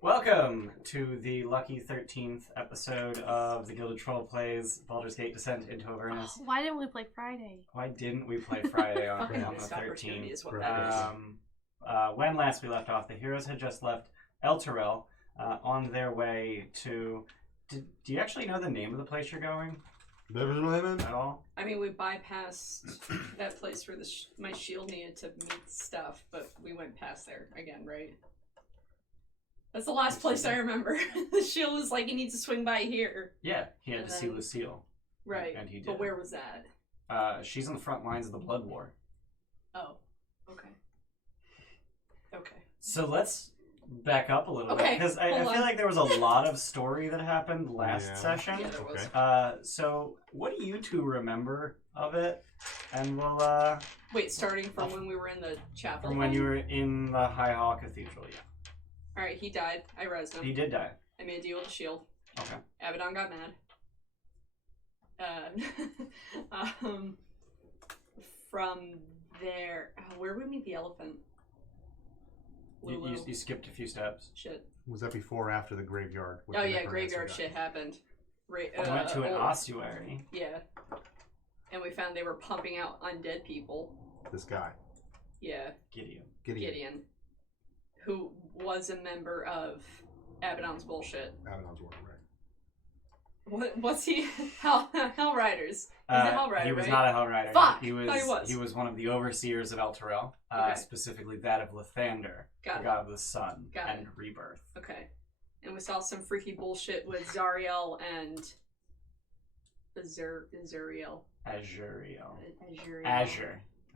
Welcome to the lucky 13th episode of the Gilded Troll Plays Baldur's Gate Descent into Avernus. Why didn't we play Friday? Why didn't we play Friday on the 13th? Is what that is. When last we left off, the heroes had just left Elturel on their way to... Do you actually know the name of the place you're going? At all? I mean, we bypassed that place where my shield needed to meet stuff, but we went past there again, right? That's the last place I remember. The shield was like, you need to swing by here. Yeah, he had to see Lucille. Right. And he did. But where was that? She's on the front lines of the Blood War. Oh. Okay. Okay. So let's back up a little bit. Because I feel like there was a lot of story that happened last session. Yeah, there was. So what do you two remember of it? And we'll, Wait, starting from when we were in the chapel? From when you were in the High Hall Cathedral, yeah. Alright, he died. I rezzed him. He did die. I made a deal with the shield. Okay. Abaddon got mad. From there... where did we meet the elephant? Lulu. You skipped a few steps. Shit. Was that before or after the graveyard? Oh yeah, graveyard shit happened. We went to an ossuary. Yeah. And we found they were pumping out undead people. This guy. Yeah. Gideon. Who was a member of Abaddon's bullshit. Abaddon's world, right? What's he? Hell Riders. He's a Hell Rider, he was right? not a Hell Rider. Fuck! He was one of the overseers of Elturel, specifically that of Lathander, the god of the sun and rebirth. Okay. And we saw some freaky bullshit with Zariel and Azuriel. Azure.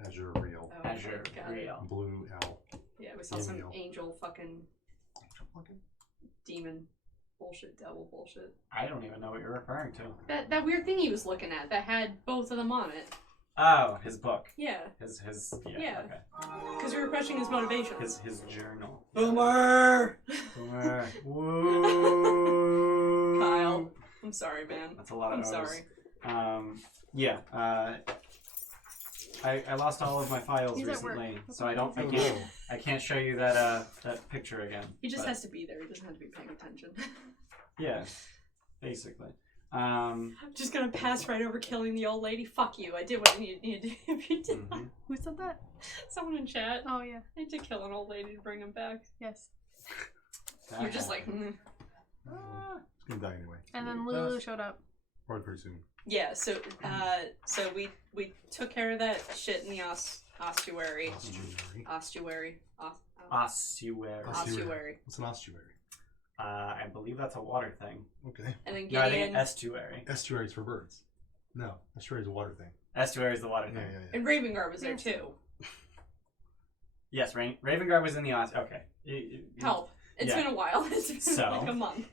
Azuriel. Oh, Azuriel. Blue L. Yeah, we saw some angel fucking demon bullshit, devil bullshit. I don't even know what you're referring to. That weird thing he was looking at that had both of them on it. Oh, his book. Yeah. His Yeah. Okay. Because we were questioning his motivation. His journal. Boomer! Whoa! Kyle. I'm sorry, man. That's a lot of I'm sorry. I lost all of my files recently, so I can't show you that picture again. He just has to be there. He doesn't have to be paying attention. Yeah, basically. I'm just gonna pass right over killing the old lady. Fuck you. I did what I needed to do. If you did not. Who said that? Someone in chat. Oh, yeah. I need to kill an old lady to bring him back. Yes. You're just like, It's gonna die anyway. And then Lulu showed up. Probably pretty soon. Yeah, so we took care of that shit in the ossuary. Ossuary. What's an ossuary? I believe that's a water thing. Okay. And then No, I Gideon think estuary. Estuary is for birds. No, estuary is a water thing. Estuary is the water thing. Yeah. and Ravengard was there too. Yes, Ravengard was in the Okay. Help! It's been a while. It's been like a month.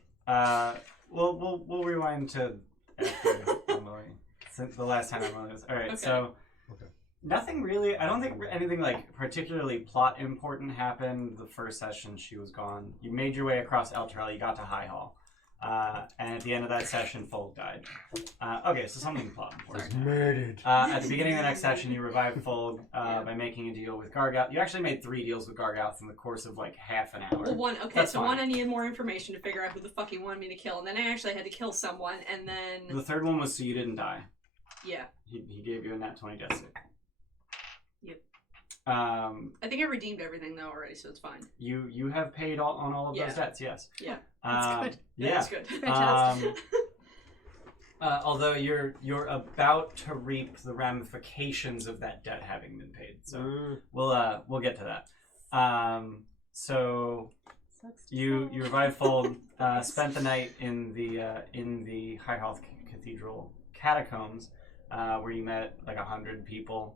We'll rewind to after Emily. Since the last time Emily was. All right. Okay. So. Nothing really. I don't think anything like particularly plot important happened the first session she was gone. You made your way across Elturel. You got to High Hall, and at the end of that session, Fold died. Okay, so something plot important. Murdered. At the beginning of the next session, you revived Fold by making a deal with Gargoth. You actually made 3 deals with Gargoth in the course of like half an hour. Well, one I needed more information to figure out who the fuck he wanted me to kill, and then I actually had to kill someone, and then the third one was so you didn't die. Yeah. He gave you a nat 20 death save. Yep. I think I redeemed everything though already, so it's fine. You have paid on all of those debts, yes. Yeah. That's good. Yeah, that's good. Fantastic. Although you're about to reap the ramifications of that debt having been paid, so we'll get to that. So you revived Fold, spent the night in the High Hall Cathedral catacombs, where you met like 100 people.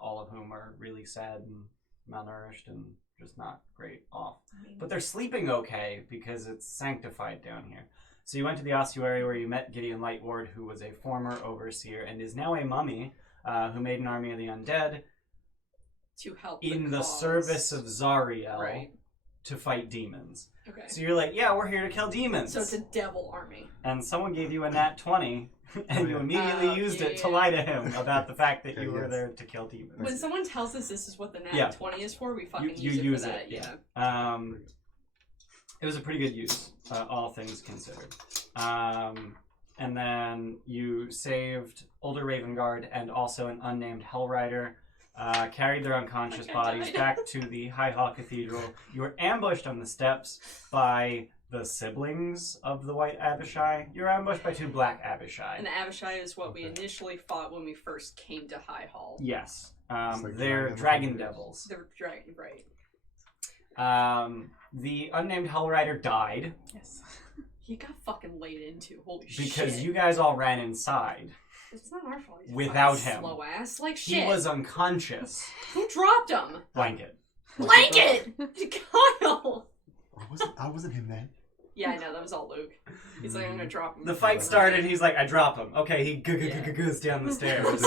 All of whom are really sad and malnourished and just not great off. But they're sleeping okay because it's sanctified down here. So you went to the ossuary where you met Gideon Lightward, who was a former overseer and is now a mummy who made an army of the undead to help in the service of Zariel to fight demons. Okay. So you're like, yeah, we're here to kill demons. So it's a devil army. And someone gave you a nat 20 and you immediately used it to lie to him about the fact that you were there to kill demons. When someone tells us this is what the nat 20 is for, we fucking you use it use for that. it. Yeah. It was a pretty good use, all things considered. And then you saved Older Ravengard and also an unnamed Hellrider, carried their unconscious bodies back to the High Hall Cathedral. You were ambushed on the steps by the siblings of the White Abishai. You were ambushed by 2 Black Abishai. And the Abishai is what we initially fought when we first came to High Hall. Yes. Like They're dragon devils. They're dragon, right. The unnamed Hellrider died. Yes. He got fucking laid into. Holy shit. Because you guys all ran inside. It's not our fault. He's Without fucking him. Slow ass. Like shit. He was unconscious. Who dropped him? Blanket. Blanket! Kyle! I wasn't him then. Yeah, I know. That was all Luke. He's like, I'm gonna drop him. The fight started, he's like, I drop him. Okay, he goes down the stairs.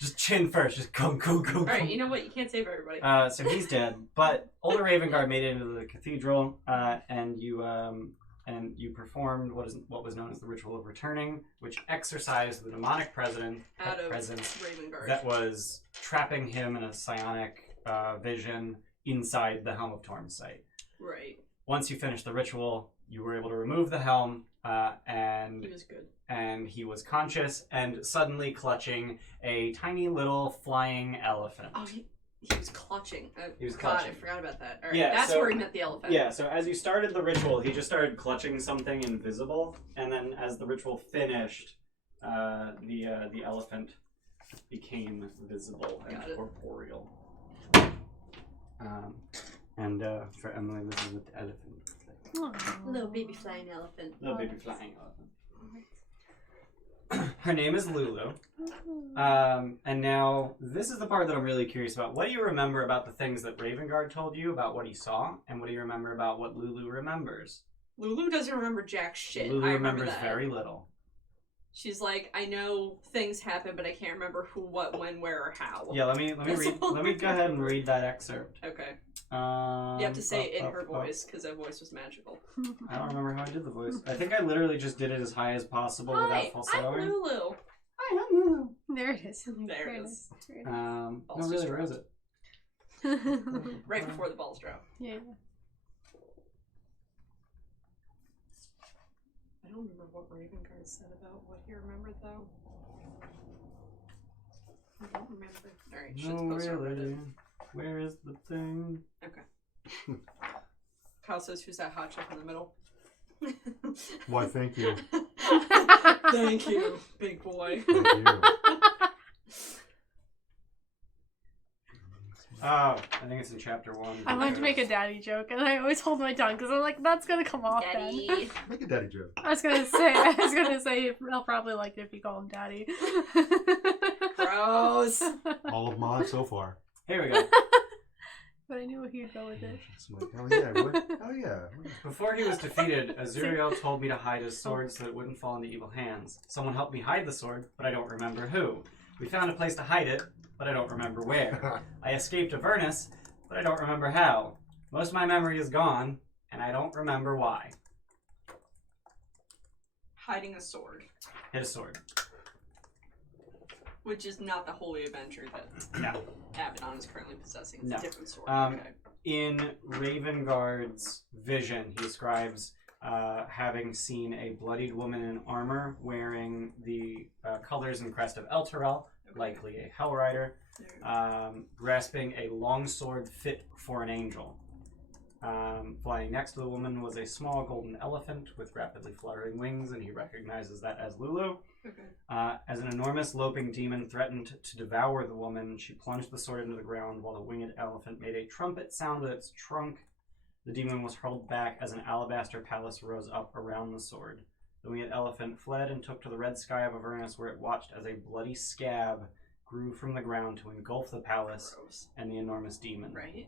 Just chin first, just go. Alright, you know what? You can't save everybody. So he's dead. But Older Ravengard made it into the cathedral, and you performed what was known as the Ritual of Returning, which exorcised the demonic presence Ravengard. that was trapping him in a psionic vision inside the Helm of Torm's site. Right. Once you finished the ritual, you were able to remove the helm, and He was good. And he was conscious and suddenly clutching a tiny little flying elephant. Oh, he was clutching. He was God, clutching. I forgot about that. Alright, Yeah, that's so- where he met the elephant. Yeah, so as you started the ritual, he just started clutching something invisible, and then as the ritual finished, the elephant became visible and Got it. corporeal. And for Emily, this is the elephant. Little baby flying elephant. Little baby flying elephant. Her name is Lulu. And now, this is the part that I'm really curious about. What do you remember about the things that Ravengard told you about what he saw? And what do you remember about what Lulu remembers? Lulu doesn't remember jack shit. Lulu I remember remembers that. very little. She's like, I know things happen, but I can't remember who, what, when, where, or how. Yeah, let me read. Let me go ahead and read that excerpt. Okay. You have to say it in her voice, because that voice was magical. I don't remember how I did the voice. I think I literally just did it as high as possible Hi, without I'm falsettoing. Lulu. Hi, I'm Lulu. There it is. There it is. No, Balls really, just where is it? Right before the balls drop. Yeah. I don't remember what Ravengard said about what he remembered, though. I don't remember. Alright, shit's No, posted on really. Reddit. Where is the thing? Okay. Kyle says, who's that hot chick in the middle? Why, thank you. Thank you, big boy. Thank you. Oh, I think it's in chapter 1. I wanted to make a daddy joke, and I always hold my tongue because I'm like, that's gonna come off Daddy. then. Make a daddy joke. I was gonna say, he'll probably like it if you call him daddy. Gross. All of mine so far. Here we go. But I knew he'd go with it. It's like, oh yeah, what? Oh yeah. Before he was defeated, Azuriel told me to hide his sword so that it wouldn't fall into evil hands. Someone helped me hide the sword, but I don't remember who. We found a place to hide it, but I don't remember where. I escaped Avernus, but I don't remember how. Most of my memory is gone, and I don't remember why. Hiding a sword, Hit a sword. which is not the Holy Avenger that No. Abaddon is currently possessing. It's No. a different sword. Okay. In Ravengard's vision, he describes having seen a bloodied woman in armor wearing the colors and crest of Elturel, Okay. likely a Hellrider, There you go. grasping a long sword fit for an angel. Flying next to the woman was a small golden elephant with rapidly fluttering wings, and he recognizes that as Lulu. Okay. As an enormous loping demon threatened to devour the woman, she plunged the sword into the ground while the winged elephant made a trumpet sound with its trunk. The demon was hurled back as an alabaster palace rose up around the sword. The winged elephant fled and took to the red sky of Avernus, where it watched as a bloody scab grew from the ground to engulf the palace Gross. and the enormous demon. Right.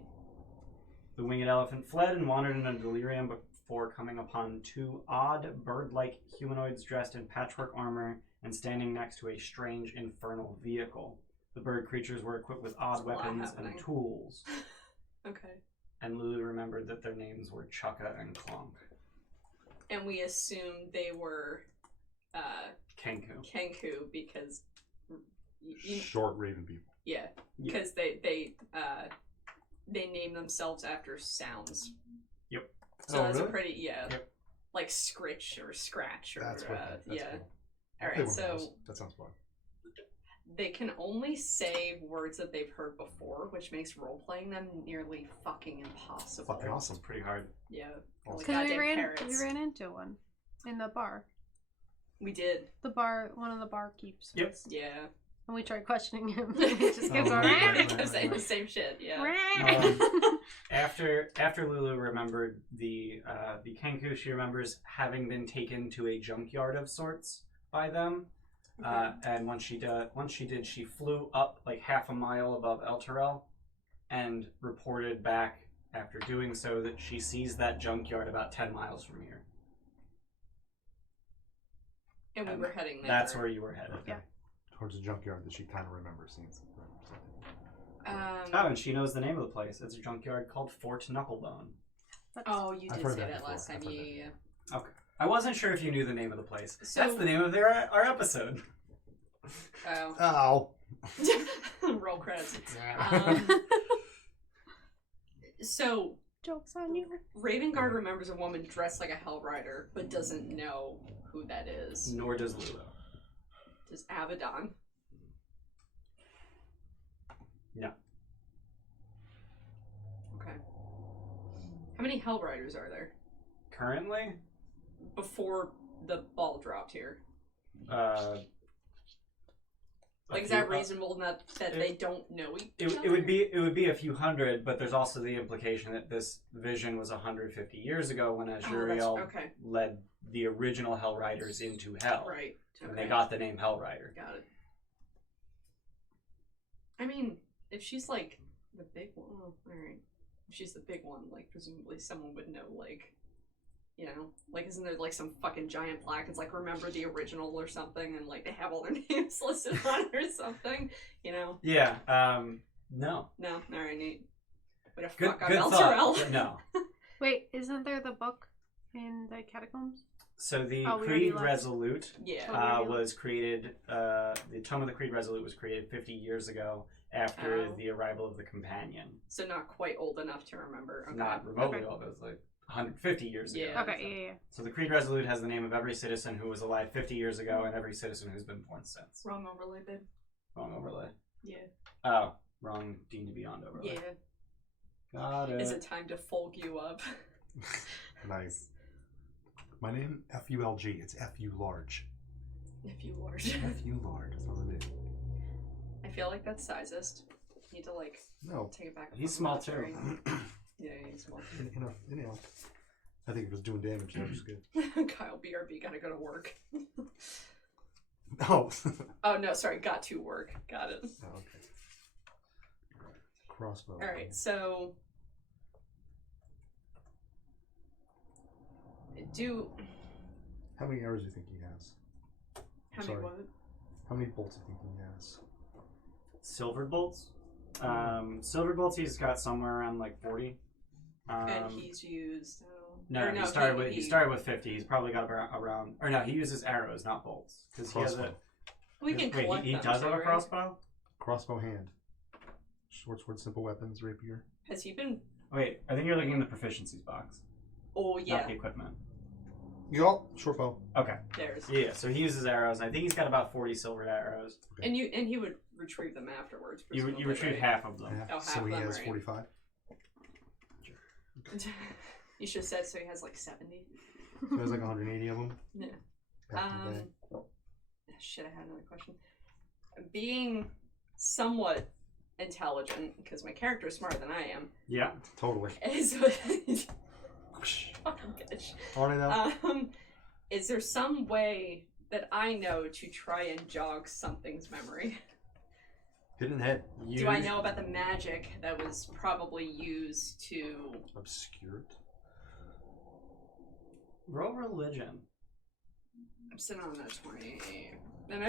The winged elephant fled and wandered in a delirium before coming upon 2 odd, bird-like humanoids dressed in patchwork armor and standing next to a strange infernal vehicle. The bird creatures were equipped with odd There's a lot weapons happening. and tools, Okay. and Lulu remembered that their names were Chukka and Clonk. And we assumed they were Kenku. Kenku because Short raven people. yeah, because they name themselves after sounds. So that's really? a pretty Yep. like scritch or scratch or That's what. That's yeah. cool. All I'll play right, one of so those. That sounds fun. they can only say words that they've heard before, which makes role playing them nearly fucking impossible. Fucking awesome. It's pretty hard. Yeah. Awesome. Like Because we goddamn parrots. ran into one in the bar. We did. The bar, one of the barkeeps. Yep. was- Yeah. And we tried questioning him. He just kept Oh, going. right, They right, kept saying right. the same shit. Yeah. After Lulu remembered the Kenku, she remembers having been taken to a junkyard of sorts by them. And once she did, she flew up like half a mile above Elturel and reported back after doing so that she sees that junkyard about 10 miles from here. And we were heading there. That's where you were headed. Yeah. Towards the junkyard that she kind of remembers seeing. Oh, and she knows the name of the place. It's a junkyard called Fort Knucklebone. Oh, you I've did heard say that that before. last time. I've heard Yeah. Okay. I wasn't sure if you knew the name of the place. So- That's the name of our episode. Oh. Ow. Roll credits. Um, So Joke's on you. Ravengard remembers a woman dressed like a Hell Rider, but doesn't know who that is. Nor does Lulu. Does Abaddon? No. Okay. How many Hell Riders are there? Currently, Before the ball dropped here. like Is that reasonable that they don't know each other? It would be a few hundred, but there's also the implication that this vision was 150 years ago when Azuriel okay. led the original Hell Riders into Hell, Right. and Okay. they got the name Hell Rider. Got it. I mean, if she's like the big one, all right. If she's the big one, like presumably someone would know, like, you know, like isn't there like some fucking giant plaque? It's like remember the original or something, and like they have all their names listed on it or something. You know? Yeah. No. No. All right, neat. Way to Good. fuck up Good Elturel. thought. but no. Wait, isn't there the book in the catacombs? So the Oh, we already Creed left. Resolute Yeah. was created. The Tome of the Creed Resolute was created 50 years ago after Oh. the arrival of the Companion. So not quite old enough to remember. Okay. Not remotely Okay. old. It was like 150 years ago. Yeah. Okay, yeah. So the Creed Resolute has the name of every citizen who was alive 50 years ago and every citizen who's been born since. Wrong overlay, babe. Wrong overlay. Yeah. Oh, wrong D&D Beyond overlay. Yeah. Got it. Is it time to folk you up? Nice. My name FULG. It's FU large. If you large. FU large. That's what it is. I feel like that's sizest. Need to like No. take it back. He's small too. Yeah, he's small. You know. I think it was doing damage. That was good. Kyle BRB gotta go to work. Oh. Oh no, sorry, got to work. Got it. Oh, okay. Crossbow. All right, so How many arrows do you think he has? how Sorry. many what? How many bolts do you think he has? Silver bolts? Silver bolts he's got somewhere around like 40. And he's used. No, he started with 50. He's probably got around or no, he uses arrows, not bolts. Because he has Crossbow. We can Wait, collect he them does too, have a right? crossbow? Crossbow hand. Short sword, simple weapons, rapier. Has he been? Wait, I think you're looking in the proficiencies box, Oh not yeah, the equipment. Yup. Short bow. Okay. there's. Yeah, so he uses arrows. I think he's got about 40 silver arrows. And he would retrieve them afterwards. You presumably, retrieve right? half of them. Yeah. Oh, So half he them, has right. 45. You should have said so. He has like 70. So there's like 180 of them. Yeah. Back in the day. Shit, I had another question. Being somewhat intelligent, because my character is smarter than I am, Yeah. Totally. is fucking bitch. Aren't I now? Is there some way that I know to try and jog something's memory? Hidden head. Do I know about the magic that was probably used to? Obscured. Roll religion. I'm sitting on that 20. And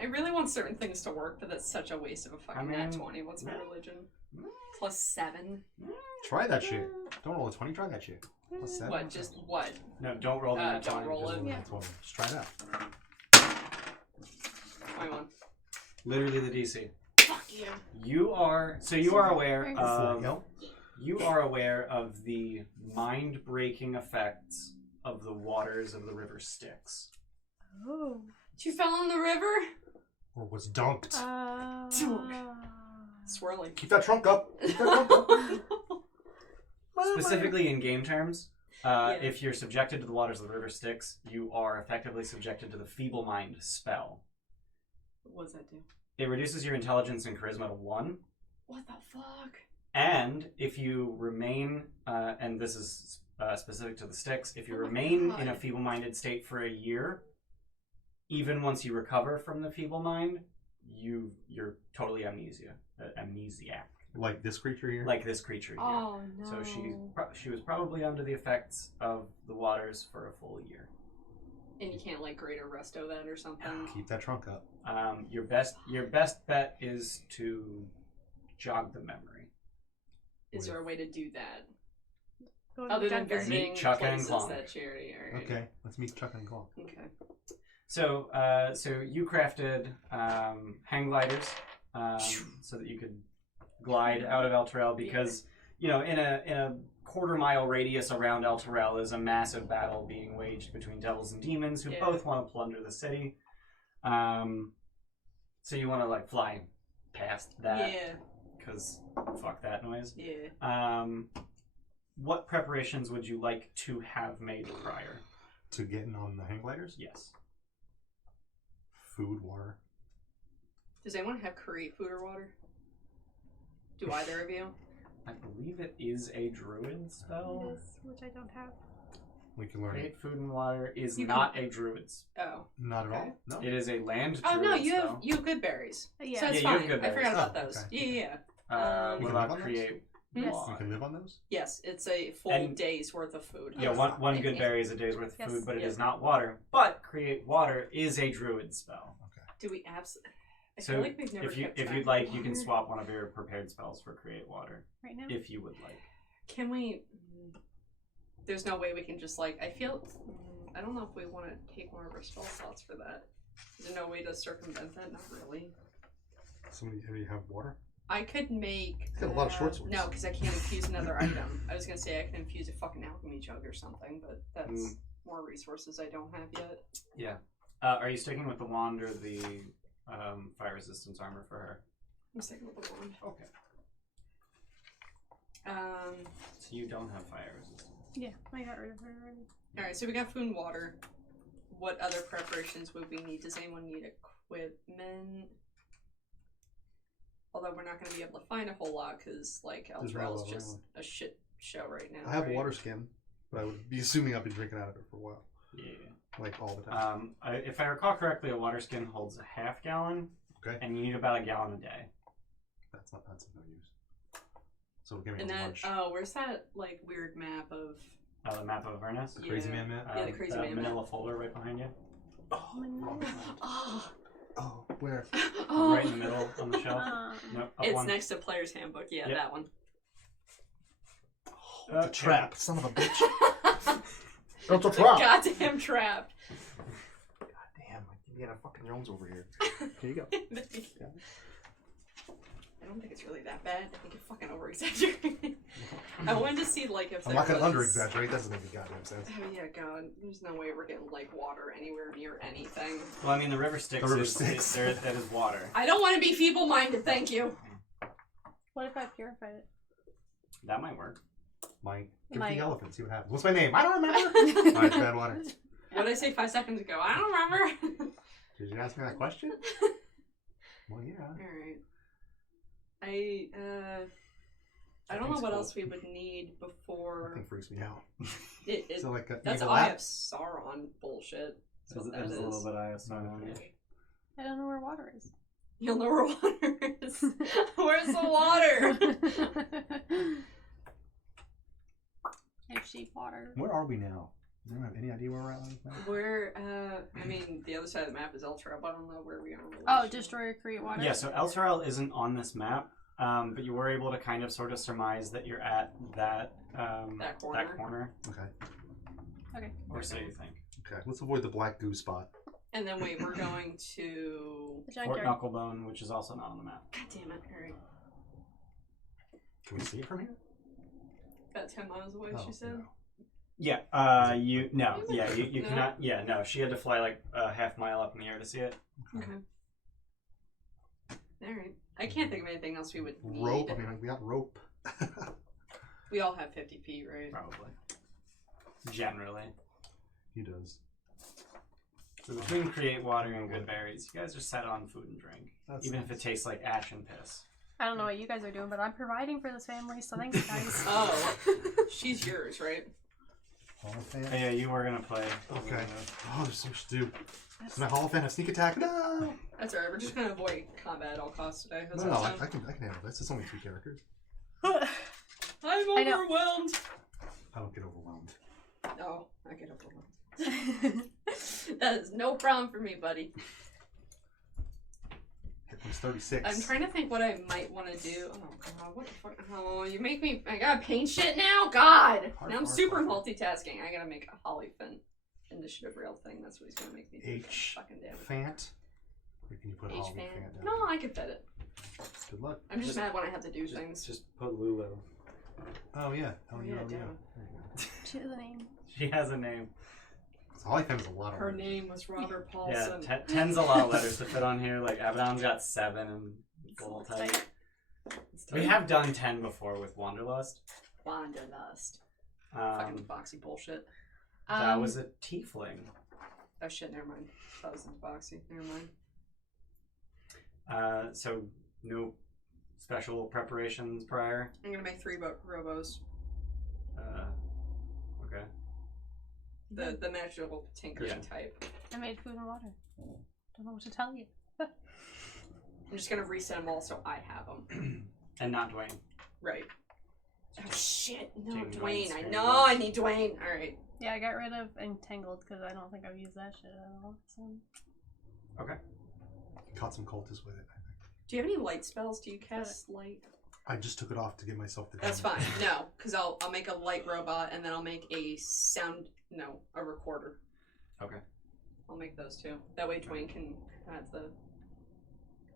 I really want certain things to work, but that's such a waste of a fucking nat 20. What's my religion? Plus 7? Try that shit. Don't roll a 20. Try that shit. Plus 7. What? Just what? No, don't roll the nat don't 20. roll just it. roll Yeah. the 20. Just try that. 21. Literally the DC. Fuck you. You are aware Hopefully, of you know? You are aware of the mind-breaking effects of the waters of the river Styx. Oh. You fell in the river? Or was dunked. Swirling. Keep that trunk up. Keep that trunk up. Specifically in game terms, if you're subjected to the waters of the river Styx, you are effectively subjected to the Feeble Mind spell. What does that do? It reduces your intelligence and charisma to 1. What the fuck? And if you remain, and this is specific to the Styx, if you remain in a feeble-minded state for a year, even once you recover from the feeble mind, you're totally amnesiac. Like this creature here? Like this creature here. Oh no. So she was probably under the effects of the waters for a full year. And you can't like greater resto that or something. Keep that trunk up. Your best bet is to jog the memory. Is there a way to do that? Go to Other the than junkyard. visiting Meet Chuck and places Clonk. that charity. All right. Okay, let's meet Chuck and Claw. Okay. So you crafted hang gliders so that you could glide out of Elturel because in a quarter-mile radius around Elturel is a massive battle being waged between devils and demons who both want to plunder the city. So you want to like fly past that because fuck that noise. Yeah. What preparations would you like to have made prior? To getting on the hang gliders? Yes. Food, water. Does anyone have create food or water? Do either of you? I believe it is a druid spell. It is, which I don't have. We can learn it. Create food and water is not a druid spell. Oh. Not at Okay. all? No? It is a land druid Oh no, you spell. have good berries. Yeah. So it's Yeah, you have fine. good I forgot berries. about Oh, those. okay. Yeah. What You can live about on those? create Yes. water? You can live on those? Yes, it's a full And- day's worth of food. Yeah, one good berry is a day's worth of Yes. food, but it Yeah. is not water. But create water is a druid spell. Do we absolutely? I So feel like we've never if you kept if track you'd of like, you can water. swap one of your prepared spells for create water Right now? if you would like. Can we? There's no way we can just like. I feel. I don't know if we want to take one of our spell slots for that. Is there no way to circumvent that? Not really. Somebody have water? I could make. Got a lot of short swords. No, because I can't infuse another item. I was gonna say I can infuse a fucking alchemy jug or something, but that's more resources I don't have yet. Yeah. Are you sticking with the wand or the fire resistance armor for her? I'm sticking with the wand. Okay. Um. So you don't have fire resistance. Yeah, I got rid of her already. All right, so we got food and water. What other preparations would we need? Does anyone need equipment? Although we're not going to be able to find a whole lot because, like, There's Elturel is not a lot just around. a shit show right now. I have a right? water skin, but I would be assuming I've been drinking out of it for a while. Yeah. Like all the time. If I recall correctly, a water skin holds a half gallon. Okay. And you need about a gallon a day. That's of no use. So give me And a then, lunch. where's that, like, weird map of... The map of Avernus. The Crazy Man map? Yeah, the Crazy Man Manila map. folder right behind you. Oh, Oh, where? oh. Right in the middle on the shelf. Nope, up It's one. next to Player's Handbook. Yeah, Yep. that one. It's a trap. Son of a bitch. It's a The trap. goddamn trap. God damn, I'm getting a fucking Jones over here. Here you go. I don't think it's really that bad. I think you're fucking over exaggerating. I wanted to see like if I'm there not gonna was... under exaggerate. That doesn't make any goddamn sense. Oh yeah, God. There's no way we're getting like water anywhere near anything. Well, I mean, the river Styx. The river is, Styx. that is water. I don't want to be feeble-minded. Thank you. What if I purified it? That might work. Mike, give Mike. the elephant. See what happens. What's my name? I don't remember. Alright, it's bad water. What did I say 5 seconds ago? I don't remember. Did you ask me that question? Well, yeah. All right. I don't know what else we would need That before. thing freaks me out. It, So like a that's evil Eye app? of Sauron bullshit. That's what that There's is. a little bit of ice on it. I don't know where water is. You'll know where water is. Where's the water? I have sheep water. Where are we now? Does anyone have any idea where we're at on this map? Where, I mean, the other side of the map is Elturel, but I don't know where we are. in Oh, relation. destroy or create water? Yeah, so Elturel isn't on this map, but you were able to kind of sort of surmise that you're at that corner. Okay. Okay. Or so you think. Okay. Let's avoid the black goo spot. And then wait, we're going to. The Fort junkyard. Knucklebone, which is also not on the map. God damn it! All right. Can we see it from here? About 10 miles away, Oh, she said. no. Yeah. You No. cannot. Yeah. No. She had to fly like a half mile up in the air to see it. Okay. Alright. I can't think of anything else we would need. Rope. I mean, we got rope. We all have 50 feet, right? Probably. Generally. He does. So between create water and good berries, you guys are set on food and drink. That's Even if nice. it tastes like ash and piss. I don't know what you guys are doing, but I'm providing for this family, so thanks, guys. Oh. She's yours, right? Hall of Fame. Oh, yeah, you were gonna play. Okay. Oh, there's so much to do. Does my Hall of Fame have sneak attack? No! That's alright. We're just gonna avoid combat at all costs today. That's No, all I I'm can handle this. It's only 2 characters. I'm I know. overwhelmed. I don't get overwhelmed. No, I get overwhelmed. That is no problem for me, buddy. Hit was 36. I'm trying to think what I might want to do. Oh god, what the fuck? Oh, you make me. I gotta paint shit now? God! Now I'm super multitasking. I gotta make a Hollyfin initiative rail thing. That's what he's gonna make me do. H. Fucking damn it. Fant. Or can you put H Holly fan. Fant down? No, I can fit it. Good luck. I'm just mad when I have to do things. Just put Lulu. Oh, yeah. Oh, yeah, damn. There you go. She has a name. She has a name. So Holly Fant is a lot of Her words. name was Robert Yeah, Paulson. 10's a lot of letters to fit on here. Like, Abaddon's got 7 and it's a little tight. We have done 10 before with Wanderlust. Wanderlust. Fucking Um, boxy bullshit. that was a tiefling. Oh shit, never mind. That was in boxy. Never mind. So no special preparations prior. I'm gonna make 3 robos. Okay. The magical tinkering Yeah. type. I made food and water. Don't know what to tell you. I'm just gonna reset them all so I have them. And not Dwayne. Right. Oh shit, no, Taking Dwayne. notes, I taking know, notes. I need Dwayne. Alright. Yeah, I got rid of Entangled because I don't think I've used that shit at all. So. Caught some cultists with it, I think. Do you have any light spells? Do you cast light? I just took it off to give myself the That's damage. fine. No, because I'll make a light robot and then I'll make a a recorder. Okay. I'll make those 2. That way Dwayne can have the.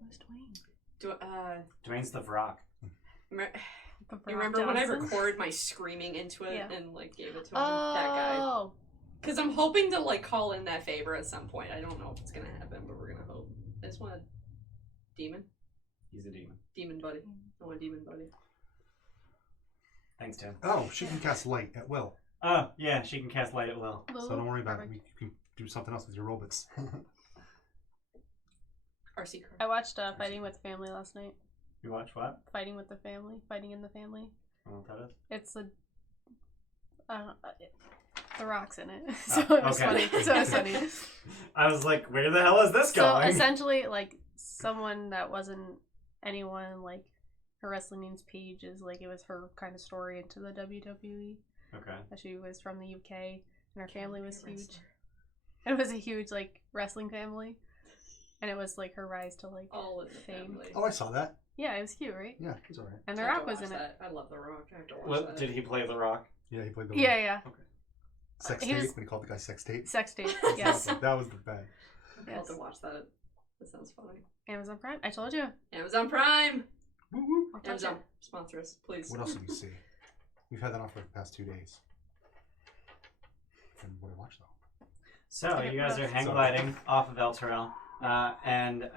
Who's Dwayne? Dwayne's the Vrock. You remember when I recorded my screaming into it Yeah. and like gave it to him? That guy. Oh, Because I'm hoping to like call in that favor at some point. I don't know if it's gonna happen, but we're gonna hope. I just want a demon. He's a demon. Demon buddy. I want a demon buddy. Thanks, Tim. Oh, she can cast light at will. Oh, yeah, she can cast light at will. Lulu. So don't worry about it. Perfect. You can do something else with your robots. RC card. I watched Fighting with the Family last night. You watch what? Fighting with the Family. Fighting in the Family. I don't know what that is. It's a. The Rock's in it. So Oh, it was okay. funny. So it was funny. I was like, where the hell is this So going? essentially, like, someone that wasn't anyone, like, her wrestling name's Paige is, like, it was her kind of story into the WWE. Okay. She was from the UK, and her family was huge. It was a huge, like, wrestling family. And it was, like, her rise to, like, All in the fame. family. Oh, I saw that. Yeah, it was cute, right? Yeah, he's alright. And The I have Rock to was watch in it. that. I love The Rock. I have to watch What that. did he play the Rock? Yeah, he played the Yeah, yeah. sex he tape was- when he called the guy sex tape. Sex tape, yes. That was the bad. I'll have to Yes. watch that. That sounds funny. Amazon Prime. I told you. Amazon Prime! Woo woo. I told Amazon, you. sponsor us, please. What else did we see? We've had that on for the past 2 days. And what did I watch though? So you guys are hang gliding off of Elturel, and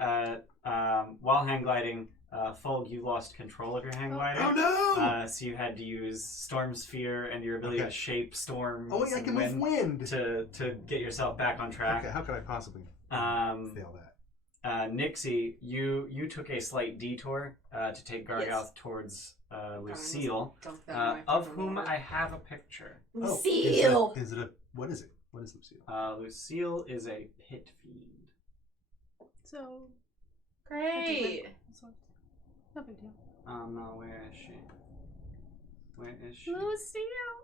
while hang gliding, Fulg, you lost control of your hang gliding. Oh no! So you had to use Storm Sphere and your ability to shape storms. Oh, yeah, I can move wind. to get yourself back on track. Okay, how could I possibly fail that? Nixie, you took a slight detour to take Gargouth Yes. towards Lucille, Dunk that in my of fucking whom water. I have a picture. Lucille! Is it a what is it? What is Lucille? Lucille is a pit fiend. So, Great! no big deal. No, where is she? Where is she? Lucille!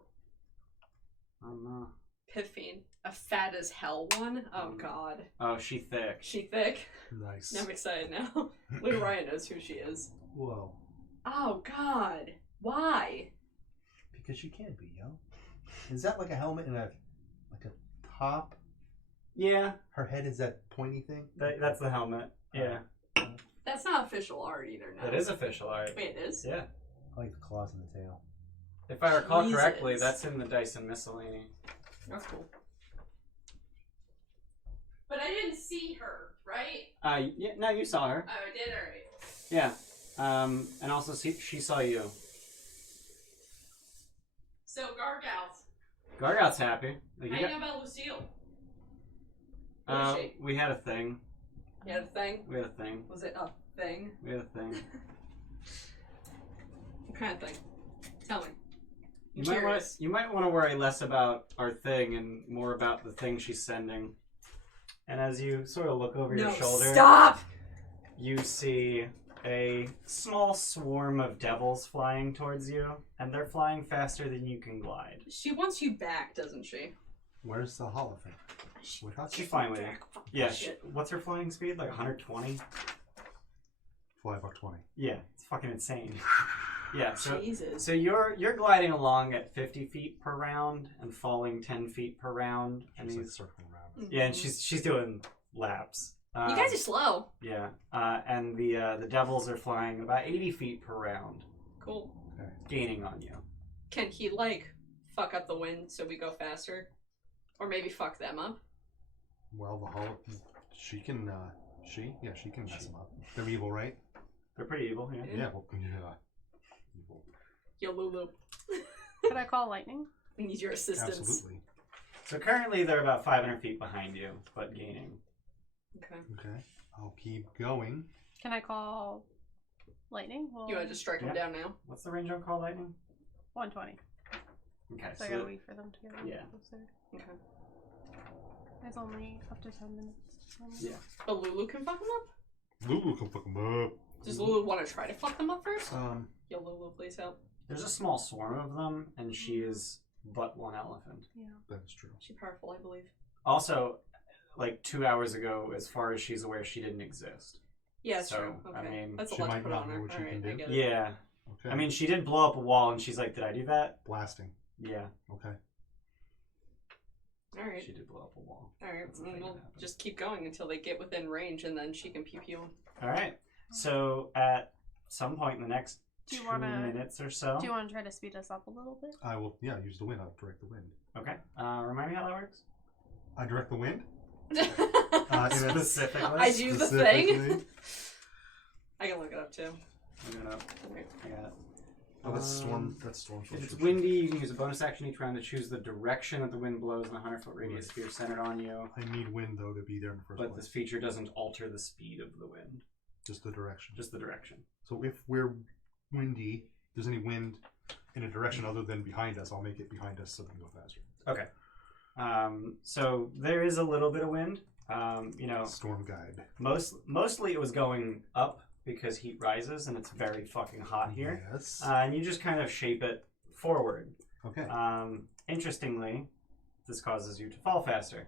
Oh no. Piffine. A fat as hell one? Oh god. Oh, she thick. She thick? Nice. I'm excited now. Lou Ryan knows who she is. Whoa. Oh god. Why? Because she can be, yo. Is that like a helmet and a top? Yeah, Her head is that pointy thing? that's the helmet. Yeah, That's not official art either, no. it is official art. Wait, it is? Yeah, I like the claws in the tail. If I recall Jesus. correctly, that's in the Dyson Miscellany. That's cool. But I didn't see her, right? Yeah, no, you saw her. Oh, I did? Alright. Yeah. And also she saw you. So, Gargout's. Gargout's happy. Like, How do you know about Lucille? Who is she? We had a thing. You had a thing? We had a thing. Was it a thing? We had a thing. What kind of thing? Tell me. You might want to worry less about our thing and more about the thing she's sending. And as you sort of look over your shoulder, Stop! you see a small swarm of devils flying towards you, and they're flying faster than you can glide. She wants you back, doesn't she? Where's the holophant? With us? She's flying with you. Yeah. What's her flying speed? Like 120? Fly about 20. Yeah, it's fucking insane. Yeah. So Jesus. so you're gliding along at 50 feet per round and falling 10 feet per round, and She's like he's circling around. yeah, and she's doing laps. You guys are slow. Yeah, and the devils are flying about 80 feet per round, Cool. gaining on you. Can he, fuck up the wind so we go faster? Or maybe fuck them up? Well, the holophant, she can mess them up. They're evil, right? They're pretty evil, yeah. Yeah, well, yeah. Evil. Yo, Lulu. Could I call lightning? We need your assistance. Absolutely. So currently they're about 500 feet behind you, but gaining. Okay. Okay. I'll keep going. Can I call lightning? Well, You want to just strike them down now? What's the range on call lightning? 120. Okay, So I gotta wait for them to get a little yeah. closer. Okay. It's only up to 10 minutes. Yeah. But Lulu can fuck them up? Lulu can fuck them up. Does Lulu want to try to fuck them up first? Um, Yo, Lulu, please help. There's a small swarm of them, and she is but one elephant. Yeah. that is true. She's powerful, I believe. Also, like 2 hours ago, as far as she's aware, she didn't exist. Yeah, it's So, true. Okay. I mean, that's a she lot to might put not on know her. what she Alright, can do. I get it. Yeah. Okay. I mean, she did blow up a wall, and she's like, "Did I do that?" blasting. Yeah, Okay. Alright. she did blow up a wall. Alright, That's the thing we'll that happened. just keep going until they get within range, and then she can pew-pew them. All right. So at some point in the next Do you 2 wanna- minutes or so. Do you want to try to speed us up a little bit? I will, use the wind. I'll direct the wind. Okay. Remind me how that works. I direct the wind? Specifically. I do the Specifically? thing. I can look it up too. Look it up. Okay. I got it. Oh, that's storm. That's storm. If it's windy, you can use a bonus action each round to choose the direction that the wind blows in a 100-foot radius sphere centered on you. I need wind, though, to be there in the first But place. this feature doesn't alter the speed of the wind, Just the direction. just the direction. So if we're windy, if there's any wind in a direction other than behind us, I'll make it behind us so we can go faster. Okay. So there is a little bit of wind. Storm guide. Mostly it was going up because heat rises and it's very fucking hot here. Yes. And you just kind of shape it forward. Okay. Interestingly, this causes you to fall faster.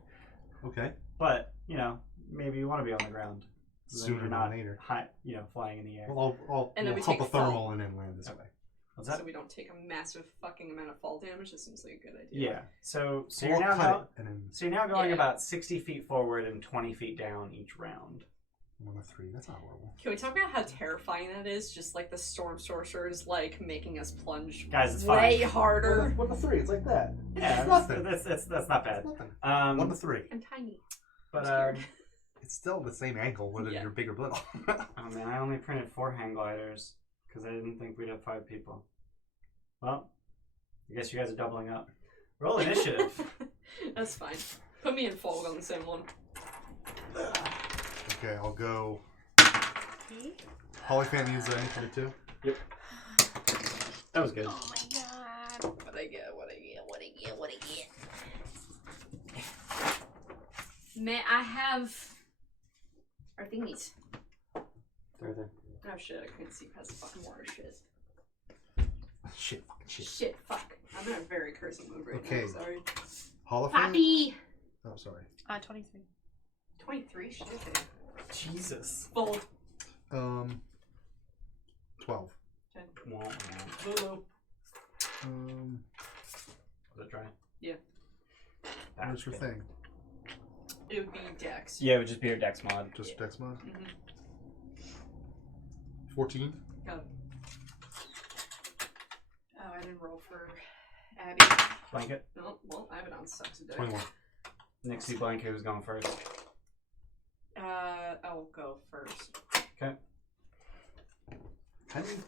Okay. But, maybe you want to be on the ground. So then Sooner you're than not later. high, flying in the air. Well, I'll And then we pump take a thermal fall. and then land this way. What's that? So we don't take a massive fucking amount of fall damage. That seems like a good idea. Yeah. So Well, you're I'll now cut it and then so you're now going Yeah. about 60 feet forward and 20 feet down each round. 1 to 3. That's not horrible. Can we talk about how terrifying that is? Just like the storm sorcerers, making us plunge Guys, it's way fine. harder. 1 to 3. It's like that. Yeah, It's nothing. That's not bad. It's nothing. 1 to 3. I'm tiny. But I'm scared. It's still the same angle, whether Yeah. you're big or little. oh man, I only printed 4 hang gliders because I didn't think we'd have 5 people. Well, I guess you guys are doubling up. Roll initiative. That's fine. Put me and Folk on the same one. Okay, I'll go. Okay. Polyfan needs initiative too. Yep. That was good. Oh my god. What I get. May I have our thingies? There. Oh shit, I can't see past the fucking water. Shit. Shit, fucking shit. Shit, fuck. I'm in a very cursing mood right Okay. now, sorry. Holophant? Poppy! Oh, sorry. 23. 23? Shit. Jesus. Full. 12. Lulu. Was it dry? Yeah. Where's your thing? It would be Dex. Yeah, it would just be your dex mod. Just Dex mod? Mm-hmm. 14. Got it. Oh, I don't and roll for Abby. Blanket. No, well, Abaddon sucks a dick. 21. Nixie Blanket, who's going first? I'll go first. Okay.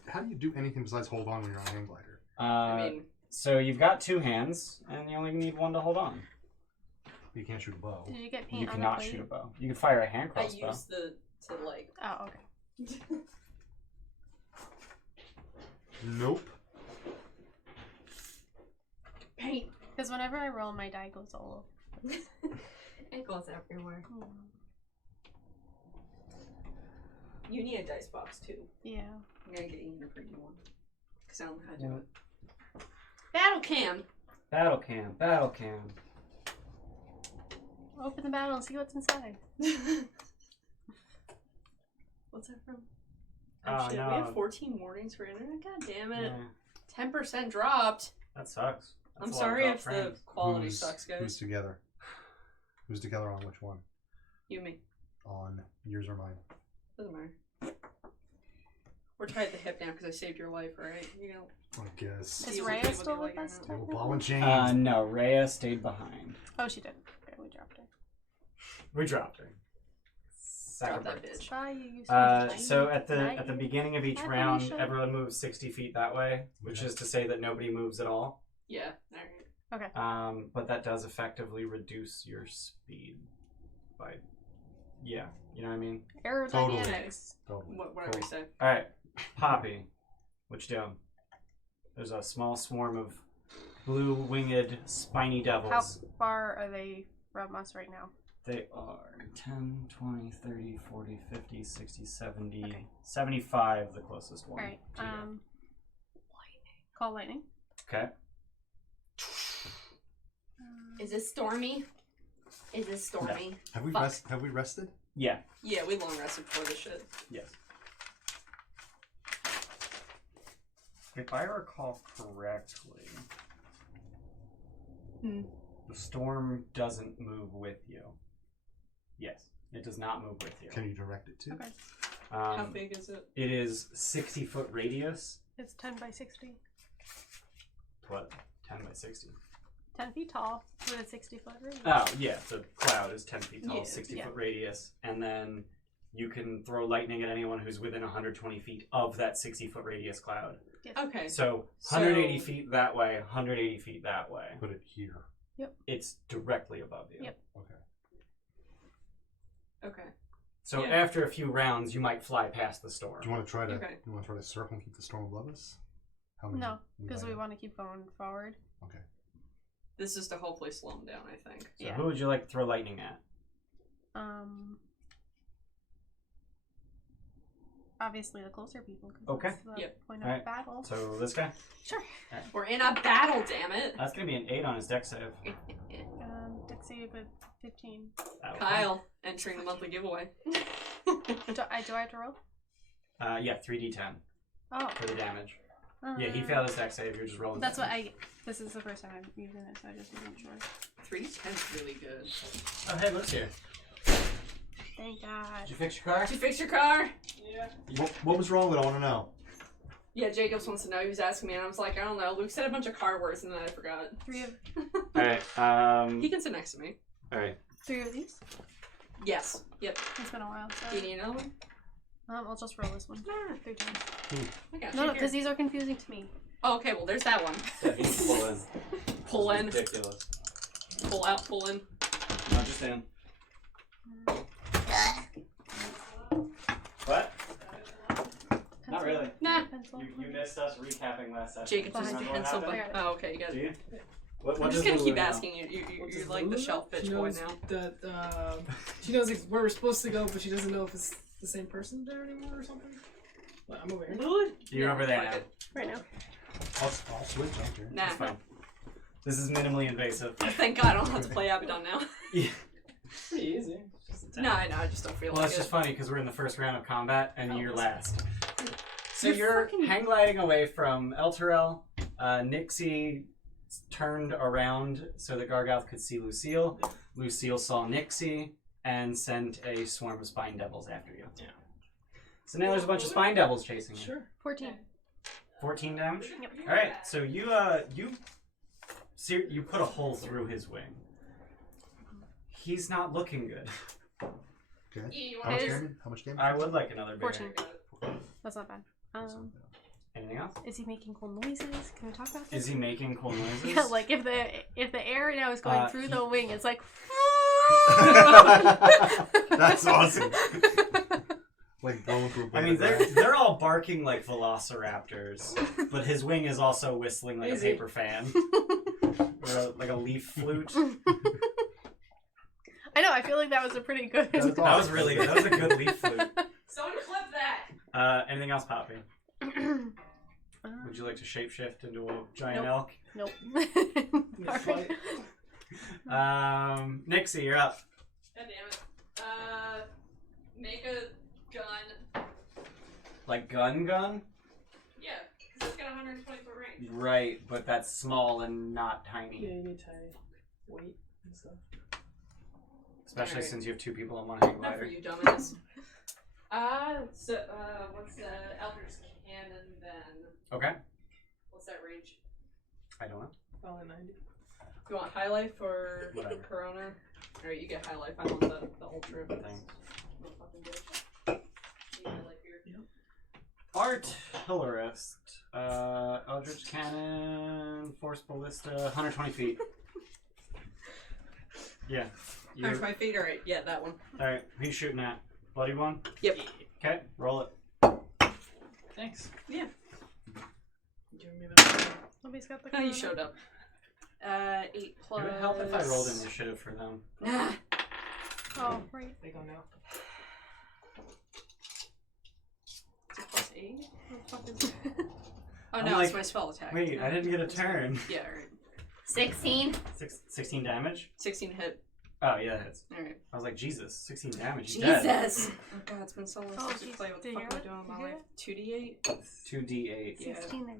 How do you do anything besides hold on when you're on a hang glider? I mean, So you've got 2 hands, and you only need 1 to hold on. You can't shoot a bow. Did you get paint You on the cannot plate? shoot a bow. You can fire a hand I crossbow. use the to like. Oh, okay. Nope. Paint. Because whenever I roll, my die goes all over. It goes everywhere. Mm. You need a dice box too. Yeah. I'm gonna get Ian to bring you one. Because I don't know how to do it. Battle cam! Battle cam, battle cam. Open the battle and see what's inside. What's that from? Oh, Shit, no. we have 14 warnings for internet? God damn it. Yeah, 10% dropped. that sucks. That's I'm a lot of sorry drop if the frames. quality sucks, Who's guys. together? Who's together on which one? You and me. On yours or mine? Doesn't matter. We're tied at the hip now because I saved your life, right? You know. I guess. Is Deal Rhea with me still whether with you us? like it or Little ball and chain. No, Rhea stayed behind. Oh, she did. Okay, we dropped her. We dropped her. Drop that Sacrifice. bitch. Bye, you used So at the beginning of each Hi, round, Felicia. everyone moves 60 feet that way, which Okay. is to say that nobody moves at all. Yeah. Alright. But that does effectively reduce your speed by, yeah, you know what I mean? Aerodynamics. Totally. Whatever you say. All right, Poppy, what you doing? There's a small swarm of blue-winged, spiny How devils. far are they from us right now? They are 10, 20, 30, 40, 50, 60, 70, Okay. 75, the closest one. Alright, to you. call lightning. Okay. Is it stormy? Is it stormy? Have we Fuck. have we rested? Yeah. Yeah, we long rested before this shit. Yes. If I recall correctly, the storm doesn't move with you. Yes, it does not move with you. Can you direct it to? Okay. How big is it? It is 60-foot radius. It's 10 by 60. What? 10 by 60. 10 feet tall with a 60-foot radius. Oh, yeah. The cloud is 10 feet tall, Yeah, 60-foot radius. And then you can throw lightning at anyone who's within 120 feet of that 60-foot radius cloud. Yes. Okay. So 180 feet that way, 180 feet that way. Put it here. It's directly above you. Yep. Okay. Okay. So Yeah. after a few rounds, you might fly past the storm. Do you want to try to? Okay. You want to try to circle and keep the storm above us? How many? No, because we have? want to keep going forward. Okay. This is to hopefully slow him down, I think. So Yeah. who would you like to throw lightning at? Obviously the closer people. 'Cause Okay. that's the Yep. point of Alright. battle. So this guy? Sure. We're in a battle, damn it. That's going to be an 8 on his deck save. Dixie with 15. That'll Kyle entering the monthly giveaway. Do I have to roll? Yeah, 3d10 Oh. for the damage. Yeah, he failed his deck save. You're just rolling That's what damage. this is the first time I'm using it, so I just wasn't sure. 3d10's really good. Oh, hey, Luke's here. Thank God. Did you fix your car? Did you fix your car? What was wrong with it? I want to know. Yeah, Jacobs wants to know. He was asking me, and I was like, I don't know. Luke said a bunch of car words, and then I forgot. 3 of Alright, He can sit next to me. alright. 3 of these. Yes. Yep. It's been a while. So. Do you need another one? I'll just roll this one. Ah. 3 times. I got No, you no, here. because these are confusing to me. Oh, okay, well, there's that one. Yeah, he's pull in. Pull in. Ridiculous. Pull out, pull in. No, just in. What? Not really. Nah. Pencil. You missed us recapping last session. Jacobs Behind just you. Remember what pencil, happened? but... Oh, okay, you got Do it. you? What I'm just does gonna Lulu keep know? asking you. You're like the shelf bitch boy now. That she knows where we're supposed to go, but she doesn't know if it's the same person there anymore or something. But I'm over here. Lulu? You're over there fuck now. it. Right now. I'll switch after. Nah. It's fine. This is minimally invasive. Thank God I don't have to play Abaddon now. Yeah. Pretty easy. Just a No, I know. I just don't feel Well, like it's it. just funny because we're in the first round of combat and Oh, you're that's last. So You're you're fucking- hang gliding away from Elturel. Nixie turned around so that Gargoth could see Lucille. Lucille saw Nixie and sent a swarm of spine devils after you. Yeah. So now there's a bunch of spine devils chasing you. Sure. 14. 14 damage. Yep. All right, so you put a hole through his wing. He's not looking good. Okay. You How want much His- damage? How much damage? I would like another bear. 14. That's not bad. Anything else? Is he making cool noises? Can we talk about this? Is he making cool noises? Yeah, like if the air right now is going through the wing, it's like. That's awesome. Like blowing through a I mean, blade. they're all barking like velociraptors, but his wing is also whistling like Is a he? paper fan, or like a leaf flute. I know. I feel like that was a pretty good. That was That was really good. That was a good leaf flute. Someone clip that. Anything else, Poppy? Would you like to shapeshift into a giant elk? Nope. Fight. Nixie, you're up. God damn it. Make a gun. Like gun? Yeah, because it's got 120 foot range. Right, but that's small and not Yeah, tiny. you need tiny weight and stuff. Especially Alright. since you have two people on one hang Not for glider. you, dumbass. What's the Eldritch Cannon then? Okay. What's that range? I don't know. Probably 90. You want high life or Whatever. Corona? Alright, you get high life. I want the ultra. Thanks. Motherfucking bitch. You high life here. Artillerist. Eldritch Cannon, Force Ballista, 120 feet. Yeah. You, 120 feet? Alright, yeah, that one. alright, who you shooting at? Bloody one? Yep. Okay, roll it. Thanks. Yeah. Giving me that. Nobody's got the. Oh, you corona. showed up. 8 plus. It would help if I rolled initiative for them. Nah. Oh, right. They go now. Plus 8? What the fuck is it? Oh I'm no, like, it's my spell attack. Wait, I didn't get a turn. Yeah, alright. 16. 16 damage? 16 hit. Oh, yeah, that hits. Alright. I was like, Jesus, 16 damage. You're dead. Jesus! Oh god, it's been so long Oh, since we jeez. played. What the Did you fuck am I hear doing with it? my Did you life? 2d8? 2d8. Yeah. 16 there.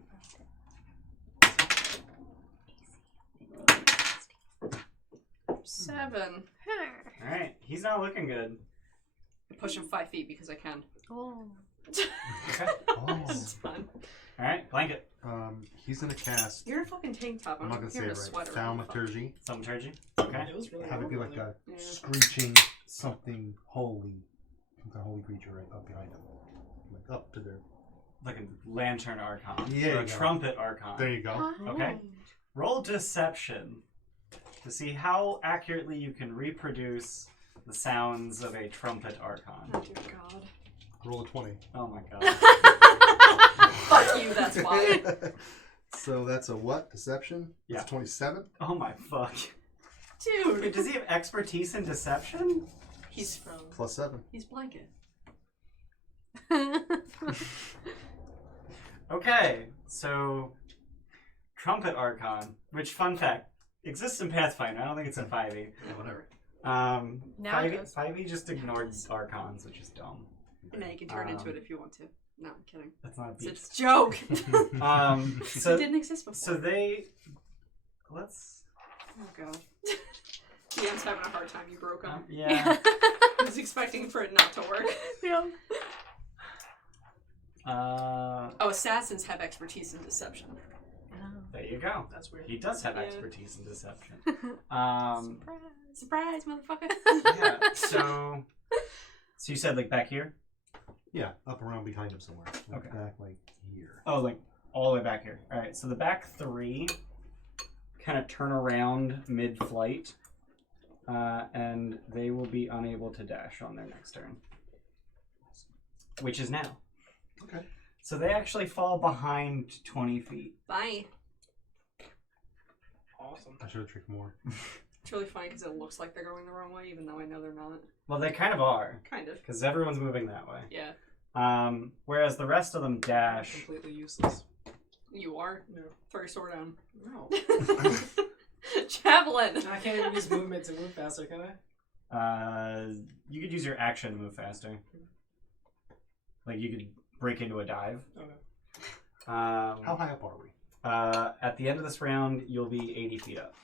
7. Alright, he's not looking good. Push him 5 feet because I can. Oh. Okay. Oh. It's fun. Alright, blanket. He's gonna cast. You're in a fucking tank top. I'm not gonna say hearing it a right. sweater. Thaumaturgy. Thaumaturgy. Okay. It was really Have it be warm like in a Yeah. screeching something holy, some kind of holy creature right up behind him, like up to their. Like a lantern archon. Yeah, Or a you go. trumpet archon. There you go. Okay. Roll deception to see how accurately you can reproduce the sounds of a trumpet archon. Oh dear god. Roll a 20. Oh my god. Fuck you, that's why. So that's a what? Deception? Yeah. It's 27? Oh my fuck. Dude. Wait, does he have expertise in deception? He's from. Plus 7. He's blanket. Okay, so trumpet archon, which fun fact exists in Pathfinder. I don't think it's in 5e. Yeah, whatever. Now it does. 5e just ignored archons, which is dumb. And now you can turn into it if you want to. No, I'm kidding. That's not a beat. It's a joke. Um, it so didn't exist before. so they let's Oh god. DM's having a hard time. You broke him. yeah. I was expecting for it not to work. Yeah. Oh, assassins have expertise in deception. There you go. That's weird. He does have Yeah. expertise in deception. Surprise, motherfucker. Yeah. So you said like back here? Yeah, up around behind him somewhere. Like Okay. back like here. Oh, like all the way back here. All right. So the back three kind of turn around mid-flight, and they will be unable to dash on their next turn, which is now. Okay. So they actually fall behind 20 feet. Bye. Awesome. I should have tricked more. It's really funny because it looks like they're going the wrong way, even though I know they're not. Well, they kind of are, Kind of. because everyone's moving that way. Yeah. Whereas the rest of them dash. Completely useless. You are. No. Throw your sword down. No. Javelin. I can't even use movement to move faster, can I? You could use your action to move faster. Like you could break into a dive. Okay. How high up are we? At the end of this round, you'll be 80 feet up.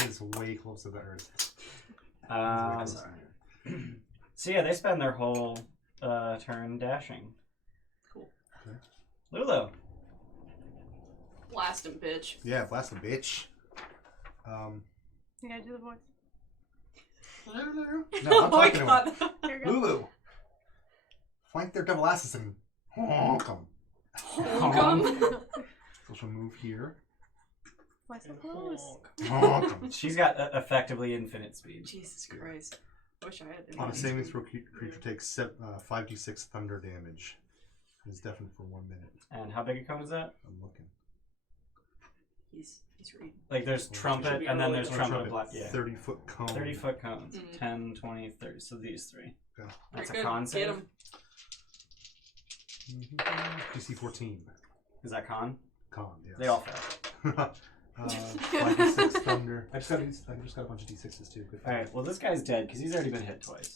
It's way closer to Earth. So yeah, they spend their whole turn dashing. Cool. Lulu. Blast him, bitch. Yeah, blast him, bitch. You gotta do the voice. No, I'm Oh my talking to god. him. Here you go. Lulu. Flank their double asses and honk them. Honk So she'll move here. Why so close? Honk 'em. She's got effectively infinite speed. Jesus Christ. I wish I had On a saving throw, creature takes 5d6 thunder damage. It's definite for 1 minute. And how big a cone is that? I'm looking. He's reading. Like there's trumpet and then there's trumpet and black. Yeah. 30-foot cone. 30-foot cones. Mhm. 10, 20, 30. So these three. Okay. That's Very a good. con Get save. him. DC 14. Is that con? Con, yes. They all fail. 5d6 thunder. I just got a bunch of d6s too. Good. Alright, well this guy's dead because he's already been hit twice.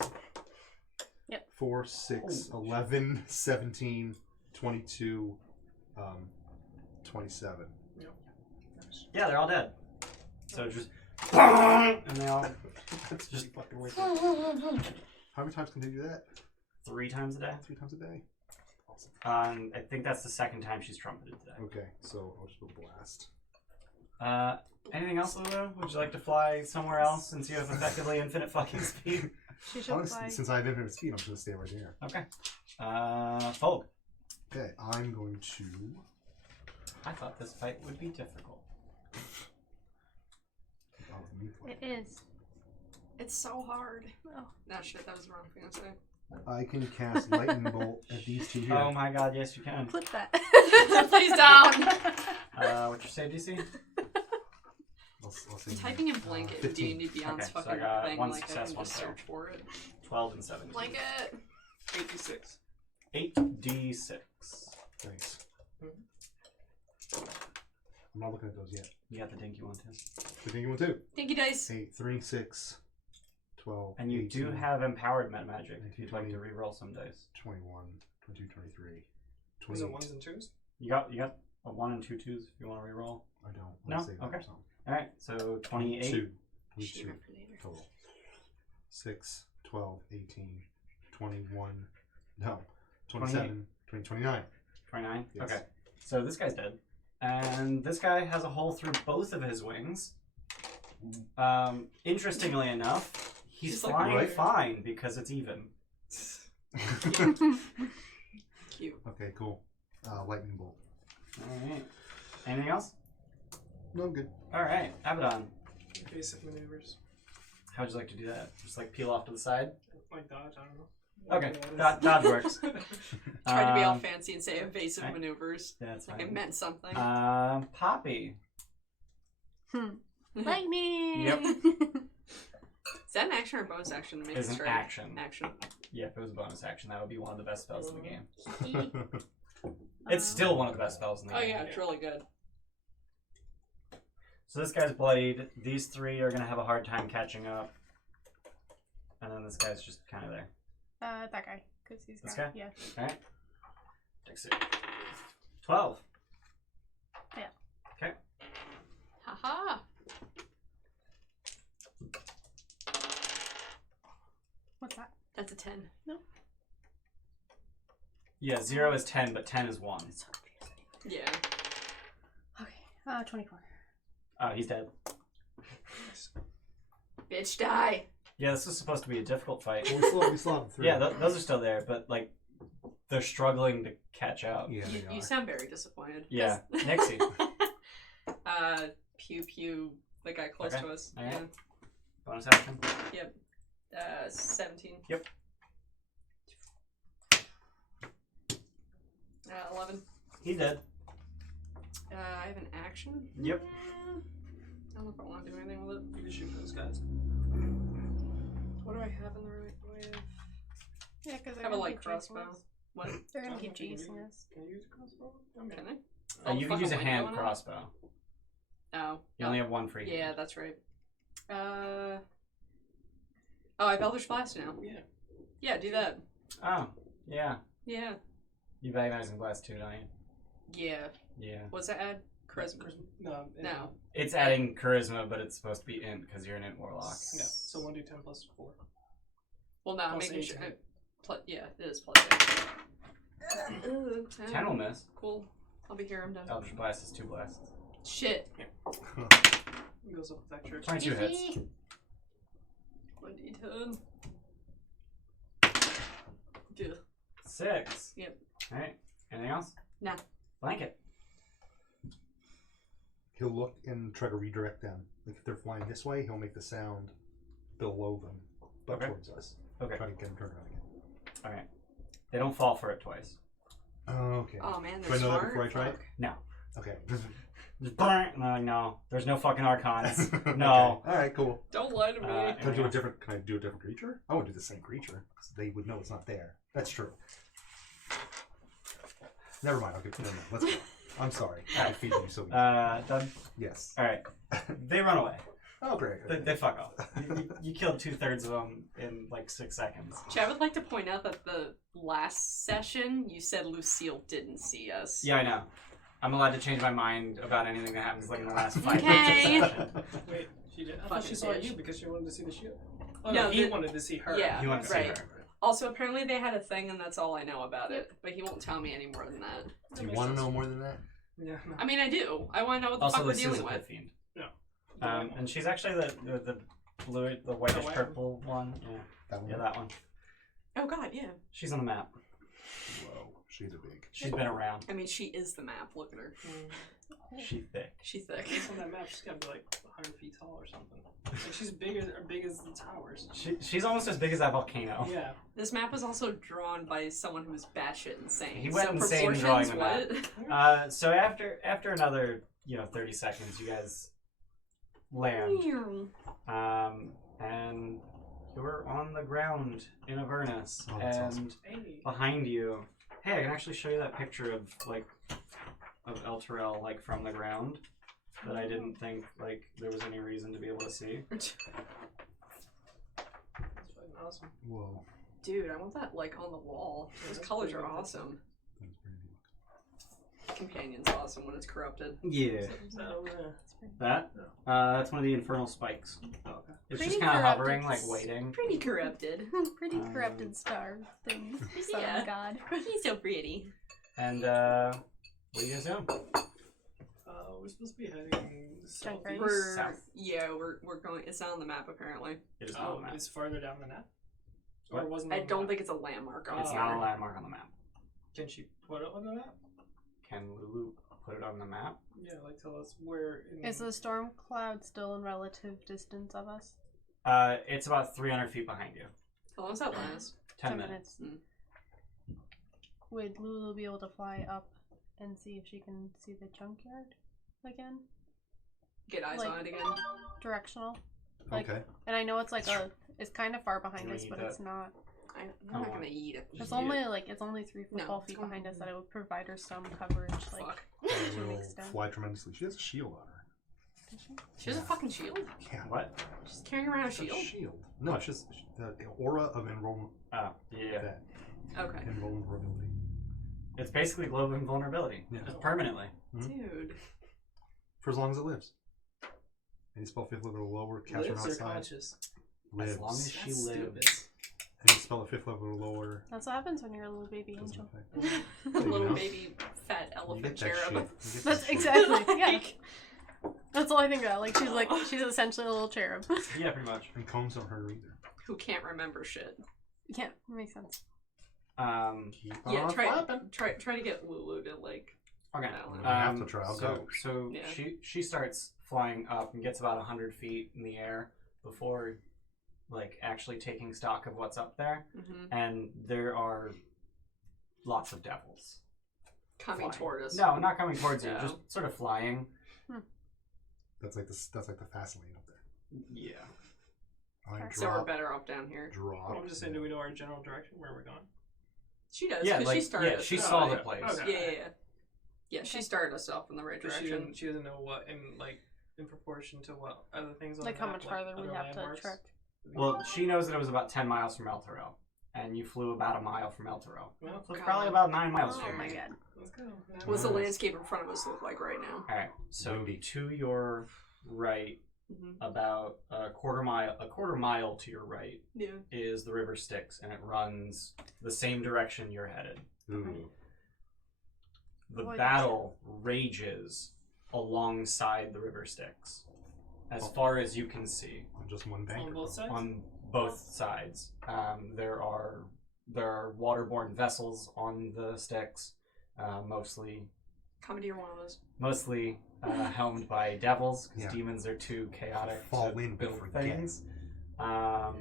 4, 6, Oh. 11, 17, 22, 27. Yeah, they're all dead. So just and they all That's just fucking weird. How many times can they do that? 3 times a day. 3 times a day? Awesome. I think that's the second time she's trumpeted today. Okay, so I'll just go blast. Anything else, Lulu? Would you like to fly somewhere else since you have effectively infinite fucking speed? She should Honestly, fly. since I have infinite speed, I'm just going to stay right here. Okay. Fold. Okay, I'm going to... I thought this fight would be difficult. Oh, me play. It is. It's so hard. Oh. Nah, shit, that was the wrong thing to say. I can cast lightning bolt at these two here. Oh my god, yes you can. Clip that. Please don't. What's your save DC? I'll say I'm typing in blanket in 15. D&D Beyond's Okay, so I fucking got thing. one Like, I success, can one just fail. search for it. 12 and 7. Blanket. 8d6. 8d6. Thanks. I'm not looking at those yet. You got the dinky one too. The thing you want too. Dinky dice. 8, 3, 6, 12, And you 18, do have empowered meta magic if 19, you'd like to 20. re-roll some dice. 21, 22, 23, Was 28. it ones and twos? You got a 1 and 2 twos if you want to re-roll. I don't. No? I'll save that Okay. for something. Alright, so 28. 2. Shit, 2 for later. total. 6, 12, 18, 21, no, 27, 20, 29. 29? Yes. Okay. So this guy's dead. And this guy has a hole through both of his wings. Interestingly enough, he's Just like flying right. fine because it's even. Cute. Okay, cool. Lightning bolt. Alright. Anything else? No, I'm good. Alright, Abaddon. Basic maneuvers. How'd you like to do that? Just like peel off to the side? Like dodge, I don't know. Okay, Yeah, dodge works. Tried to be all Um, fancy and say evasive right. maneuvers. Yeah, that's Like it fine. meant something. Poppy. Lightning! Yep. Is that an action or a bonus action to make Is it an straight? action. Action. Yeah, if it was a bonus action, that would be one of the best spells in the game. Um, It's still one of the best spells in the Oh game. yeah, it's really good. So this guy's bloodied. These three are gonna have a hard time catching up. And then this guy's just kind of there. that guy. Because he's This got, guy? yeah. Alright. Takes it. 12. Yeah. Okay. Haha. What's that? That's a 10. Yeah, 0 is 10, but 10 is 1. It's so confusing. Yeah. Okay. 24. Oh, he's dead. Bitch, die. Yeah, this is supposed to be a difficult fight. Well, we still have 3. Yeah, those are still there, but like they're struggling to catch up. Yeah, You, they you are. sound very disappointed. Yeah. Nixie. Pew Pew, the guy close Okay. to us. Alright. Yeah. Bonus action. 17. Yep. 11. He's dead. I have an action. Yep. I don't know if I want to do anything with it. You can shoot those guys. What do I have in the right way of? Yeah, because I have a light crossbow. What? They're gonna keep chasing us. Can you use a crossbow? Okay. Can I? You can use a hand crossbow. Oh. You only have one free hand. Yeah, that's right. Oh, I have Eldritch Blast now. Yeah. Yeah, do that. Oh, yeah. Yeah. You Magnizing Blast too, don't you? Yeah. Yeah. What's that add? Charisma. No. No. It's adding charisma, but it's supposed to be int because you're an int warlock. Yeah. So 1d10 plus 4. Well, no, I'm Plus making sure. 18. Yeah, it is plus 8. 10 will miss. Cool. I'll be here. I'm done. Eldritch Blast is 2 blasts. Shit. It goes up with extra. 22 hits. 1d10. Yeah. 6. Yep. Alright. Anything else? Nah. Blanket. He'll look and try to redirect them. Like if they're flying this way, he'll make the sound below them, but Okay. towards us. Okay. Try to get them turned around again. Alright. They don't fall for it twice. Okay. Oh man, Do they're I know that smart. before I try it? No. Okay. Just burn. No. There's no fucking archons. No. All right. Cool. Don't lie to me. Can I do a different? Can I do a different creature? I would do the same creature because they would know it's not there. That's true. Never mind. I'll get. Never mind. Let's go. I'm sorry. I defeated you so easy. Done? Yes. Alright. They run away. Oh, great. They fuck off. You killed 2/3 of them in like 6 seconds. I would like to point out that the last session you said Lucille didn't see us. Yeah, I know. I'm allowed to change my mind about anything that happens like in the last 5 Okay. minutes of the session. Wait, she did. I thought Fucking she saw bitch. you because she wanted to see the shield. Oh No, no, he the- wanted to see her. Yeah, He wants to right. see her. Also, apparently they had a thing, and that's all I know about it. But he won't tell me any more than that. Do you want to know more than that? Yeah. No. I mean, I do. I want to know what the Also, fuck we're Lucille's dealing a pit with. fiend. Yeah. And she's actually the blue, the whitish white purple one. Yeah. That one. Yeah, that one. Oh god, yeah. She's on the map. Whoa, she's a big. She's been around. I mean, she is the map. Look at her. She's thick. She's thick. Based on that map, she's gotta be like 100 feet tall or something. Like she's big as the towers. She's almost as big as that volcano. Yeah. This map was also drawn by someone who's batshit insane. He went so insane drawing proportions, the what? So after another 30 seconds, you guys land. And you're on the ground in Avernus, Oh, that's and awesome. Hey. behind you. Hey, I can actually show you that picture of Elturel from the ground that I didn't think there was any reason to be able to see. That's fucking awesome. Whoa. Dude, I want that on the wall. Those That's colors pretty are good. awesome. That's pretty neat. Companion's awesome when it's corrupted. Yeah. So, That? That's one of the infernal spikes. oh, okay. It's Pretty just kind of corrupted. hovering, waiting. Pretty corrupted. Pretty corrupted star thing. Son Yeah. of God. He's so pretty. And what are you guys doing? We're supposed to be heading Junk right? southeast. We're going. It's not on the map apparently. It is not Oh, on the map. it's farther down the map. What? Or wasn't I on the don't map? think it's a landmark on It's here. not a landmark on the map. Can she put it on the map? Can Lulu put it on the map? Yeah, tell us where. Is the storm cloud still in relative distance of us? It's about 300 feet behind you. How long's that last? 10 minutes. Would Lulu be able to fly up and see if she can see the junkyard again? Get eyes Like- on it again. Directional. Like, Okay. And I know it's it's kind of far behind Do we us, need but that? it's not. I'm Oh. not gonna eat it. It's Yeah. only it's only 3 No, football it's feet going- behind us that it would provide her some coverage. Like, Fuck. to an Will extent. fly tremendously. She has a shield on her. Does she? She has a fucking shield. Yeah. What? She's carrying around a It's a shield. shield. No, it's just the aura of enrollment. Oh, yeah. That Okay. invulnerability. It's basically global invulnerability. Yeah. Just permanently. Dude. For as long as it lives. Any spell fifth level or lower, cast from Lives or outside. conscious? As long as Lives. she That's lives. stupid. Any spell at fifth level or lower. That's what happens when you're a little baby Doesn't angel. affect. Little know. baby fat You elephant get that shit. cherub. You get That's that shit. exactly yeah. That's all I think about. She's essentially a little cherub. Yeah, pretty much. And combs don't hurt her either. Who can't remember shit. Yeah, makes sense. Keep Yeah, on flapping. try to get Lulu to Okay. Balance. I have to try. I'll go. So Yeah. she starts flying up and gets about 100 feet in the air before actually taking stock of what's up there. Mhm. And there are lots of devils coming flying. toward us. No, not coming towards you. No. Just sort of flying. That's like the fast lane up there. Yeah. I So we're drop, better off down here. drop. I'm just saying, do we know our general direction where we're going? She does. Yeah, 'cause she started. yeah, us she off. saw yeah. the place. Okay. Yeah. Yeah, she started us off in the right But direction. she doesn't know what in proportion to what other things on Like the how map, much farther we other have to landmarks. trek. Well, she knows that it was about 10 miles from Elturel, and you flew about a mile from Elturel. Well, So it's God. probably about 9 miles Oh from my you. god. let's go. What's the Nice. landscape in front of us look like right now? All right. So Windy. to your right, Mhm. about a quarter mile to your right Yeah. is the river Styx, and it runs the same direction you're headed. Ooh. The Avoid battle rages alongside the river Styx, as far as you can see. On just one bank? On or both sides? On both sides. There are waterborne vessels on the Styx, mostly Commandeer one of those. helmed by devils, because Yeah. demons are too chaotic Fall to in, build forget. things. I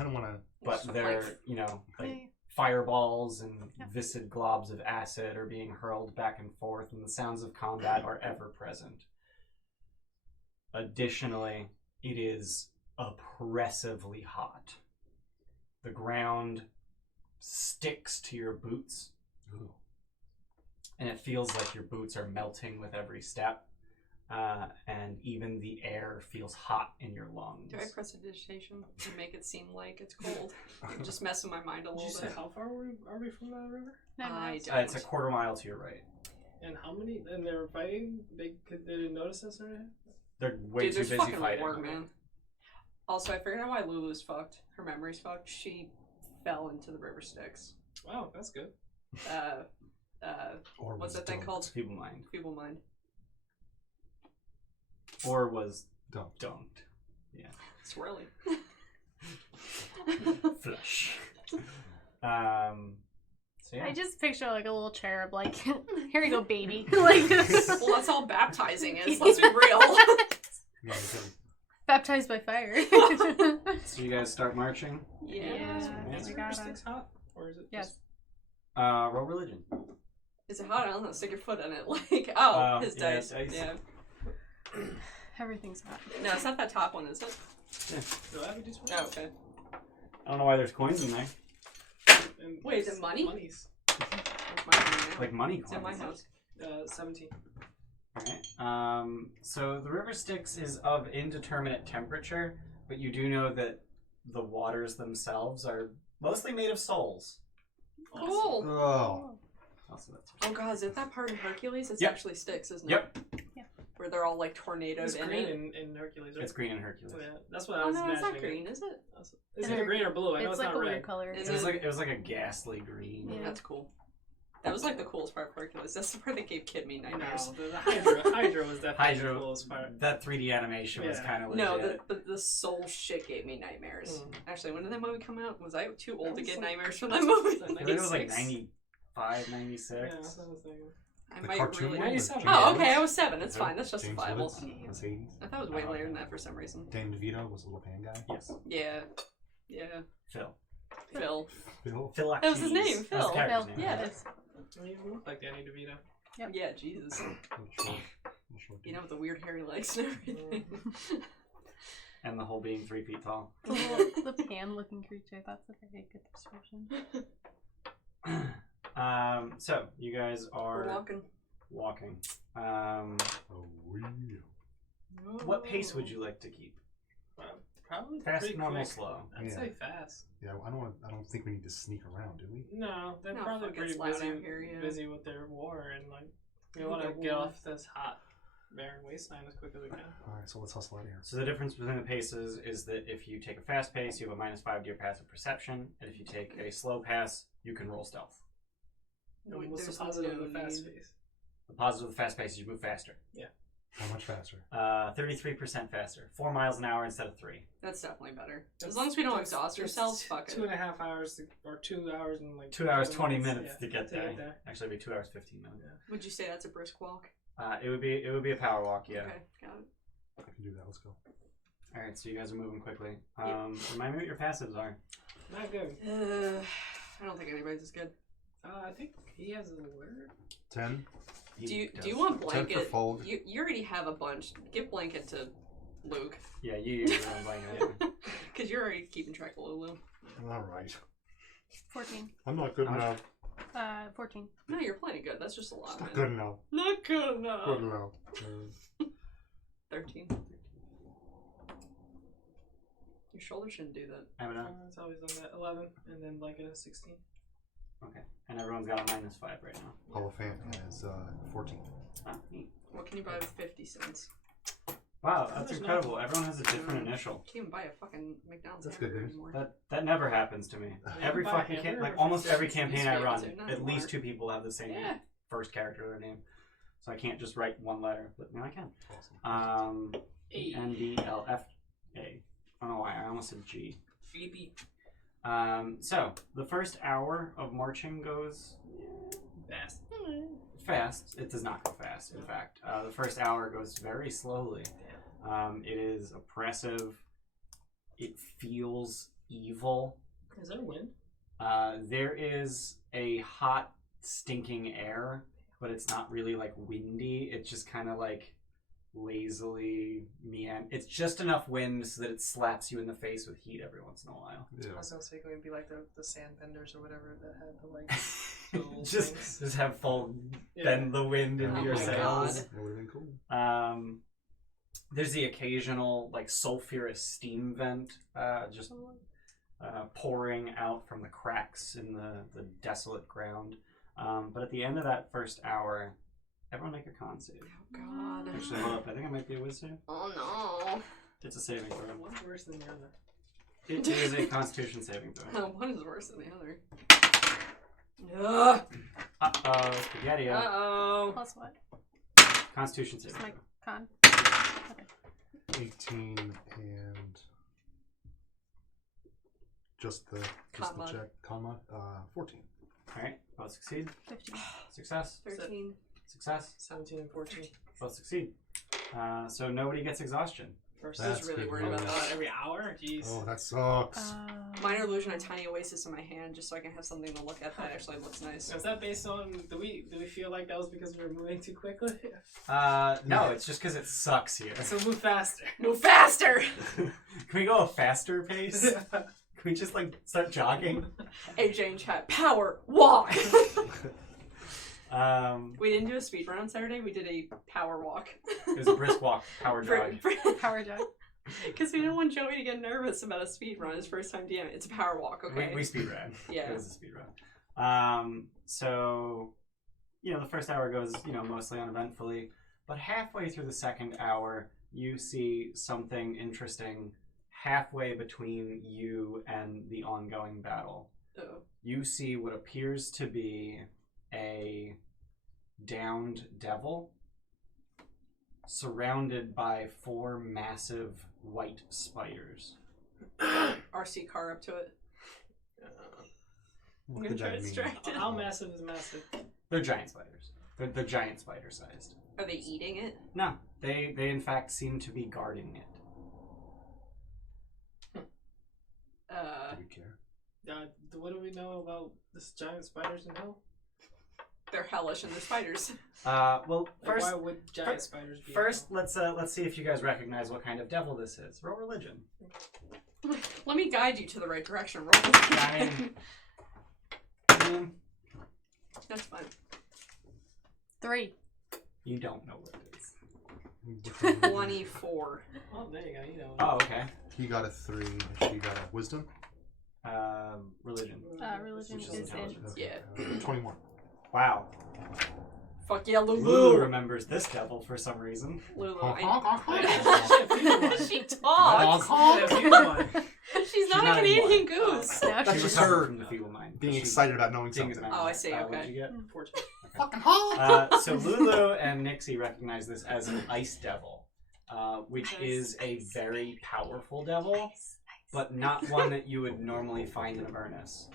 don't want to. But they're, like fireballs and viscid globs of acid are being hurled back and forth, and the sounds of combat are ever present. Additionally, it is oppressively hot. The ground sticks to your boots, and it feels like your boots are melting with every step, and even the air feels hot in your lungs. Do I press prestidigitation to make it seem like it's cold? Just messing my mind a Did little you say bit. how far are we from that river? 9 miles. don't. It's a quarter mile to your right. And how many? And they were fighting. They didn't notice us or anything. They're way Dude, too there's busy fucking fighting. war, man. Also, I figured out why Lulu's fucked. Her memory's fucked. She fell into the river Styx. Wow, that's good. Or What's was that thing dunked. called? Feeble mind. Feeble mind. Or was Dunked. dunked. Swirly. Flush. So yeah. I just picture like a little cherub, like, here you go, baby. Like, Well, that's all baptizing is. Let's be real. Yeah, because baptized by fire. So you guys start marching. Yeah. Yeah. Is we the river gotta- Styx hot, or is it? Yes. Just... Roll religion. Is it hot? I don't know. Stick your foot in it. Like, oh, his yeah, dice. dice. Yeah. Everything's hot. No, it's not that top one, is it? Do I have a D20? Oh, okay. I don't know why there's coins in there. And Wait, is it money? Monies. It's my money now. Like money It's coins. in my house. 17. Okay. So the river Styx is of indeterminate temperature, but you do know that the waters themselves are mostly made of souls. Cool. oh, Also, that's Oh god, is it that part in Hercules? It's Yep. actually Styx, isn't Yep. it? Where they're all like tornadoes It's in green it. in Hercules, right? It's green in Hercules. So, yeah, that's what I Oh was no, it's imagining. not green, is it? It's either green or blue. I know It's it's like not a red. weird color. Is It was like a ghastly green. Yeah. That's cool. That was like the coolest part of Hercules. That's the part that gave Kid me nightmares. No, the Hydra was definitely the coolest part. That 3D animation was Yeah. kind of No, legit. the soul shit gave me nightmares. Mm. Actually, when did that movie come out? Was I too old to was get like- nightmares from that movie? I think it was like 96? 95, 96. Yeah, that's what I was thinking. I the might cartoon really. one with 97. James Oh, Woods? okay, I was 7. It's Yeah. fine. That's James justifiable. Woods, that's 80s. I thought it was way later than that for some reason. Dan DeVito was the little pan guy. Yes. Yeah. Yeah. Phil. Phil. Phil. Phil. That was his name, That was Phil. the character's Phil, name. Yeah. I mean, you look like Danny DeVito. Yep. Yeah, Jesus. Short You know, with the weird hairy legs and everything. And the whole being 3 feet tall. The pan-looking creature. That's a very good description. So you guys We're are walking. walking. Oh, yeah. What pace would you like to keep? Probably Fast, pretty normal, quick. slow. I'd Yeah. say fast. Yeah, I don't think we need to sneak around, do we? No, they're No, probably fuck, pretty it's loud busy, out here, yeah. busy with their war, and like we With want to their get war. off this hot, barren wasteland as quick as we can. All right, so let's hustle out of here. So the difference between the paces is that if you take a fast pace, you have a -5 to your passive perception, and if you take a slow pass, you can roll stealth. No, Wait, what's the there's positive of no the fast need. pace? The positive of the fast pace is you move faster. How much faster? 33% faster. 4 miles an hour instead of 3. That's definitely better. As long as we don't exhaust ourselves, fuck it. 2.5 hours or 2 hours and like 2 hours 20 minutes to get to there. get there. Actually, it'd be 2 hours 15 minutes. Would you say that's a brisk walk? It would be a power walk, yeah. Okay, got it. I can do that. Let's go. All right, so you guys are moving quickly. Remind me what your passives are. Not good. I don't think anybody's as good. I think he has a word. 10. Do you want 10 for blanket? fold. You already have a bunch. Give blanket to Luke. Yeah, you use your own blanket. Because you're already keeping track of Lulu. All right. 14. I'm not good enough. 14. No, you're plenty good. That's just a lot. It's not man. good enough. Not good enough. Good enough. 13. Your shoulder shouldn't do that. Eminem. It's always done that. 11, and then blanket is 16. Okay. And everyone's got a -5 right now. Hall of Fame has 14. Ah, neat. What can you buy with 50 cents? Wow, that's incredible. Everyone has a different initial. Can't even buy a fucking McDonald's That's good hamburger news. anymore. That never happens to me. Every buy a fucking hamburger like or almost every It's campaign I sweet, run, so not at least anymore. 2 people have the same Yeah. first character of their name. So I can't just write one letter, but now I can. Awesome. NDLFA. I don't know why I almost said G. Phoebe. So the first hour of marching goes Fast. fast. It does not go fast. In fact, the first hour goes very slowly. It is oppressive. It feels evil. Is there wind? There is a hot, stinking air, but it's not really like windy. It's just kind of like lazily It's just enough wind so that it slaps you in the face with heat every once in a while. Yeah. I was gonna say, it would be like the sand benders or whatever that had the like. little just things. just have full Yeah. bend the wind into Oh your my sails. God. That would have been cool. There's the occasional like sulfurous steam vent just pouring out from the cracks in the desolate ground. But at the end of that first hour, everyone make a con save. Oh God. Actually, hold up. I think it might be a whiz save. Oh no. It's a saving throw. One's worse than the other. It is a Constitution saving throw. One is worse than the other. Ugh. Uh-oh, spaghetti. Uh-oh. Plus what? Constitution saving Just my throw. con. 18 and just the Con mod. check. Con mod. 14. All right, both succeed. 15. Success. 13. Success. 17 and 14. Both succeed. So nobody gets exhaustion. First, I was That's really good worried about news. that. Every hour? Jeez. Oh, that sucks. Minor illusion, a tiny oasis in my hand, just so I can have something to look at that actually looks nice. Was that based on? Do we feel like that was because we were moving too quickly? No, it's just because it sucks here. So move faster. Move faster! Can we go a faster pace? Can we just like start jogging? AJ in chat, power walk! It We didn't do a speed run on Saturday, we did a power walk. was a brisk walk, power jog. Power jog. Because we didn't want Joey to get nervous about a speed run his first time DM. It's a power walk, okay? We speed ran. Yeah. It was a speed run. So, the first hour goes, mostly uneventfully. But halfway through the second hour, you see something interesting halfway between you and the ongoing battle. Uh-oh. You see what appears to be a downed devil surrounded by 4 massive white spiders. RC car up to it. What I'm gonna could try that to mean? distract it. How massive is massive? They're giant spiders. They're giant spider sized. Are they eating it? No, they in fact seem to be guarding it. Do we care? What do we know about this giant spiders in hell? They're hellish and they're spiders. Well, Like, first, why would giant spiders be? in first hell? let's see if you guys recognize what kind of devil this is. Roll religion. Let me guide you to the right direction. Roll. Nine. That's fine. 3. You don't know what it is. 24. Oh, there you go. You know. Oh, okay. He got a 3. And she got a wisdom. Religion. Religion Which is is in. intelligence. Yeah. 21. Wow. Fuck yeah, Lulu Lulu. remembers this devil for some reason. Lulu. She She talks. She's not a not Canadian anymore. goose. Now That's She she's just recovered her from the feeble mind. being She- excited about knowing Seeing something. as Oh, I see, What'd okay. you get? Unfortunate. Fucking hot! So Lulu and Nixie recognize this as an ice devil, which is a very powerful devil, but not one that you would normally find in Avernus.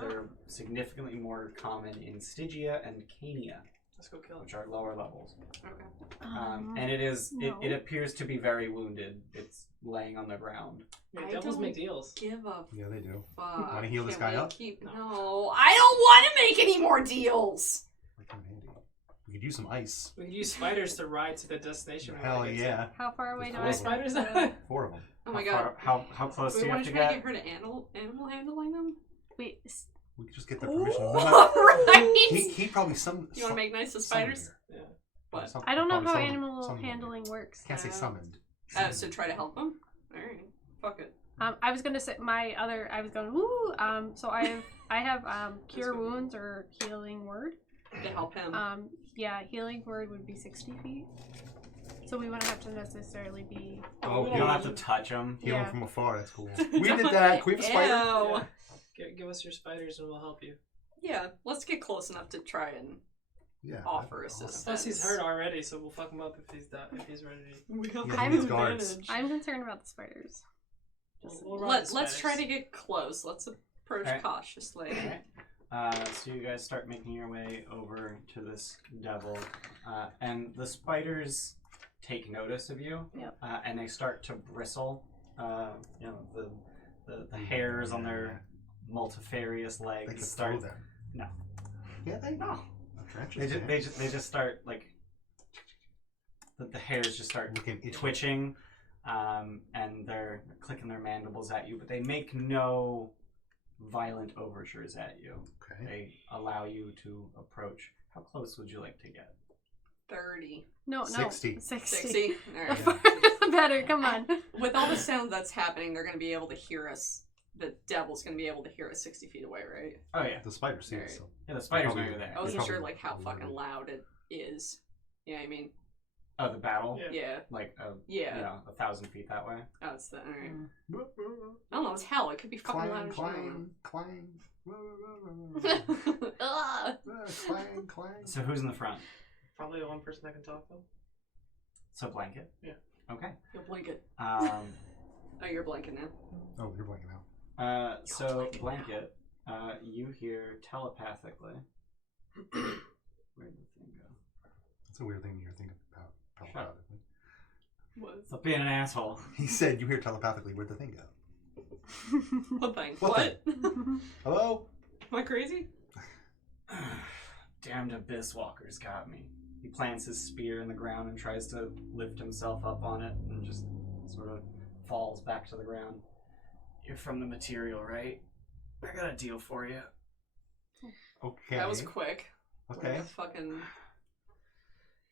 They're significantly more common in Stygia and Cania, Let's go kill him. which are lower levels. Okay. And it no. appears to be very wounded. It's laying on the ground. Yeah, I devils don't- make deals. Give a Yeah, they do. fuck. Wanna heal this Can guy we up? No, I don't want to make any more deals. Like, come in handy. We could use some ice. We could use spiders to ride to the destination. we Hell wanna get to. yeah. How far away do Four I of Spiders? go? 4 of them. Oh my How god. far- how close Do do we you have want to to try to get? get her to animal handling them? Wait, We could just get the permission. Right. He probably some. You want to make nice to spiders? Yeah. What? I don't know how Probably animal summon. handling works. Can't say summoned. So try to help them? Alright. Fuck it. I was gonna say I was going woo. So I have cure wounds or healing word. To help him. Yeah, healing word would be 60 feet. So So we wouldn't have to necessarily be. Oh, You don't have to touch them. Heal Yeah. him from afar. That's cool. We did that. Can we have a spider? Ew. Yeah. Give us your spiders and we'll help you. Yeah, let's get close enough to try and Yeah. offer that's assistance. Plus he's hurt already, so we'll fuck him up if he's ready. We have Yeah, I'm- he needs guards. I'm concerned about the spiders. We'll run Let's spiders. try to get close. Let's approach Alright. cautiously. So you guys start making your way over to this devil, and the spiders take notice of you, Yep. and they start to bristle. You know, the hairs on their multifarious They legs could throw start. them. No. Yeah, they No. Trenches, They just start like the hairs just start Looking itchy. twitching, and they're clicking their mandibles at you, but they make no violent overtures at you. Okay. They allow you to approach. How close would you like to get? 30. No, 60. 60. Alright. Better, come on. With all the sound that's happening, they're going to be able to hear us. The devil's going to be able to hear us 60 feet away, right? Oh yeah, The spider sees Alright. so. yeah. The spiders know Probably- you're there. I wasn't Probably sure like how really fucking good. loud it is. Yeah, I mean, Oh, the battle. Yeah. yeah. Like Yeah. you know, 1,000 feet that way. Oh, it's the. Alright. Mm. I don't know, it's hell. It could be fucking loud Clang, as clang, clang. shit. Ugh. Clang, clang. So who's in the front? Probably the one person that can talk to him. So blanket. Yeah. Okay. Your blanket. Um. Oh, you're blanket now. Oh, you're blanking out. So blanket. You hear telepathically. Where did the thing go? That's a weird thing you're thinking about. Telepathically. What? Stop being an asshole. He said you hear telepathically. Where'd the thing go? What thing? What What? Hello? Am I crazy? Damned abyss walkers got me. He plants his spear in the ground and tries to lift himself up on it and just sort of falls back to the ground. You're from the material, right? I got a deal for you. Okay. That was quick. Okay. What the fucking.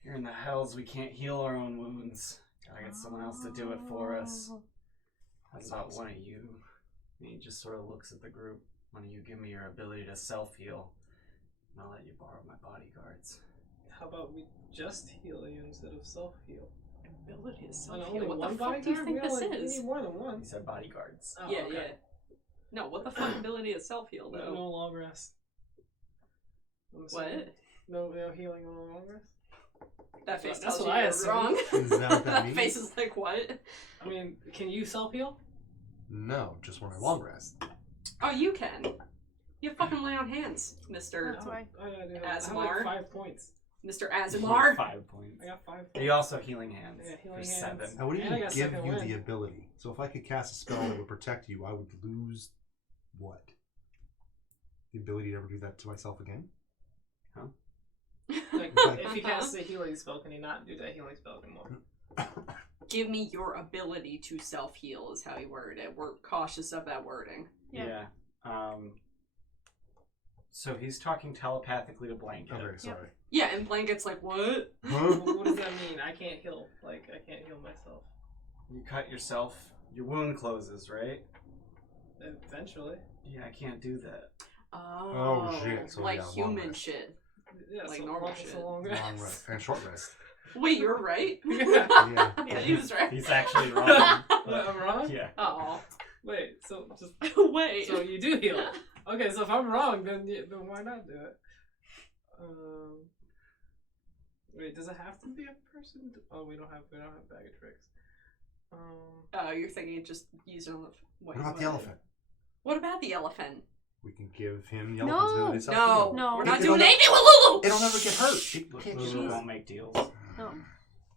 You're in the hells, we can't heal our own wounds. Gotta get someone else to do it for us. How about one of you? And he just sort of looks at the group. One of you give me your ability to self-heal, and I'll let you borrow my bodyguards. How about we just heal you instead of self-heal? Ability to And self only heal. What one the fuck do you bodyguard? think We this only- We is? need more than one. He said bodyguards. Oh, Yeah, okay. yeah. No, what the fuck ability to self heal No, though? no long rest. I'm assuming. What? No healing, no long rest? That face That's tells what you I you're assumed. wrong. Is that what that That means? face is like, what? I mean, can you self-heal? No, just when I long rest. Oh, you can. You have fucking lay on hands, Mr. That's why. I do. I have Asmar? like 5 points. Mr. Azimar. 5 points. I got 5 points. You also healing hands Yeah, healing for hands. 7. I wouldn't And I even got give second you wind. the ability. So if I could cast a spell that would protect you, I would lose what? The ability to ever do that to myself again? Like, Like- if he casts a healing spell, can he not do that healing spell anymore? Give me your ability to self heal is how you word it. We're cautious of that wording. Yeah. So he's talking telepathically to Blanket. Okay, sorry. Yeah, and Blanket's like, what? Huh? What does that mean? I can't heal. Like, I can't heal myself. You cut yourself, your wound closes, right? Eventually. Yeah, I can't do that. Oh, shit, so like yeah, long human rest. shit. Yeah, Like so normal long, shit. So long Long rest. And short rest. Wait, you're right? Yeah. Yeah, he was right. He's actually wrong. What, I'm wrong? Yeah. Oh. Wait, so just Wait. so you do heal. Okay, so if I'm wrong, then why not do it? Wait, does it have to be a person? Oh, we don't have bag of tricks. Oh, you're thinking just use it on the. What about the elephant? What about the elephant? We can give him the No. elephant's ability to No, self-heal. No. we're not It'll doing never- anything with Lulu. It'll never get hurt. It can't Lulu get won't make deals. No.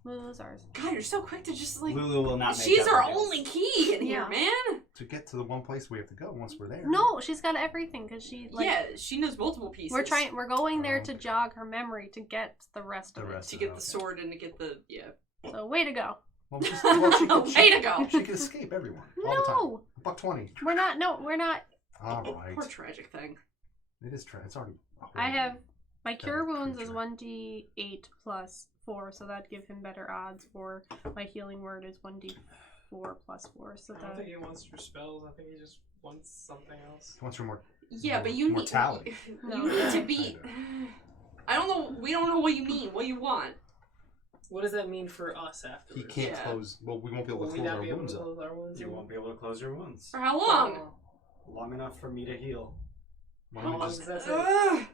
Lulu's ours. God, you're so quick to just like. Lulu will not make She's our other deals. only key in here, Yeah. man. To get to the one place we have to go once we're there. No, she's got everything because she like. Yeah, she knows multiple pieces. We're going there to Okay. jog her memory to get the rest The of rest to of get it, the okay. sword and to get the it. So way to go. Well, she Way to go. She can escape everyone all the time. No, $1.20. we're not. No, we're not. All right. Poor tragic thing. It is true. It's already. I have my cure Better wounds is creature. 1d8 plus 4, so that'd give him better odds. For my healing word is 1d4 plus 4, so I don't that. think he wants your spells. I think he just wants something else. He wants your more. Yeah, but you need Mortality. you need to be. I don't know. We don't know what you mean. What you want? What does that mean for us afterwards? He can't Yeah. close. Well, we won't be able Will to we close not our be able wounds to up. close our wounds? You won't be able to close your wounds. For how long? Long enough for me to heal. Why How don't we long just, does that take? Ugh.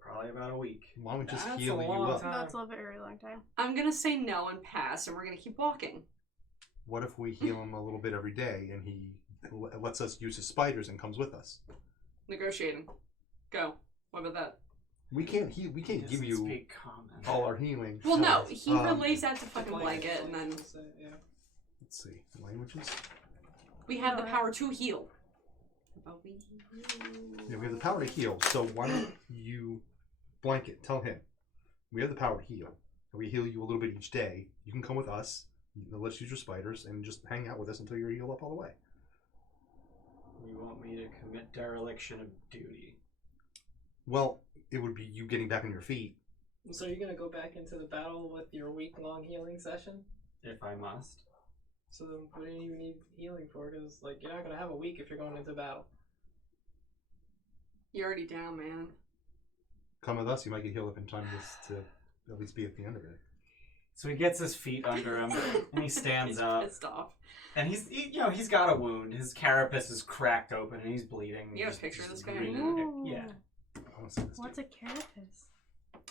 Probably about a week. why don't we just That's heal a you long up? time. That's a very long time. I'm gonna say no and pass, and we're gonna keep walking. What if we heal him a little bit every day, and he lets us use his spiders and comes with us? Negotiating. Go. What about that? We can't heal. We can't give you Speak common. all our healing. Well, no. He Um, relays that to fucking blanket, and then Yeah. Let's see. Languages? we have the power to heal. But we Yeah, we have the power to heal. So why don't you, Blanket, tell him. We have the power to heal. And we heal you a little bit each day. You can come with us. Let's use your spiders and just hang out with us until you're healed up all the way. You want me to commit dereliction of duty? Well, it would be you getting back on your feet. So you're gonna go back into the battle with your week-long healing session? If I must. So then what do you need healing for? Because like you're not gonna have a week if you're going into battle. You're already down, man. Come with us. You might get healed up in time to at least be at the end of it. So he gets his feet under him and he stands He's up. pissed off. And he's got a wound. His carapace is cracked open and he's bleeding. You got a Just- picture of this just guy? green. Ooh. Yeah. I want to see this. What's a carapace?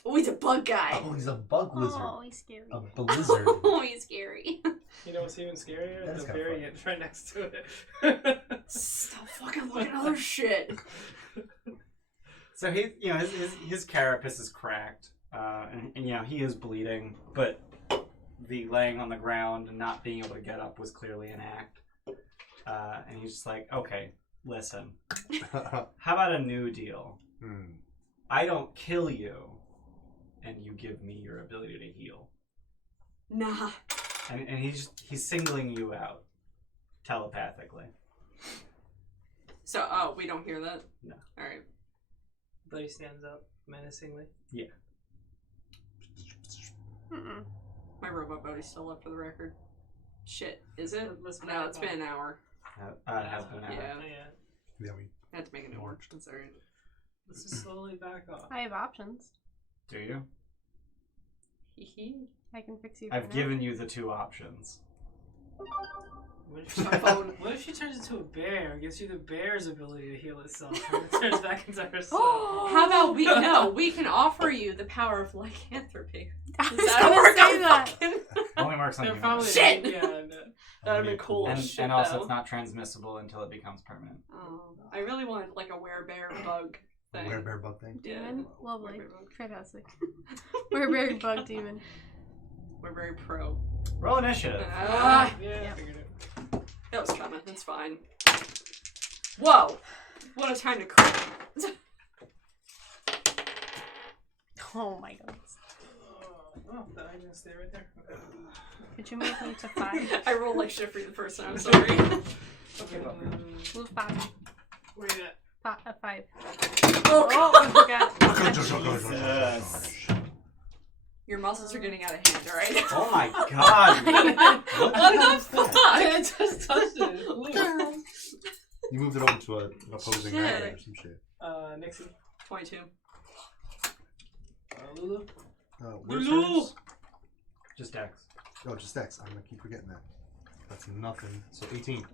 Oh, he's a bug guy. Oh, he's a bug Oh, he's scary. A blizzard. Oh, he's scary. You know what's even scarier? That's The kinda variant right next to it. Stop fucking looking at other shit. So his carapace is cracked, and he is bleeding, but the laying on the ground and not being able to get up was clearly an act. And he's just like, okay, listen, how about a new deal? I don't kill you, and you give me your ability to heal. Nah. And he's singling you out telepathically. So, we don't hear that? No. Alright. But he stands up menacingly. Yeah. Mm-mm. My robot body's still up for the record. Shit, is it? Let's No, it's been an hour. It has been an hour. Yeah. Yeah. Yeah, we. I had to make a new one. That's alright. Let's just slowly back off. I have options. Do you? Hee I can fix you. I've given you the two options. What if, she, what if she turns into a bear and gives you the bear's ability to heal itself and it turns back into herself? How about we can offer you the power of lycanthropy. I Does was that gonna work say on that. fucking- Only works on They're humans. probably Shit! Yeah, no. That'd be cool. And also, it's not transmissible until it becomes permanent. Oh, I really wanted like a werebear bug thing. Werebear bug thing. Yeah. Demon? Lovely. Werebear bug. Fantastic. We're very bug demon. We're very pro. Roll initiative. Ah, Yeah, Yeah. I figured it. that was coming. That's fine. Whoa! What a time to cry. Oh my goodness. Oh, the eye gonna stay right there? Okay. Could you move me to 5? I rolled like shit for the first time. I'm sorry. Okay, Move 5. where you at? 5. Oh, Oh, I forgot. Jesus. your muscles are getting out of hand, alright? Oh my god. What the fuck? I just touched it. Blue. You moved it over to an opposing Shit. area or some shit. Nixie. 22. Lulu. Where's Lulu! hers? Just X. Oh, just X. I'm gonna keep forgetting that. That's nothing. So 18.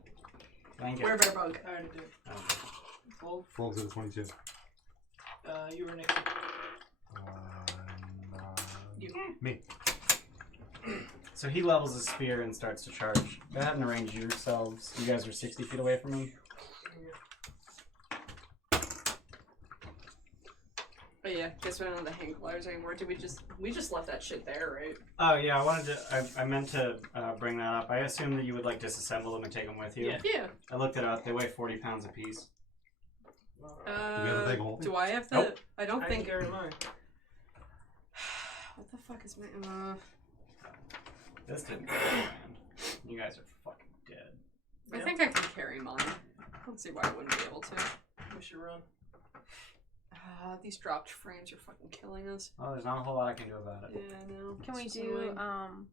Thank you. Werebear bug. I already did. Full. Full to the 22. You were Nixie. You. Me. So he levels his spear and starts to charge. Go ahead and arrange yourselves. You guys are 60 feet away from him. But yeah, guess we don't have the hand glides anymore. Did we just left that shit there, right? Oh yeah, I meant to bring that up. I assume that you would like disassemble them and take them with you. Yeah. Yeah. I looked it up. They weigh 40 pounds apiece. we have a big hole? Do I have the? Nope. I don't I think. can carry mine. What the fuck is my? This didn't go planned. You guys are fucking dead. I think I can carry mine. I don't see why I wouldn't be able to. We should run. These dropped frames are fucking killing us. Oh, there's not a whole lot I can do about it. Yeah, I know. Can we It's do, annoying.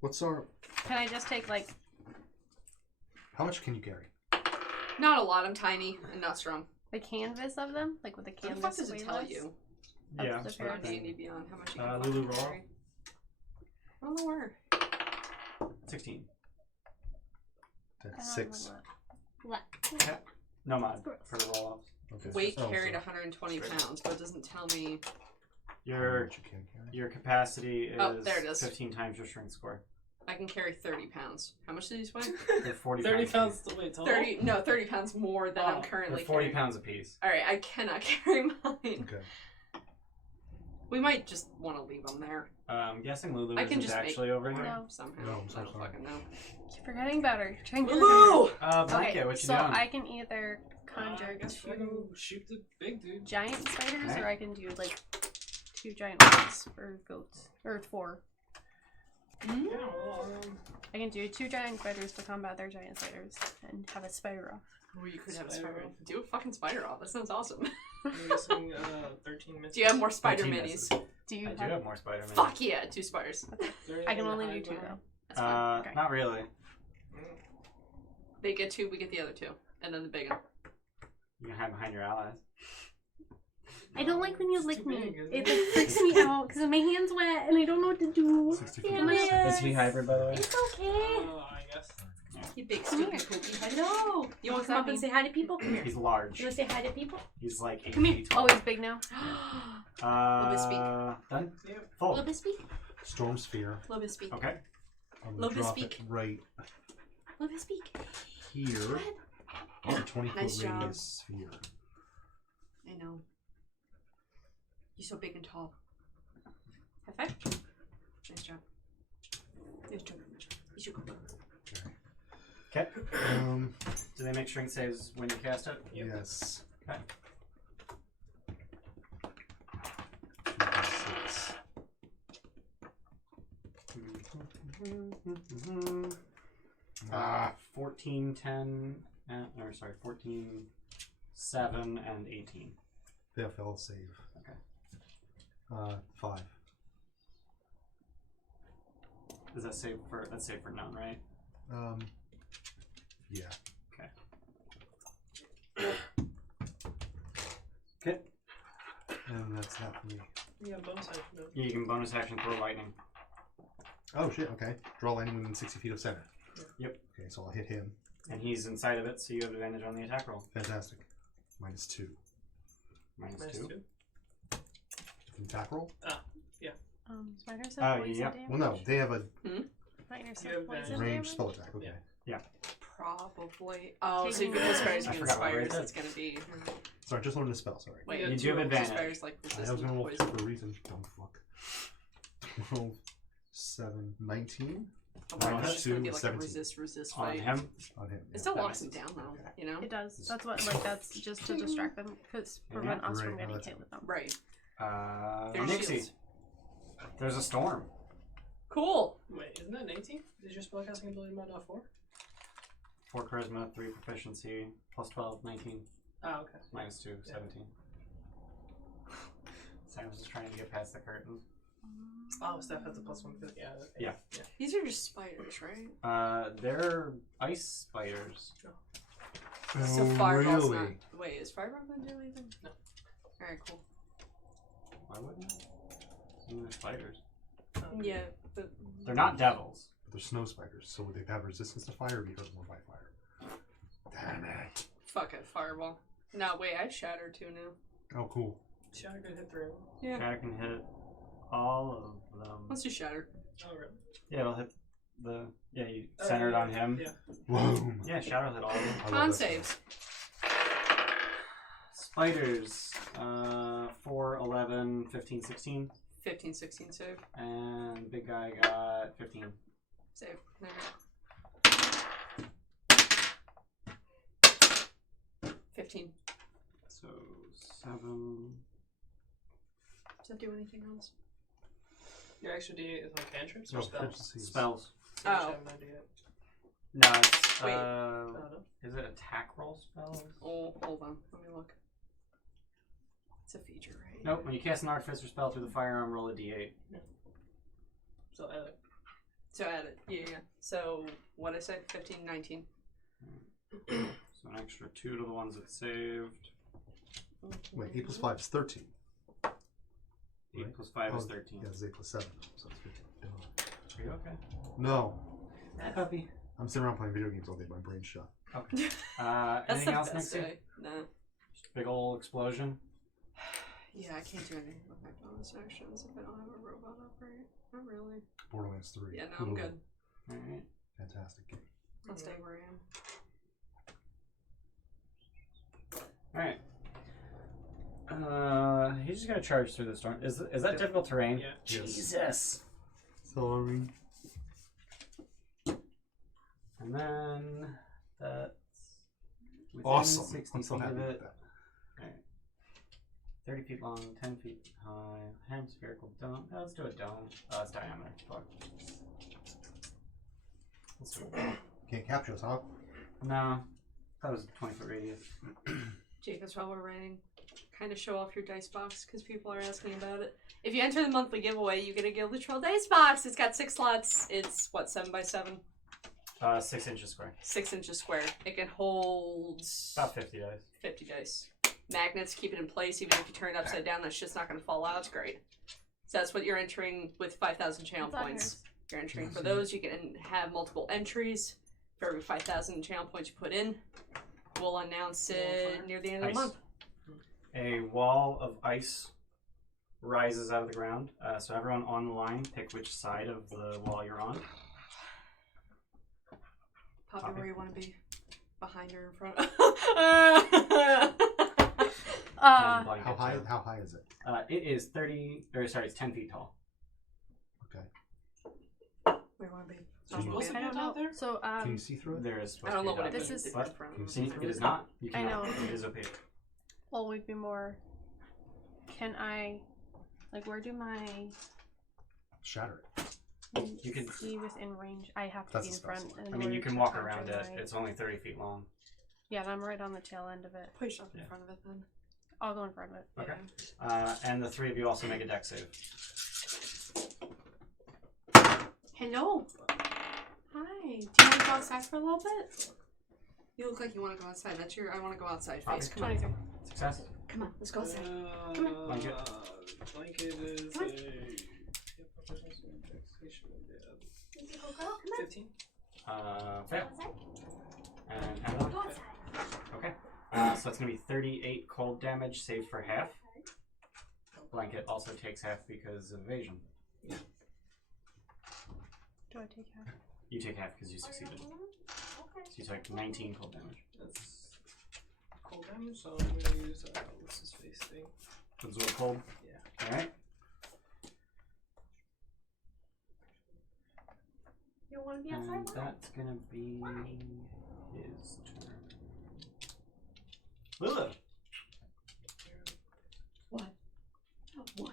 What's our? can I just take, like, How much can you carry? Not a lot. I'm tiny and not strong. the canvas of them? Like, with the What the canvas fuck does it tell weightless? you? Yeah. the sort of fair. thing. D&D Beyond. How much you can Lulu fucking roll. carry. I don't know where. 16. That's 6. What? No mod for the roll offs. Okay. Weight Oh, carried so 120 pounds, but it doesn't tell me. how Your much you can carry. your capacity is, Oh, there it is. 15 times your strength score. I can carry 30 pounds. How much do these weigh? They're 40 30 pounds. pounds to weight total. 30 pounds more than I'm They're currently 40 carrying. pounds apiece. Alright, I cannot carry mine. Okay. We might just want to leave them there. I'm guessing Lulu I can isn't just actually make over more here. No. somehow. No, I'm so I don't sorry. fucking know. Keep forgetting about her. You're trying to Lulu! Blanket, Okay, what you so doing? I can either I conjure guess I 2 can shoot the big dude. giant spiders, Alright. or I can do like 2 giant ones or goats, or 4. Yeah, well, I can do 2 giant spiders to combat their giant spiders and have a spider off. Or you could have a Spider spider. off. Do a fucking spider off. That sounds awesome. I'm guessing 13 misses. Do you have more spider 13 minis? misses. Do you I do have? have more Spider-Man. Fuck yeah, 2 spiders. I can only do 2 though. That's fine. Okay. Not really. They get 2, we get the other 2. And then the big one. You can hide behind your allies. I don't like when you It's lick too me. big, isn't It it? freaks me out because my hand's wet and I don't know what to do. 60 Damn feet. it. Is he hybrid, by the way? It's okay. I guess. You big Come stupid here. poopy. Hello! You want Come up something? and say hi to people? Come here. He's large. You want to say hi to people? He's like 8 Come here. feet tall. Oh, he's big now. Done? Yep. Full. Little bit speak. Storm sphere. Little bit speak. Okay. I'm Love gonna to drop it speak. right Little bit speak. here. It's a 20-foot Nice job. radius sphere. I know. You're so big and tall. High five. Nice job. Nice job. You should go. Okay. Um. Do they make strength saves when you cast it? Yes. Okay. 2d6. 14, 10, or sorry, 14, 7, and 18. They fail save. Okay. 5. Is that save for, that's save for none, right? Yeah. Okay. And that's that for me. Yeah, bonus action. though. Yeah, you can bonus action throw lightning. Oh shit, okay. Draw lightning within 60 feet of center. Yep. Okay, so I'll hit him. And he's inside of it, so you have advantage on the attack roll. Fantastic. -2. Minus Minus 2. 2. Attack roll? Spiders have poison yeah. damage. Well, no, they have a Spiders You have have poison ranged damage. spell attack. Okay. Yeah. Probably. Oh, so you can put spiders I against forgot what I spiders. said. It's gonna be. Sorry, I just learned a spell, sorry. Wait, You You have do have two advantage. spiders like I was resistant gonna roll poison. for a reason. Dumb fuck. 12, 7, 19 Oh my gosh, Minus it's gonna be 2, like 17. a resist On fight. him. on him. It still That locks him misses. down though, Okay. you know? It does. That's what, like, that's just to distract them, because prevent us from Right, getting that's hit it. with them. Right. Nixie. shields. There's a storm. Cool. Wait, isn't that an 18? Is your spellcasting ability mod not 4? 4 charisma, 3 proficiency, plus 12, 19, Oh, okay. minus 2, 17. Sam's just trying to get past the curtain. Oh, Steph has the +1 for Yeah. These are just spiders, right? They're ice spiders. So Oh, fireball's really? not. Wait, is fireball gonna do anything? No. Alright, cool. Why wouldn't it? They're spiders. Yeah, but They're not devils. They're snow spiders, so would they have resistance to fire or be hurt more by fire? Damn it. fuck it, fireball. No, wait, I shattered too now. Oh, cool. Shatter could hit 3 of them. Yeah. Shatter can hit all of them. Let's do shatter. Oh, really? Yeah, it'll hit the. Yeah, you centered on him. Yeah. Boom. Yeah, Shatter will hit all of them. I love Con that saves. Spiders. 4, 11, 15, 16. 15, 16 save. And big guy got 15. Save. There we go. 15. So 7. Does that do anything else? Your extra D8 is on cantrips No, or spells? proficiencies. Spells. So you Oh. should have no D8. No, it's. Wait. Oh, no. Is it attack roll spells? Oh, hold on. Let me look. It's a feature, right? Nope. When you cast an artificer spell through the firearm, roll a d8. So add it. So add it. Yeah. So, what I say? 15, 19. So an extra 2 to the ones that saved. Wait, 8 plus 5 is 13. 8 Right? plus 5 is Oh, 13. Yeah, it's 8 plus 7, so it's 15. Duh. Are you okay? No. Hi, puppy. I'm sitting around playing video games all day. My brain's shut. Okay. That's Anything the else best next year? day. Nah. Just big old explosion. Yeah, I can't do anything with my bonus actions if I don't have a robot up right. Not really. Borderlands 3. Yeah, no, I'm Lulu. good. Alright. Fantastic game. I'll stay where I am. Alright. He's just gonna charge through the storm. Is that difficult terrain? Yeah. Yes. Jesus. Sorry. And then that's within Awesome. 60 I'm so feet happy of with it. that. 30 feet long, 10 feet high, hemispherical dome. Oh, let's do a dome. It's diameter. Fuck. Let's do it. Can't capture us, huh? No. That was a 20-foot radius. Jacobs, while we're writing, kind of show off your dice box because people are asking about it. If you enter the monthly giveaway, you get a Gilded Troll dice box. It's got 6 slots. It's what, 7 by 7? 6 inches square. 6 inches square. It can hold About 50 dice. 50 dice. Magnets keep it in place. Even if you turn it upside down, that shit's not going to fall out. It's great. So that's what you're entering with 5,000 channel It's on points. yours. You're entering for those. You can have multiple entries. For every 5,000 channel points you put in, we'll announce it near the end of the Ice. month. A wall of ice rises out of the ground. So everyone on the line, pick which side of the wall you're on. Poppy, where you want to be? Behind or in front? And blanket How high? too. How high is it? It is it's 10 feet tall. Okay. Where you want to be? So you- What's I don't it out know. there? So Can you see through it? There is. I don't know what it is. means. This if is- you're in What? front. Can you See, see it is not. You I cannot. know. It is opaque. well, we'd be more. Can I, like, where do my Shatter it. You can- see within range? I have to That's be in the front. special. in I mean, you order can to walk counter around it. my- It's only 30 feet long. Yeah, and I'm right on the tail end of it. Put yourself in Yeah. front of it then. I'll go in front of it. Okay. Yeah. And the 3 of you also make a deck save. Hello. Hi. Do you want to go outside for a little bit? You look like you want to go outside. That's your I want to go outside face. Come on. 23. Success. Come on. Let's go outside. Come on. Blanket. Blanket is Come on. a 15. Fail. And Adeline? Okay. So that's going to be 38 cold damage, saved for half. Blanket also takes half because of evasion. Do I take half? You take half because you succeeded. So you took 19 cold damage. That's cold damage, so I'm gonna use what's his face thing. Absorb cold? Yeah. Alright. You don't want to be And outside? that's going to be his turn. Lulu! What? What?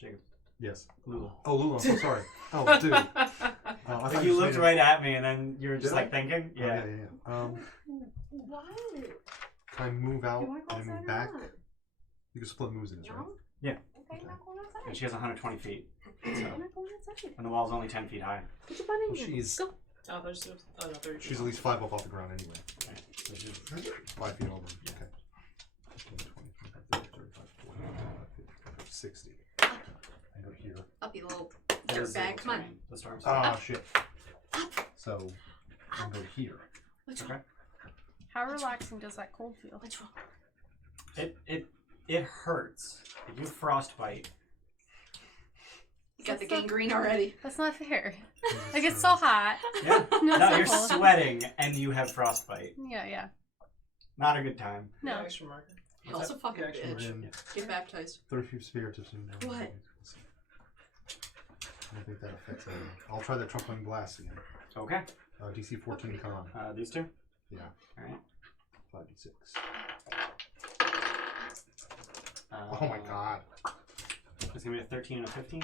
Jacob. Yes. Lulu. Oh, Lulu, I'm so sorry. Oh, dude. I thought You just looked made it- right at me and then you were just Did like I? thinking? Oh, Yeah. yeah. What? Can I move out You want to go and outside move or back? not? You can split moves in this, right? No? Yeah. Okay, I'm not going outside. And she has 120 feet. I'm not going outside. And the wall's only 10 feet high. Put your butt in Well, here. she's Go. Oh, there's no, oh, no, 30. she's at least 5 up off the ground anyway. Right. So she's 5 feet over. Yeah. Okay. 15, 20, 25, 30, 35, 40, 50, 60. I go here. Up, you little that is dirtbag. able Come on. terrain. The storm's Ah, shit. So, I'm go here. What's Okay. wrong? How relaxing does that cold feel? What's wrong? It hurts. If you frostbite, You got the That's not- gangrene already. That's not fair. Like, it's so hot. yeah. No, No, you're it's not cold. sweating and you have frostbite. Yeah. Not a good time. Yeah, No. extra marker. Hell's a fucking Yeah, actually, bitch. And Get baptized. 30 feet sphere to soon. What? I don't think that affects anything. I'll try the trumpling blast again. Okay. DC 14 con. These two? Yeah. Alright. 5d6. Uh, Oh my god. It's gonna be a 13 and a 15.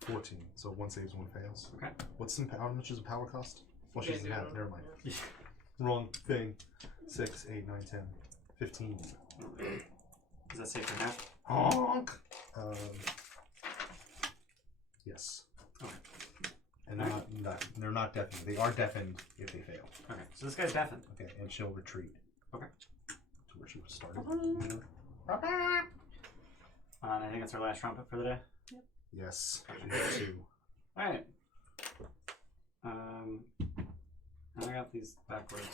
14. So one saves, one fails. Okay. What's in how much is a power cost? Well, she Yeah, doesn't have it. no. Never mind. Wrong thing. 6, 8, 9, 10, 15. Is that safe for half? Honk! Yes. And they're not deafened. They are deafened if they fail. Okay, so this guy's deafened. Okay, and she'll retreat. Okay. To where she was started. And I think that's our last trumpet for the day. Yep. Yes. She has 2. Alright. And I got these backwards.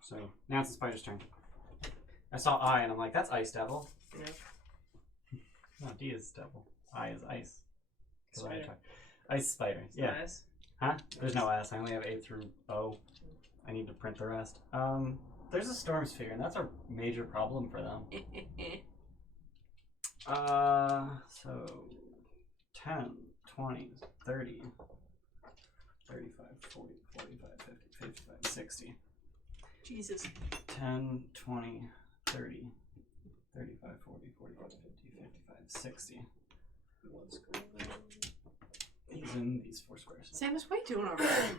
So now it's the spider's turn. I saw I and I'm like, that's Ice Devil. Yeah. No, D is Devil. I is Ice. Spider. Ice Spider. Yeah. Nice. Huh? There's no S. I only have A through O. I need to print the rest. There's a storm sphere, and that's a major problem for them. So 10, 20, 30, 35, 40, 45, 50, 55, 60. Jesus. 10, 20, 30, 35, 40, 45, 50, 55, 60. What's going on? He's in these 4 squares. Samus, what are you doing over there?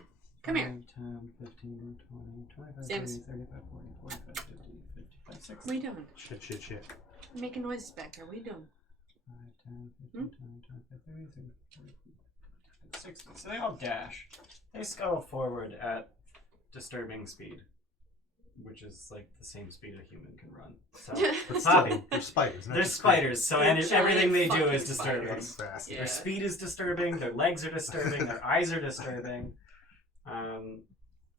Come here. 10, 15, 20, 25, 30, Samus. 35, 40, 45, 50, 55, 60. What are you doing? Shit. You're making noises back there. What are you doing? 5, 10, 15, 20, 25, 30, 40, 50, 60. So they all dash. They scuttle forward at disturbing speed, which is like the same speed a human can run. So, But Poppy. still, they're spiders. They're spiders, so They're everything they giant do is fucking disturbing. spiders. Fast. Yeah. Their speed is disturbing. Their legs are disturbing. Their eyes are disturbing.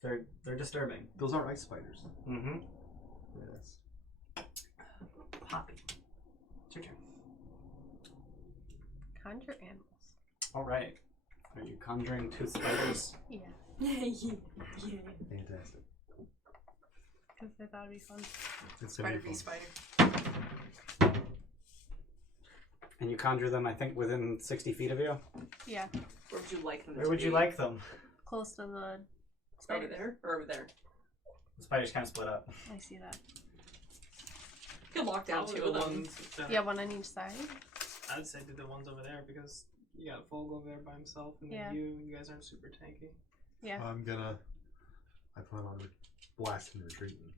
They're disturbing. Those are ice spiders. Mm-hmm. Yes. Poppy, it's your turn. Conjure animals. All right. Are you conjuring 2 spiders? Yeah. Yeah. Fantastic. Because I thought it'd be fun. It's Spider gonna v be spider. And you conjure them, I think, within 60 feet of you. Yeah. Where would you like them? Where to would you be? like them? Close to the Over spider. there or over there? The spiders kind of split up. I see that. You could lock down Probably 2 of the them. ones that- Yeah, one on each side. I'd say do the ones over there because you got Vogel over there by himself, and Yeah. then you guys aren't super tanky. Yeah. I plan on blasting and retreating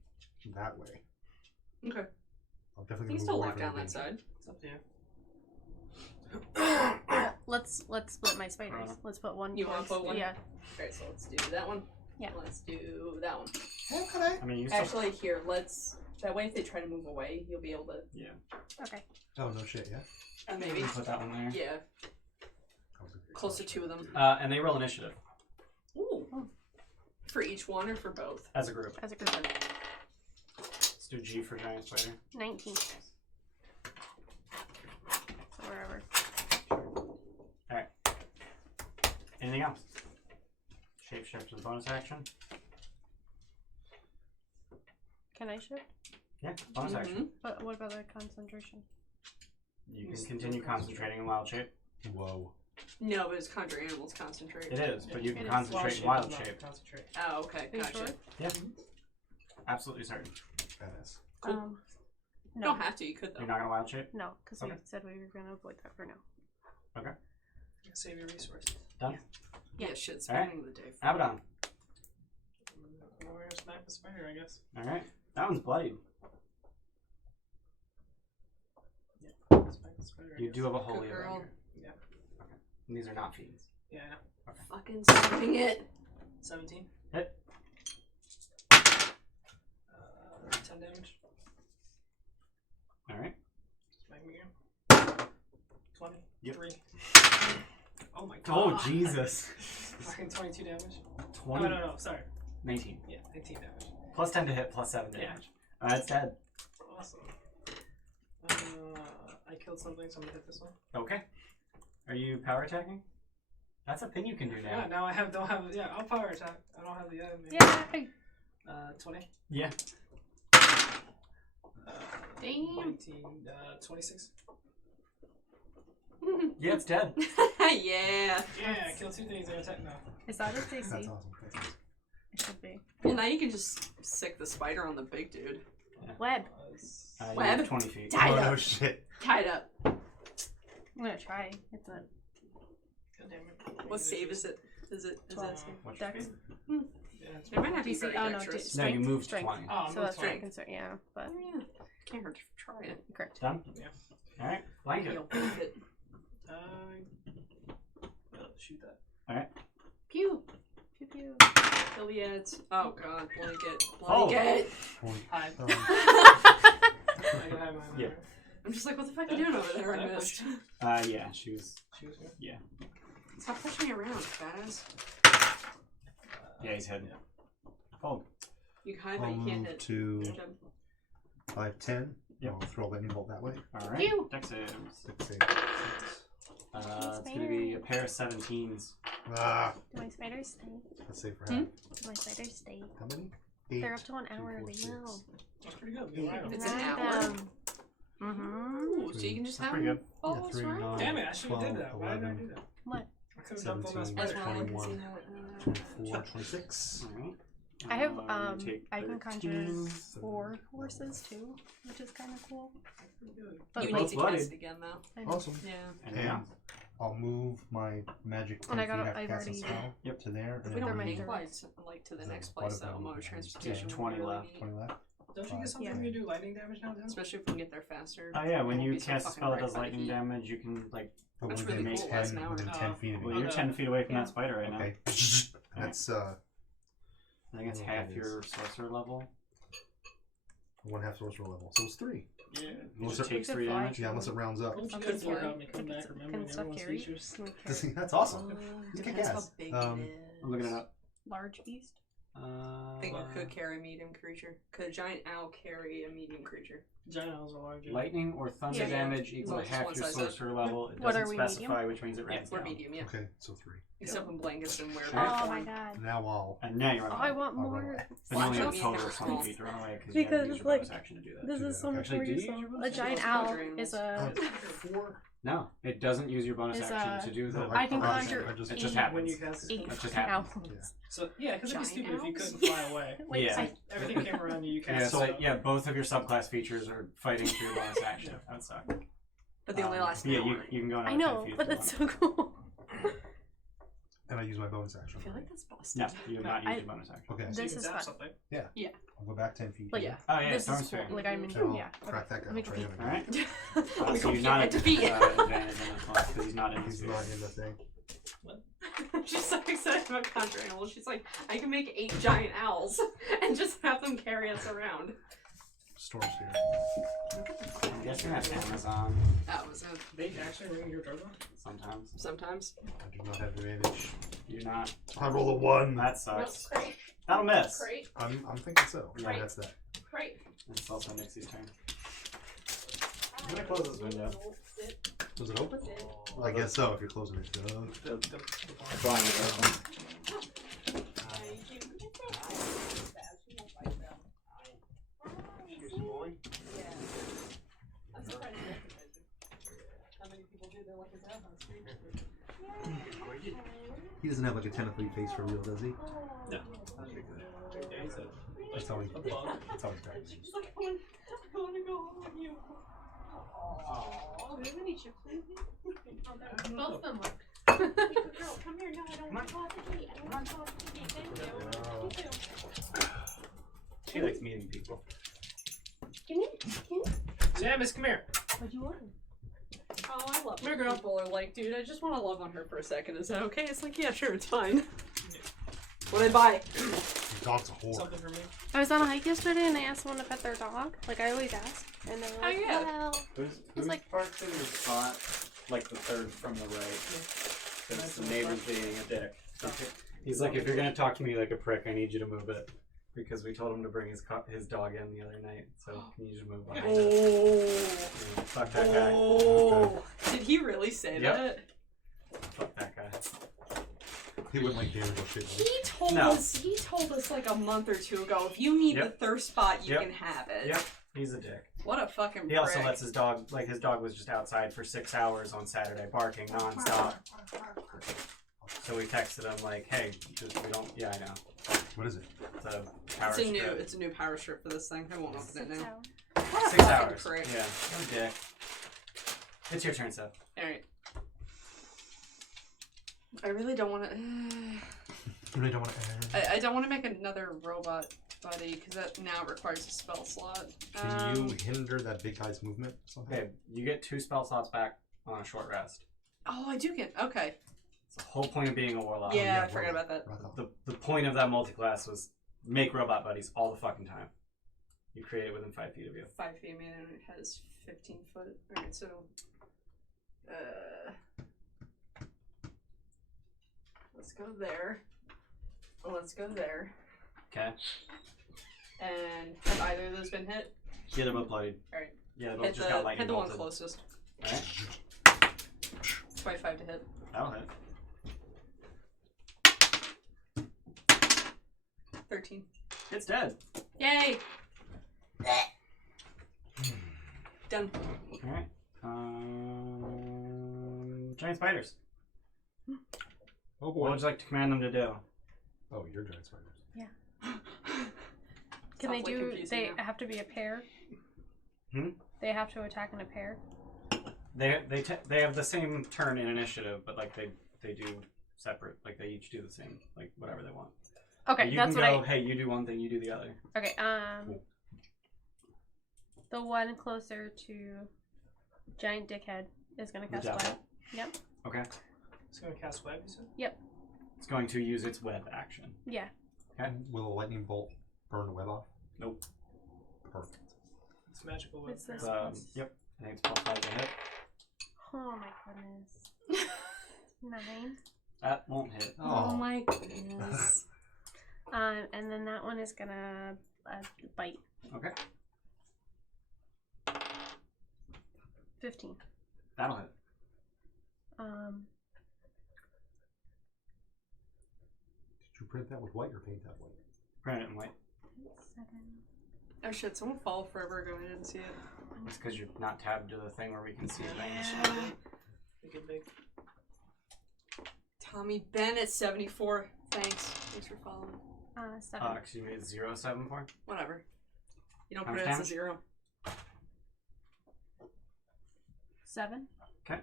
that way. Okay. I'm You definitely can gonna still move away lock from down the that side. It's up to you. Let's split my spiders. Let's put one. You wanna towards- put one? Yeah. Alright, so let's do that one. Yeah. Let's do that one. I mean, you still... Actually, here, let's. That way, if they try to move away, you'll be able to. Yeah. Okay. Oh, no shit, yeah? Maybe. Put that one there. Yeah. Close to 2 of them. And they roll initiative Ooh. For each one or for both? as a group. As a group. Let's do G for giant spider. 19. So wherever. Anything else? Shapeshift is a bonus action. Can I shift? Yeah, bonus action. But what about the concentration? You can continue concentrating in wild shape. Whoa. No, but it's conjure animals concentrate. It is, but you can It is. concentrate in wild does not shape. Concentrate. Oh, okay. Are you Gotcha. sure? Yeah. Absolutely certain. Badass. Cool. No. You don't have to, you could though. You're not gonna wild shape? No, because Okay. we said we were going to avoid that for now. Save your resources. Done? Yeah, shit, Alright. spending the day. Abaddon. We're gonna smack the spider, I guess. Alright. That one's bloodied. Smack the spider, I You guess. do have a holy Good over girl. here. And these are not fiends. Yeah, I know. Fucking swing it. 17. Hit. 10 damage. Alright. Smack me again. 23. Oh my god. Oh, Jesus. Fucking 22 damage. 20. Oh, no, sorry. 19. Yeah, 19 damage. Plus 10 to hit, plus 7 Yeah. damage. It's dead. Awesome. I killed something, so I'm gonna hit this one. Okay. Are you power attacking? That's a thing you can do now. Yeah, now I don't have, I'll power attack. I don't have the enemy. Yay! 20. Yeah. Damn. 19, 26. Yeah, it's dead. Yeah. Yeah, I killed 2 things in attack now. Is that a That's DC? awesome. That's awesome. It should be. Well, now you can just sick the spider on the big dude. Web. Uh, You Web. have 20 feet. Tied Oh, up. no shit. Tied up. I'm going to try. It's a God damn it. What save is it? Is it? 12. What's your Dex. speed? Yeah, it's It might not be DC. very Oh, no. dexterous. No, you Strength. moved Strength. 20. Oh, So that's fine. what I'm concerned. Yeah, but Oh, yeah. Can't hurt to try it. correct. Done? Yeah. Alright. Blanket. You'll beat it. shoot that. Alright. Pew. Pew pew. Affiliates. Oh god, blanket. Oh. Blanket. Hi. Um, I can have mine. Yeah. I'm just like, what the fuck are you doing over there? I missed. Yeah, she was. She was here. Stop pushing me around, badass. Yeah, he's heading. Fold. You can hide, I'll but you can't move hit. to Good job. 5'10". Yep. I'll throw a lightning bolt that way. Alright. Pew. Dex saves. 6, 8, 6. It's gonna be a pair of 17s. Ah, Do my spiders stay? let's save for half. Do my spiders stay? How many? 8. They're up to 1 2, hour. 4, They 6. will. That's pretty good. Good line. It's an Ride hour? them. Mm-hmm. Ooh, so you can just That's have pretty them good. follow Yeah, us 3, around? 9, Damn it! I should have 12, did that. Why did I 11, do that? What? I could have jumped on my 17, spider. That's why I didn't 21, see that. 24, 26. Alright. I have you take I can conjure 13. 4 horses too, which is kind of cool. Pretty good. But You both need to bloodied. cast again, though. I know. Awesome. Yeah. And And yeah. I'll move my magic 10 And I feet got- after I've casting already- spell Yep. to there. If And we then don't I'll make move flights, like, to the So next what place, about though, motor movement? transportation. 20 would really left. be- 20 left. Don't you get something Yeah. when you do lightning damage now, then? Especially if we can get there faster. Oh yeah, when Won't you be so cast a fucking spell that wrecked does by the lightning heat. damage, you can like. But That's within really cool, 10, less an hour. within 10 feet of me. Well, you're 10 feet away from Yeah. that spider right now. Okay. That's I think it's half your sorcerer level. 1/2 sorcerer level. So it's 3. Yeah. You Unless just it, takes could 3 fly. damage. yeah, unless it rounds up. What would you Okay, guys work fine. out and come back remembering Can stuff everyone's carry? features? Can we carry That's awesome. He's a Depends how kick-ass. big Um, it is. I'm looking it up. large beast? I think it could carry a medium creature. Could a giant owl carry a medium creature? Giant owls are larger. Lightning or thunder Yeah. damage equal to Just half one your size up. sorcerer level. It What doesn't are we, specify, medium? which means it Yeah, ramps we're down. medium, yeah. Okay, so 3. Except when blankets and wear Sure. Oh form. my god. Now I'll. And now you're Oh, running. I want I'll run more. away. But you only have a Flash total me of 20 small. feet to run away because you have to Because, use your like, bonus action to do that. This is so much Actually, more do you useful. use your A bonus giant action? owl Conjuring is was- a. 4? No, it doesn't use your bonus Is, action to do the. no, I can bonus conjure action. I just- It just eight- When you happens. cast 8 That just owls. happens. So yeah, because it'd be Giant stupid if you owls? couldn't fly away. Like, Yeah. I- Everything came around you. You cast. Yeah, so it. yeah, both of your subclass features are fighting for your bonus action. That would suck. But they only last an Yeah, hour. you can go another I 10 know, feet but if you that's want. so cool. And I use my bonus action. I feel like that's busted. No, you have not I- used your bonus action. Okay. So you This can is zap fun. something. I'll go back 10 feet. But here. yeah, Oh yeah, this Storm is Sphere. cool. Like I'm in. And I'll Yeah. crack that guy. Let me I'll try defeat. him All right. We So go you're get not a at defeat. advantage on this one because he's not in the He's sphere. not in the thing. She's so excited about conjuring owls. She's like, I can make 8 giant owls and just have them carry us around. Storm Sphere. I'm guessing that's Amazon That was it. They actually ring your doorbell. sometimes. Sometimes. I do not have advantage. You're not. I roll a 1. That sucks. Great. That'll miss. Great. I'm thinking so. Yeah, Right. that's that. Great. It's also Nixie's turn. I'm gonna close this window. Was it open? I guess so, if you're closing it. Blind is open. He doesn't have like a tentacle face for real, does he? No. That's Yeah, he's That's how he. a bug. That's how he starts. She's like, I want to go home with you. Oh, do you have any chips with you? Both of them work. Girl, come here. No, I don't want to go out to eat. I don't want to go out to eat. Thank you. You too. She likes meeting people. Samus, come here. What'd you want? Oh, I love Here, when girl. people are like, dude, I just want to love on her for a second. Is that okay? It's like, yeah, sure, it's fine. What'd I buy? The dog's a whore. Something for me. I was on a hike yesterday and I asked someone to pet their dog. Like I always ask, and they were like, yeah. "Well." Who's like- parked in your spot? Like the third from the right. Because the neighbor's being a dick. He's like, if you're gonna talk to me like a prick, I need you to move it. Because we told him to bring his dog in the other night. So can you just move behind us? Oh. Yeah, fuck that guy. Oh. Did he really say Yep. that? Fuck that guy. He wouldn't like damage or shit. He told No. us. He told us like a month or two ago. If you need Yep. the thirst spot, you Yep. can have it. Yep, he's a dick. What a fucking prick. He also lets his dog, like his dog was just outside for 6 hours on Saturday barking nonstop. So we texted him like, hey, we don't, yeah, I know. What is it? It's a power It's a new. strip. It's a new power strip for this thing. I won't open it 6 now. hours. What a 6 fucking hours. prick. Yeah, no dick. It's your turn, Seth. All right. I really don't want to. You really don't want to. I don't want to make another robot buddy because that now requires a spell slot. Can you hinder that big guy's movement somehow? Okay, you get 2 spell slots back on a short rest. Oh, I do get. Okay. The whole point of being a warlock. Yeah, I forgot about that. The point of that multi-class was make robot buddies all the fucking time. You create it within 5 feet of you. 5 feet, man, and it has 15 foot. Alright, so. Let's go there. Let's go there. Okay. And have either of those been hit? Yeah, they're both bloodied. Alright. Yeah, they both just got lightning hit the one bolted. closest. Alright. 25 to hit. That'll hit. 13. It's dead. Yay! Done. Alright. Giant spiders. Oh boy. What would you like to command them to do? Oh, you're giant spiders. Can they Awfully do? confusing They now. have to be a pair. Hmm? They have to attack in a pair. They have the same turn in initiative, but like they do separate. Like they each do the same, like whatever they want. Okay, But you that's can what go, hey, you do one thing, you do the other. Okay. Cool. The one closer to giant dickhead is gonna cast Javelin. web. Yep. Okay. It's gonna cast web, you said? It's going to use its web action. Yeah. Okay. Will a lightning bolt burn the web off? Nope. Perfect. It's magical web. What's this? Yep. I think it's +5 to hit. Oh my goodness. 9. That won't hit. Oh my goodness. And then that one is gonna bite. Okay. 15. That'll hit. Did you print that with white or paint that white? Print it in white. 7. Oh shit, someone follow forever ago. I didn't see it. It's because you're not tabbed to the thing where we can see things. Make it big. Tommy Bennett, 74. Thanks for following. 7. Excuse me, it's 074? Whatever. You don't How put much it as a damage? 0. 7. Okay.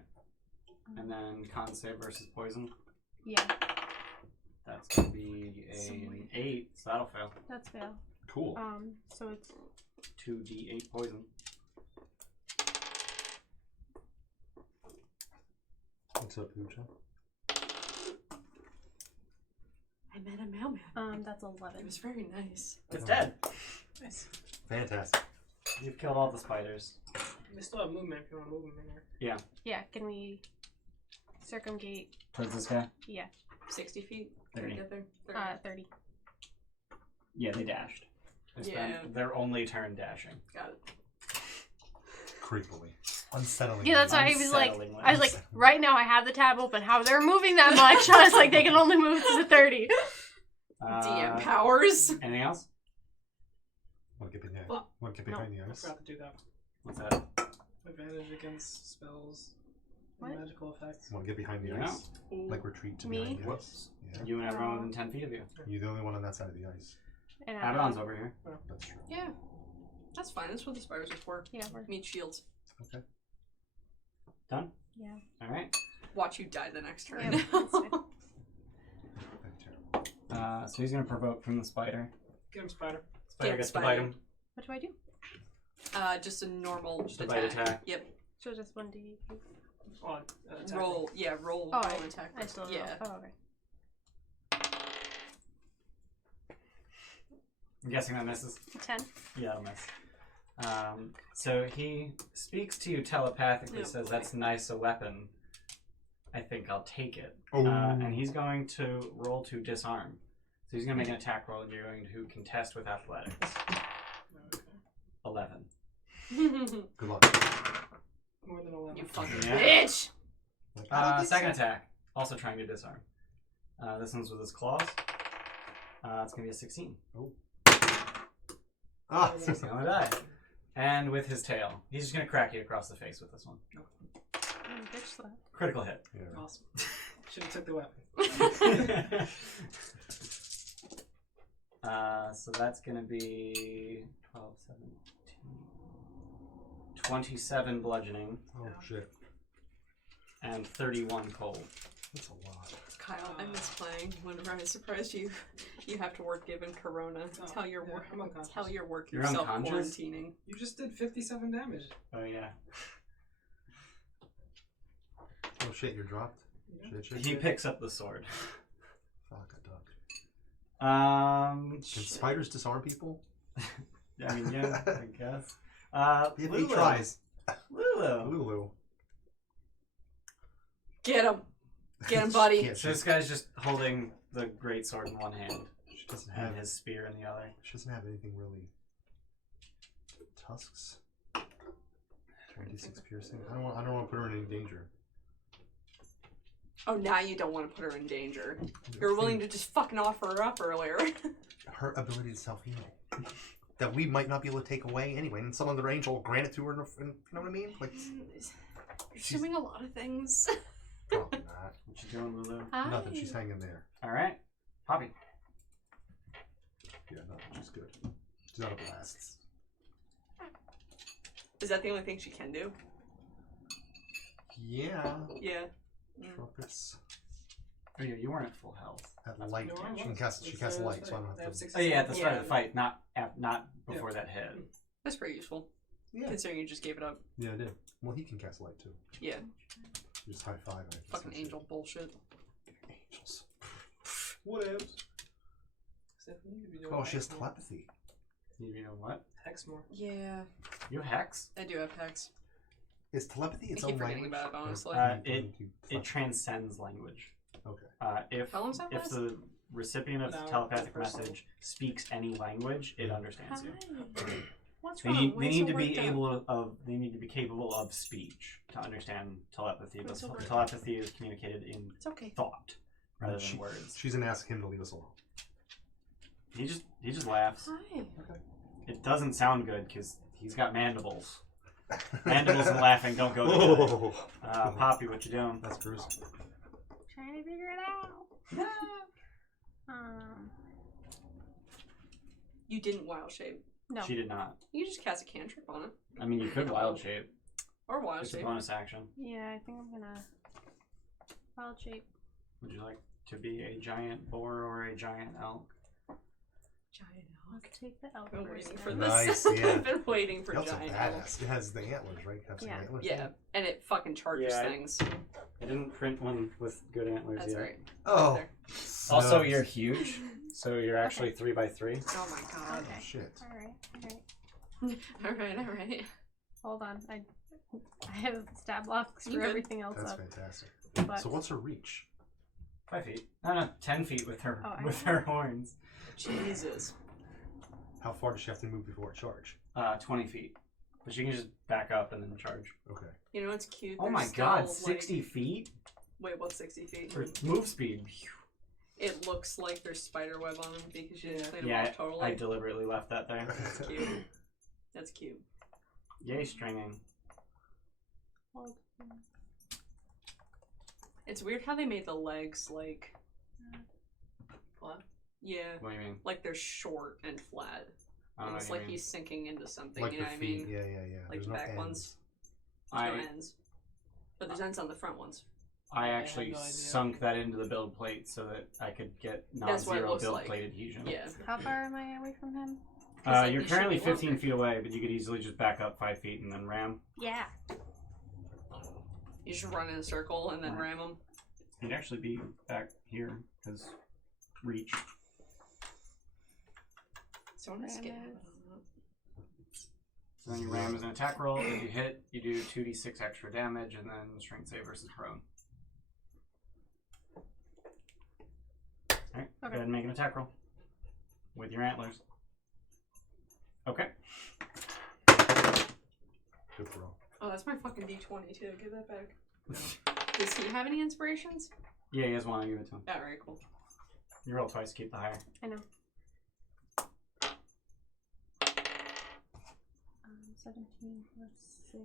And then con save versus poison. Yeah, That's going to be an 8, so that'll fail. that's fail. Cool. So it's 2d8 poison. What's up, Lucha? I met a mailman. that's It 11. was very nice. It's dead. Nice. Fantastic. You've killed all the spiders. They still have movement if you want to move them in there. Yeah, can we circumgate? Towards this guy? Yeah, 60 feet. 30. Get there. 30. 30. Yeah, they dashed. They spent Yeah. their only turn dashing. Got it. Creepily. Unsettling. Yeah, that's why I was like, Unsettling I was like, right now I have the tab open. How they're moving that much? I was like, they can only move to the 30. DM powers. Anything else? Want to get behind, Well, want to get no. behind the I ice? forgot to do that. What's that? Advantage against spells and What? magical effects. Want to get behind the Yeah. ice? Like retreat to Me? behind the ice? Whoops. Yeah. You and everyone within 10 feet of you. You're the only one on that side of the ice. And Abaddon's over here. That's true. Yeah. That's fine. That's what the spiders are for. Yeah, we're, Meet shields. Okay. Done? yeah. Alright. Watch you die the next turn. Yeah, that's fine. Thank you. So he's going to provoke from the spider. Get him, spider. Spider Get gets spider. to bite him. What do I do? Just a normal Just a bite attack. Yep. So just 1d. On attack. Roll. Yeah, roll. Oh, roll attack. I still don't Yeah. know. Oh, okay. I'm guessing that misses. 10. Yeah, that'll miss. So he speaks to you telepathically, Oh, says, boy. "That's nice a weapon. I think I'll take it." Oh. And he's going to roll to disarm. So he's going to make an attack roll, and you're going to contest with athletics. Okay. 11. Good luck. More than 11. You fucking Yeah. bitch. Second attack, also trying to disarm. This one's with his claws. It's going to be a 16. Ah! 16 on the die. And with his tail. He's just going to crack you across the face with this one. Bitch slap. Critical hit. Yeah. Awesome. Should have took the weapon. So that's going to be 12, 17, 27 bludgeoning Oh, shit. and 31 cold. That's a lot. Kyle, I miss playing. Whenever I surprise you, you have to work given Corona. Oh, Tell your yeah, work. I'm unconscious. Tell your work You're yourself unconscious? quarantining. You just did 57 damage. Oh, yeah. Oh, shit, you're dropped? He picks up the sword. Fuck a duck. Can Shit. spiders disarm people? I mean, yeah, I guess. He Lulu. tries. Lulu. Lulu. Get him, buddy. Can't So this guy's just holding the great sword in one hand She doesn't have. and his spear in the other. She doesn't have anything really. Tusks. 26 piercing. I don't want to put her in any danger. Oh, now you don't want to put her in danger. You were willing to just fucking offer her up earlier. Her ability to self heal. That we might not be able to take away anyway, and some other angel will grant it to her. You know what I mean? Like, You're assuming a lot of things. probably not. What you doing, Lulu? Hi. Nothing. She's hanging there. All right, Poppy. Yeah, nothing. She's good. She's out of blasts. Is that the only thing she can do? Yeah. Yeah. Trumpets. Oh yeah, you weren't at full health. At That's light. no, I She can was. cast. She It's, casts uh, light, so I don't I have have to. 60 Oh yeah, at the start Yeah. of the fight, not before that hit. That's pretty useful. Yeah. Considering you just gave it up. Yeah, I did. Well, he can cast light too. Yeah. Just high five. Fucking angel bullshit. Angels. Whatever. Stephanie, you be doing Oh, she has Hex more. telepathy. You know what? Hex more. Yeah. You hex? I do have hex. Is telepathy its I keep own forgetting language? about it, honestly. It transcends language. Okay. If How long's that last? the recipient of the No, telepathic personal. message speaks any language, it understands you. What's They wrong? need, Why they you need so to be worked up? they need to be capable of speech to understand telepathy. But What's so worked up? telepathy is communicated in It's okay. thought rather She- than words. She's gonna ask him to leave us alone. He just laughs. Hi. It doesn't sound good because he's got mandibles. Mandibles and laughing don't go together. Oh. Poppy, what you doing? That's gruesome. Trying to figure it out. You didn't wild shape. No. She did not. You just cast a cantrip on it. I mean, you could wild shape. Or wild It's a shape. bonus action. Yeah, I think I'm gonna wild shape. Would you like to be a giant boar or a giant elk? Giant elk. Let's take the elk I've been first waiting for then. this. Nice, yeah. I've been waiting for That's a giant elk. badass. It has the antlers, right? It has some Yeah. antlers. Yeah, and it fucking charges Yeah, things. I didn't print one with good antlers That's yet. right. Oh. There. Also, snubs. you're huge, so you're actually 3x3. Oh my god. Okay. Oh, shit. Alright. Alright. Hold on. I have stab blocks You for good? everything else That's up. fantastic. But So what's her reach? 5 feet. No, 10 feet with her Oh, I with know. her horns. Jesus. How far does she have to move before it charge? 20 feet. But she can just back up and then charge. Okay. You know what's cute? Oh my There's god, still, like- 60 feet? Wait, what's 60 feet? For move speed. It looks like there's spider web on them because you didn't clean them Yeah, off totally. I deliberately left that there. That's cute. That's cute. Yay, stringing. hold. It's weird how they made the legs like, Flat. yeah, What do you mean? like they're short and flat. I don't know It's what like you mean. he's sinking into something. Like you know the what I feet. mean? Yeah. Like There's the no back ends. ones. There's no I ends. But there's ends on the front ones. I I have actually no idea. sunk that into the build plate so that I could get That's what it non-zero looks build like. plate adhesion. Yeah. How far am I away from him? like, You're you should currently be longer. 15 feet away, but you could easily just back up 5 feet and then ram. Yeah. You just run in a circle and then Right. ram them. You'd actually be back here because reach. So I'm gonna skip. Ram it. So then you ram as an attack roll. If you hit, you do 2d6 extra damage, and then strength save versus prone. Alright, go ahead and make an attack roll. With your antlers. Okay. Good throw. Oh, that's my fucking D20 too. Give that back. Does he have any inspirations? Yeah, he has one. I'll give it to him. Alright, cool. You roll twice, keep the higher. I know. 17 plus 6.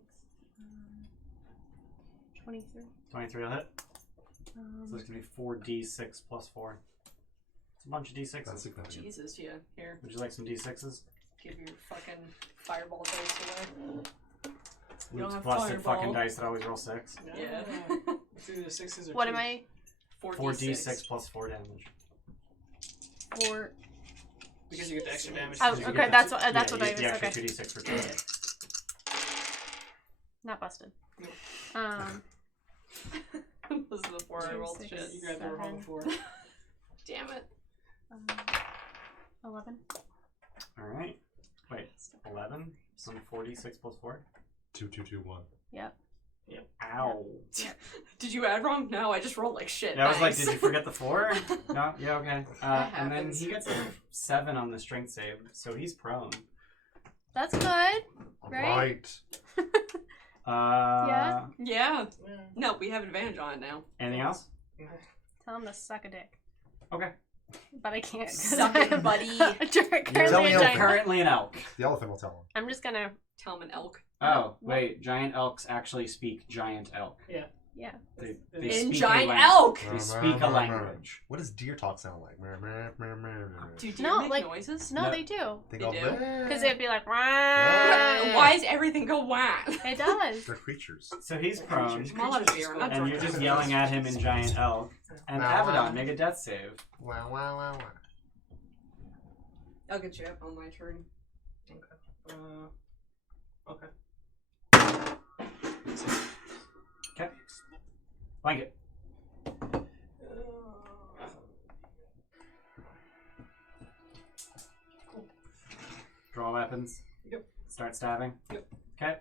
23. 23 will hit. So it's going to be 4d6 plus 4. It's a bunch of d6s. That's significant. Jesus, yeah. Here, Would you like some d6s? give your fucking fireball dice away. You don't Luke's have busted fireball. fucking dice that always roll 6. Yeah. It's either 6s or What 2s. am I? 4d6 plus 4 damage. 4. Because you get the extra damage. Oh, You get okay, the- that's what yeah, I you was. get the extra Okay. 2d6 for 2. Not busted. Nope. Those are the 4 I rolled. 6, Shit. You grabbed the wrong 4. Damn it. 11. All right. Wait, 11? Some 46 plus 4? 2, 2, 2, 1. Yep. Ow. Did you add wrong? No, I just rolled like shit. Yeah, I was like, Thanks. did you forget the 4? No? Yeah, okay. That And then happens. he gets a 7 on the strength save, so he's prone. That's good. Right? Yeah. Yeah. No, we have advantage on it now. Anything else? Tell him to suck a dick. Okay. But I can't. 'cause Suck it, I'm buddy. currently telling a him giant. Currently an elk. The elephant will tell him. I'm just gonna. Tell him an elk. Oh, wait. Giant elks actually speak giant elk. Yeah. They In speak giant a language. elk! They speak a language. What does deer talk sound like? Do deer No, make like- noises? No, No. they do. They They go. do? Because it'd be like. Why does everything go whack? It does. They're creatures. So he's prone, Small as deer. I'm not and drunk you're just enough. yelling at him in giant elk. And Wow. Abaddon, make a death save. Wow, wow, wow, wow. I'll get you up on my turn. Okay. Okay. Blanket. Draw weapons. Yep. Start stabbing. Yep. Okay.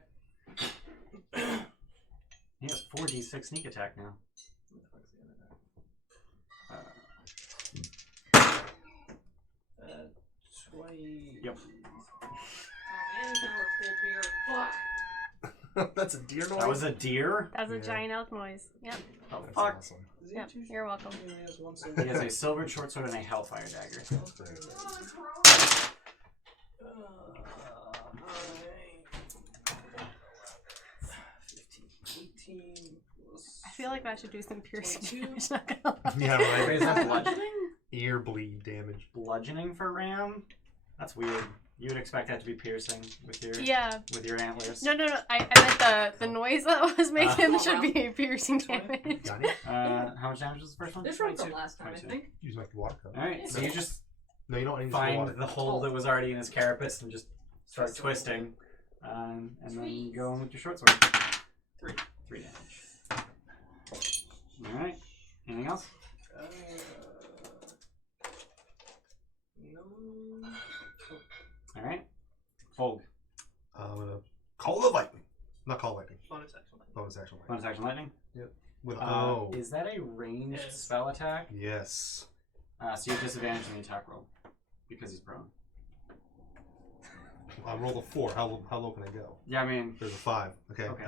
He has 4d6 sneak attack now. 20. Yep. That's a deer noise. That was a deer. That was a Yeah. giant elk noise. Yep. Oh, That's fuck. awesome. Is he Yep. two- You're welcome. He only has one He has a silver short sword and a hellfire dagger. That's great. Alright. 15, 18 plus. I feel like that should do some piercing 22. damage. Not gonna lie. Yeah, Wait, right. is that bludgeoning? Ear bleed damage. Bludgeoning for ram? That's weird. You would expect that to be piercing with your Yeah. antlers. No. I meant the noise that I was making Oh, should wow. be piercing 20. damage. Got it? How much damage was the first one? This one from 22. last time, I 22. think. Use like the water cup. Alright, so you just No, you don't need to find the hole that was already in his carapace and just start Twist the twisting. And then you go in with your short sword. 3 damage. Alright. Anything else? No. Alright. Fold. I'm gonna call the lightning. Not call lightning. Bonus action. Bonus action lightning. Bonus action lightning. With Is that a ranged Yes. spell attack? yes. So you have disadvantage on the attack roll. Because he's prone. I rolled a 4. How low can I go? Yeah, I mean, There's a 5. Okay. Okay.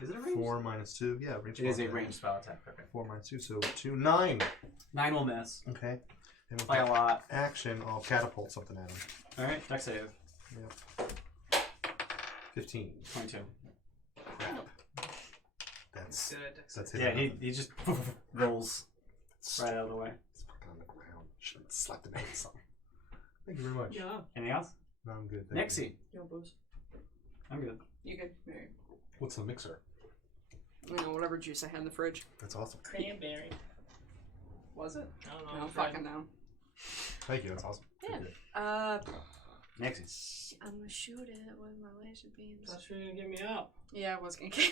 is it a ranged? 4 minus 2. Yeah, range. It is a spell, ranged spell attack. Okay. 4 minus 2, so 2, 9. 9 will miss. Okay. And with By a my lot. action, I'll catapult something at him. Alright, deck save. 15. 22. Crap. That's Good. that's his. Yeah, he just rolls right out of the way. It's fucking on the ground. Should have slapped him with something. Thank you very much. Yeah. Anything else? No, I'm good. thank you. Nixie. Yo, booze. I'm good. You good? Alright. What's the mixer? I know, whatever juice I had in the fridge. That's awesome. Cranberry. Was it? I don't know. I don't it's red. fucking know. Thank you. That's awesome. Yeah. Good. Nixie. I'm gonna shoot it with my laser beams. Thought you were gonna get me up. Yeah, I was gonna get.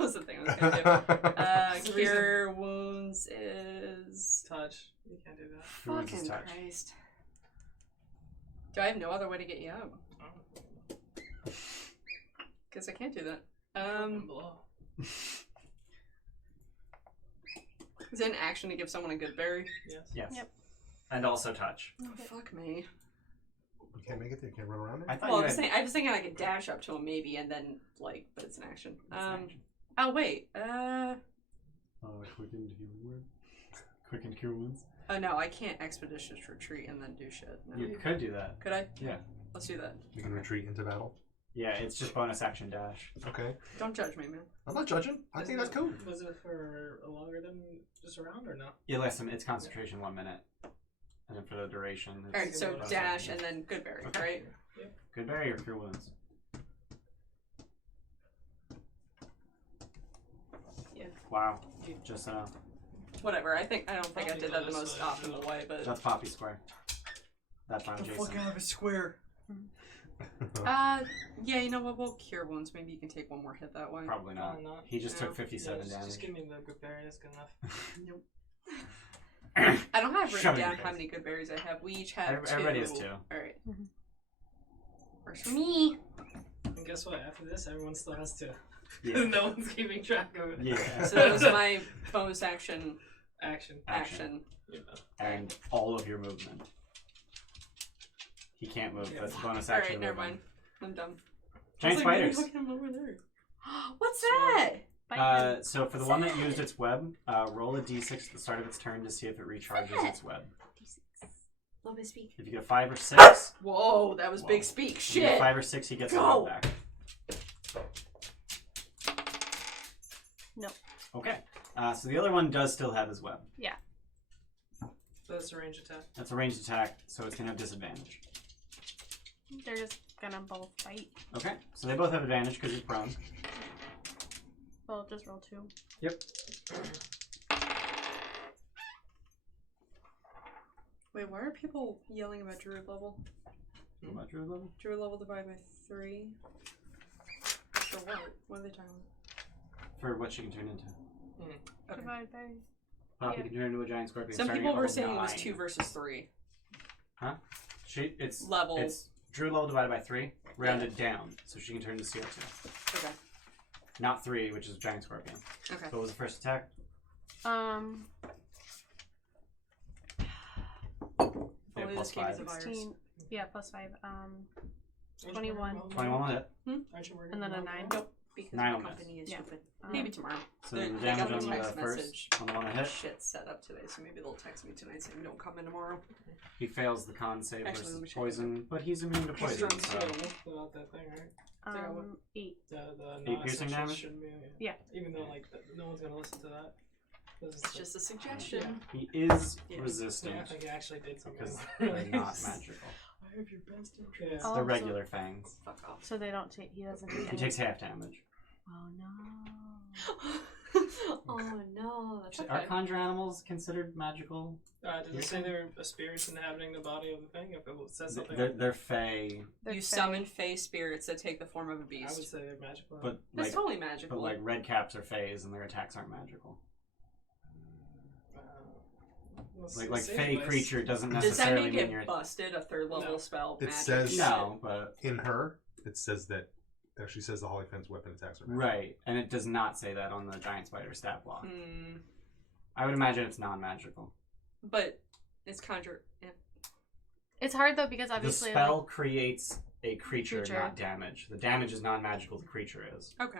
Was the thing I was gonna do. That's the Cure wounds is. Touch. You can't do that. Wounds is Fucking touch. Christ. Do I have no other way to get you out? Because I can't do that. Blow. Is it an action to give someone a good berry? Yes. Yes. Yep. And also touch. Oh, fuck me. You can't make it there. You can't run around I there. thought Well, you had... I was thinking I could dash up to him maybe and then, like, but it's an action. It's an action. Oh, wait. Quicken heal word. Quicken cure wounds. Oh, no, I can't expeditious retreat and then do shit. No. You could do that. Could I? Yeah. Let's do that. You can retreat into battle. Yeah, it's just bonus action dash. Okay. Don't judge me, man. I'm not judging. I think that's cool. Was it for longer than just a round or no? Yeah, listen, it's concentration 1 minute. And then for the duration, it's Alright, so bonus dash action. and then good berry, Okay. right? Good berry or cure wounds? Yeah. Wow. Just Whatever. I don't think I Poppy did that the does, most so- optimal way, but that's Poppy Square. That's on Jason. of a square. Yeah, you know what? We'll cure wounds. Maybe you can take one more hit that way. Probably not. Probably not. He just No. took 57 Yeah, damage. just give me the good berry. That's good enough. Nope. I don't have Shove written it in down your how face. many good berries I have. We each have two. Everybody has 2. Alright. Mhm. Works for me. And guess what? After this, everyone still has 2. Yeah. No one's keeping track of it. Yeah. So that was my bonus action. Action. Yeah. And all of your movement. He can't move. Yeah. That's a bonus action. Alright, never movement. mind. I'm done. Giant spiders. Look at him over there. What's that? So for the one that used its web, roll a d6 at the start of its turn to see if it recharges its web. Love his speak. If you get a 5 or 6, Whoa, that was Whoa. big speak. if you get Shit. 5 or 6, he gets the Go. web back. No. Okay. So the other one does still have his web. So that's a range attack. That's a ranged attack, so it's gonna have disadvantage. They're just gonna both fight. Okay. So they both have advantage because he's prone. Well, just roll 2. Wait, why are people yelling about druid level? What about druid level? Druid level divided by 3. For what? What are they talking about? For what she can turn into. Okay. Divide by. Poppy Yeah. can turn into a giant scorpion. Some starting people at were level saying it was 9. 2 versus 3. It's Level. It's druid level divided by 3, rounded down, so she can turn into CO2. Okay. Not 3, which is giant scorpion. Okay. What was the first attack? They have Only plus this game is 5. a virus. 16. Yeah, plus 5. Aren't you 21. working 21 will hit. Aren't you working And then a on 9. that? Nope. Because 9 my will miss. company is Yeah. stupid. Um, Maybe tomorrow. So They the got damage a on the text first, message. on the one that hit, Shit set up today, so maybe they'll text me tonight saying don't come in tomorrow. he fails the con save Actually, let versus me check poison, but he's immune to poison, drunk so... too. Without that thing, right? 8. The 8 piercing non-essential damage? shouldn't be, Yeah. Even though like no one's gonna listen to that. It's just a suggestion. He is Yeah. resistant, Yeah, I think he actually did something. because they're not magical. I have your best Yeah. interest. Oh. They're so- regular fangs. Fuck off. So they don't take. He doesn't take He any. takes half damage. Oh no. Oh no, that's Actually, okay. are conjure animals considered magical? Did it say they're spirits inhabiting the body of the thing? If it says something They're, like they're fey, They're You fey. summon fey spirits that take the form of a that, I would beast. say they're magical. but That's like, totally magical. but like red caps are fays and their attacks aren't magical. Like safe fey place. creature doesn't Does that necessarily make mean it you're... busted? A third level No. spell? It magic says- shit? No, but... In her, it says that actually says the Holy Fan's weapon attacks are magical. Right, and it does not say that on the giant spider stat block. Hmm. I would imagine it's non-magical. But it's conjure. Yeah. It's hard though because The obviously spell creates a creature, Creature. not damage. The damage is non-magical, the creature is. Okay.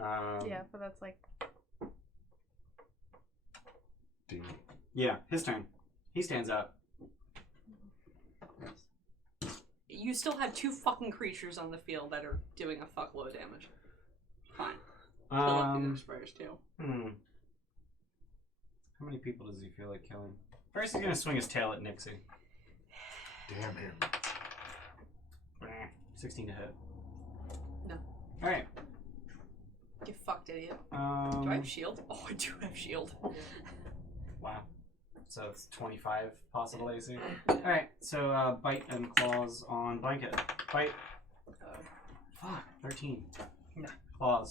Alright. yeah, but that's like D. Yeah, his turn. He stands up. You still have 2 fucking creatures on the field that are doing a fuckload of damage. Fine. Fill up the spiders too. How many people does he feel like killing? First, he's gonna swing his tail at Nixie. Damn him. 16 to hit. No. Alright. You fucked idiot. Do I have Um, shield? Oh, I do have shield. wow. So it's 25 possible AC. Alright, so bite and claws on blanket. Bite. Fuck, 13. Nah. Claws.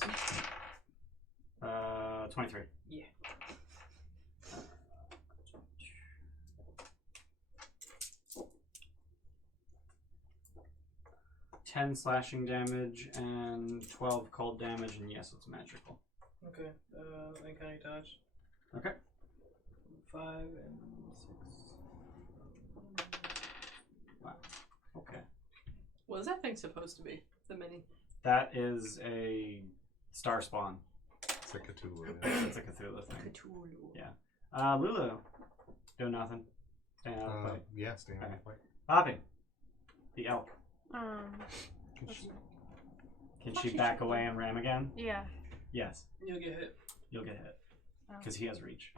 23. Yeah. 10 slashing damage and 12 cold damage, and yes, it's magical. Okay. Uncanny dodge. Okay. 5 and 6. Wow. Okay. What is that thing supposed to be? The mini. That is a star spawn. It's like Cthulhu. Yeah. It's a Cthulhu thing. Cthulhu. Yeah. Lulu. Do nothing. Staying out of the fight. Yeah, staying out of the fight. Poppy. The elk. Can let's- she- Can she back away and ram again? yeah. Yes. You'll get hit. You'll get hit. Oh. Because he has reach.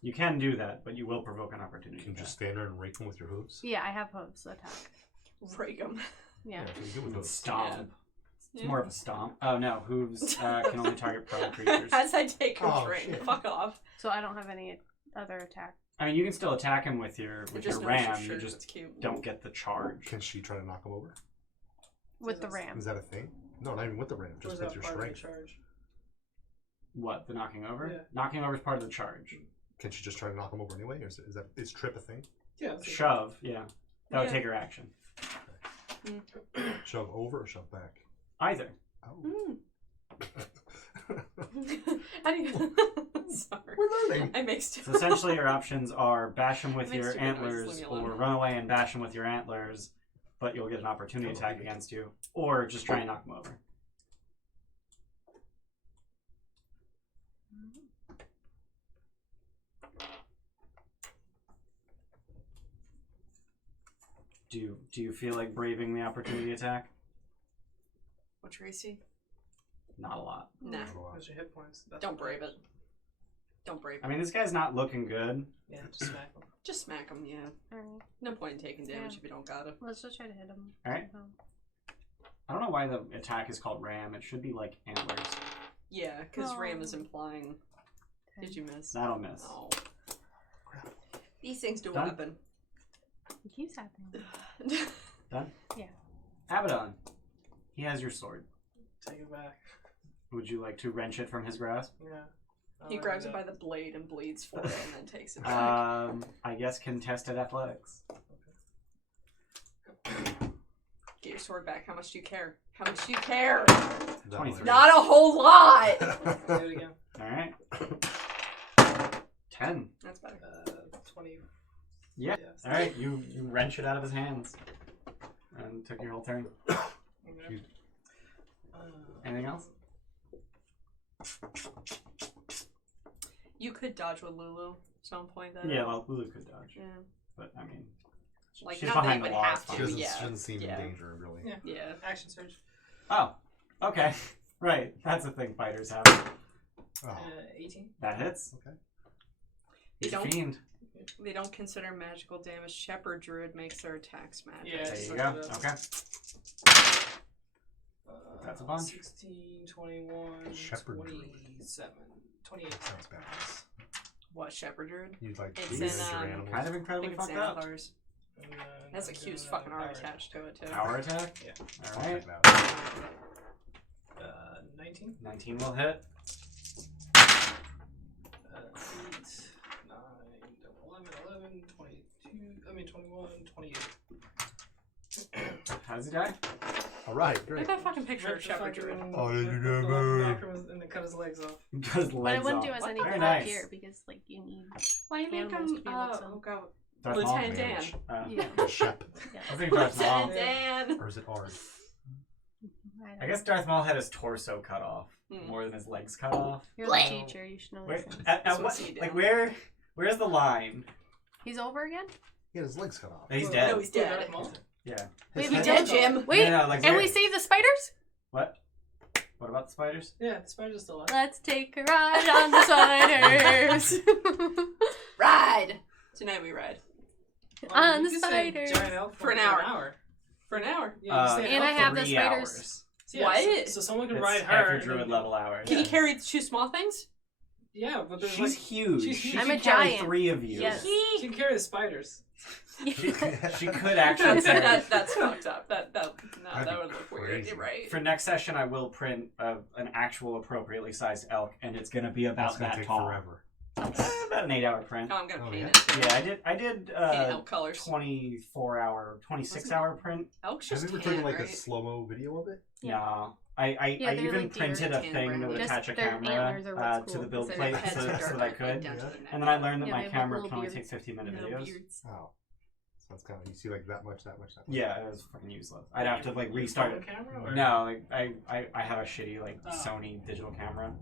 You can do that, but you will provoke an opportunity. Can you attack. just stand there and rake him with your hooves? Yeah, I have hopes attack. Rake 'em. Yeah. so you do with With hooves. stomp. It's Yeah. more of a stomp. Oh no, hooves can only target prone creatures. As I take her Oh, drink. shit. Fuck off. So I don't have any other attack I mean, you can still attack him with your ram. You Sure, just that's cute. don't get the charge. Can she try to knock him over? With the ram. Is that a thing? No, not even with the ram. Or Just is with that your part of the strength. charge? What, the knocking over? Yeah. Knocking over is part of the charge. Can she just try to knock him over anyway? Or is trip a thing? Yeah. that's it. Shove, yeah. That would Yeah. take her action. Shove over or shove back? Either. Oh. How do you... Sorry. We're learning. I mixed it So essentially your options are bash him with Makes your stupid noises, antlers leave me alone. or run away and bash him with your antlers, but you'll get an opportunity attack against you. Or just try and knock him over. Do you feel like braving the opportunity attack? What, Tracy? Not a lot. Nah. What's your hit points? That's Don't what brave matters. it. Don't brave I it. mean, this guy's not looking good. Yeah, just smack him. Just smack him, yeah. Alright. No point in taking damage Yeah. if you don't got it. Let's just try to hit him. Alright. I don't know why the attack is called ram. It should be like antlers. Yeah, because Oh. Ram is implying... Did you miss? That'll miss. Oh. These things do Done? happen. It keeps happening. Done? Yeah. Abaddon. He has your sword. Take it back. Would you like to wrench it from his grasp? Yeah. He grabs it by the blade and bleeds for it and then takes it back. I guess contested athletics. Get your sword back. How much do you care? How much do you care? 23. Not a whole lot! Do it again. Alright. 10. That's better. 20. Yeah. Alright, you wrench it out of his hands. And took your whole turn. Okay. Anything else? You could dodge with Lulu at some point then. Yeah, well, Lulu could dodge. Yeah. But, I mean, Like, she's not that behind you the would wall. have It's to, fine. She yeah. doesn't seem Yeah. in danger, really. Yeah. Yeah. Action surge. Oh, okay. Right, that's a thing fighters have. Oh. 18. That hits. Okay. They He's a don't- fiend. They don't consider magical damage. Shepherd Druid makes their attacks magic. Yeah. There you so go. that's- Okay. That's a bunch. 16, 21, Shepherd druid. 27, 28. Sounds bad. What, Shepherd Druid? You'd like It's to in, manage your um, animals. Kind of I incredibly think it's fucked up. antlers. And, That's a I'm Q's doing, fucking arm power attached to it, too. Power attack? Yeah. I'll Alright. check it out. 19. 19 will hit. 8, 9, 11, 21, 28. How does he die? All right, Look great. at that fucking picture of Ripped the Shepherd fucking- Druid. Oh, ripped did the you leg go? back from his- and then cut his legs off. He does But legs it wouldn't off. do us any Very good nice. here because, like, you need. Why you make Animals him, to be able to- oh god. Darth Lieutenant Maul. Dan. Yeah. Shep. I think Darth Maul. Lieutenant Dan! Or is it Ard? I guess Darth Maul had his torso cut off Hmm. more than his legs cut off. You're the teacher. You should know Where, these things. at That's what, what's he like doing. where's the line? He's over again. He had his legs cut off. He's Whoa. dead. No, he's dead. Darth Maul? Yeah. Wait, His we head- Dead, did. Jim! Wait, No, like, and where- we saved the spiders. What? What about the spiders? Yeah, the spider's still alive. Let's take a ride on the spiders. Ride! Tonight we ride. On you the can stay spiders. giant elk For an hour. For an hour. Yeah, you stay And I elk have for the 3 spiders. hours. So, yeah, What? So someone can It's ride half her. your and druid then- level hours. Can you carry 2 small things? Yeah, but there's She's like huge. she's She huge. I'm can a carry giant. 3 of you. Yes. she can carry the spiders. She could actually carry. That's fucked up. That That'd would be look weird. crazy. You're right. For next session, I will print an actual appropriately sized elk, and it's going to be That's about gonna that take tall. forever. About an 8-hour print. Oh, I'm gonna Oh, paint yeah? it. Yeah, I did Paint a elk colors. 24-hour, 26-hour print. Elk's Have just you ever tan, taken like right? a slow mo video of it? Yeah. No. I Yeah, they're even like deer. printed a Tan thing brown. that would Just attach a their camera antlers are what's to the cool, build because Their plate heads so, are dark, so that I like, could. down to Yeah. their neck. And then I learned that Yeah, my they have, like, camera little can only beards. take 15-minute No videos. beards. Oh. So that's kind of, you see like that much. Yeah, it was fucking useless. I'd have to like restart Phone it. camera, or? No, like I have a shitty like Oh. Sony digital camera.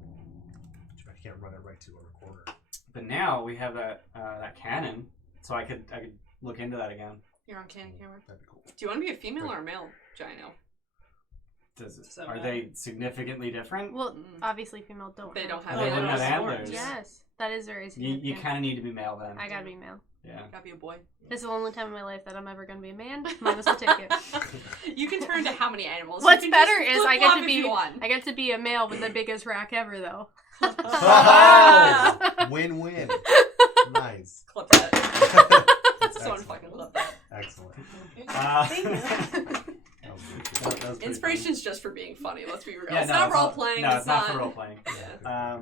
I can't run it right to a recorder. But now we have that Canon, so I could look into that again. You're on Canon camera. That'd be cool. Do you want to be a female or a male giant elk? Does Does that are matter? they significantly different? Well, Mm. obviously, female don't. They don't Oh, have they antlers. wouldn't have Horns. antlers. Yes, that is very You significant. kind of need to be male then. I gotta be male. Yeah. Gotta be a boy. This is the only time in my life that I'm ever gonna be a man. Might as well take it. You can turn to how many animals? What's You can better just is I get flip-flop to if be you want. I get to be a male with the biggest rack ever, though. Oh! Win-win. Nice. Clip that. That's Someone excellent. fucking clip that. Excellent. Thank you. That was really cool. that was pretty Inspiration's just for being funny. Let's be real. Yeah, it's no, not it's role not- playing. No, it's not for role playing. Yeah.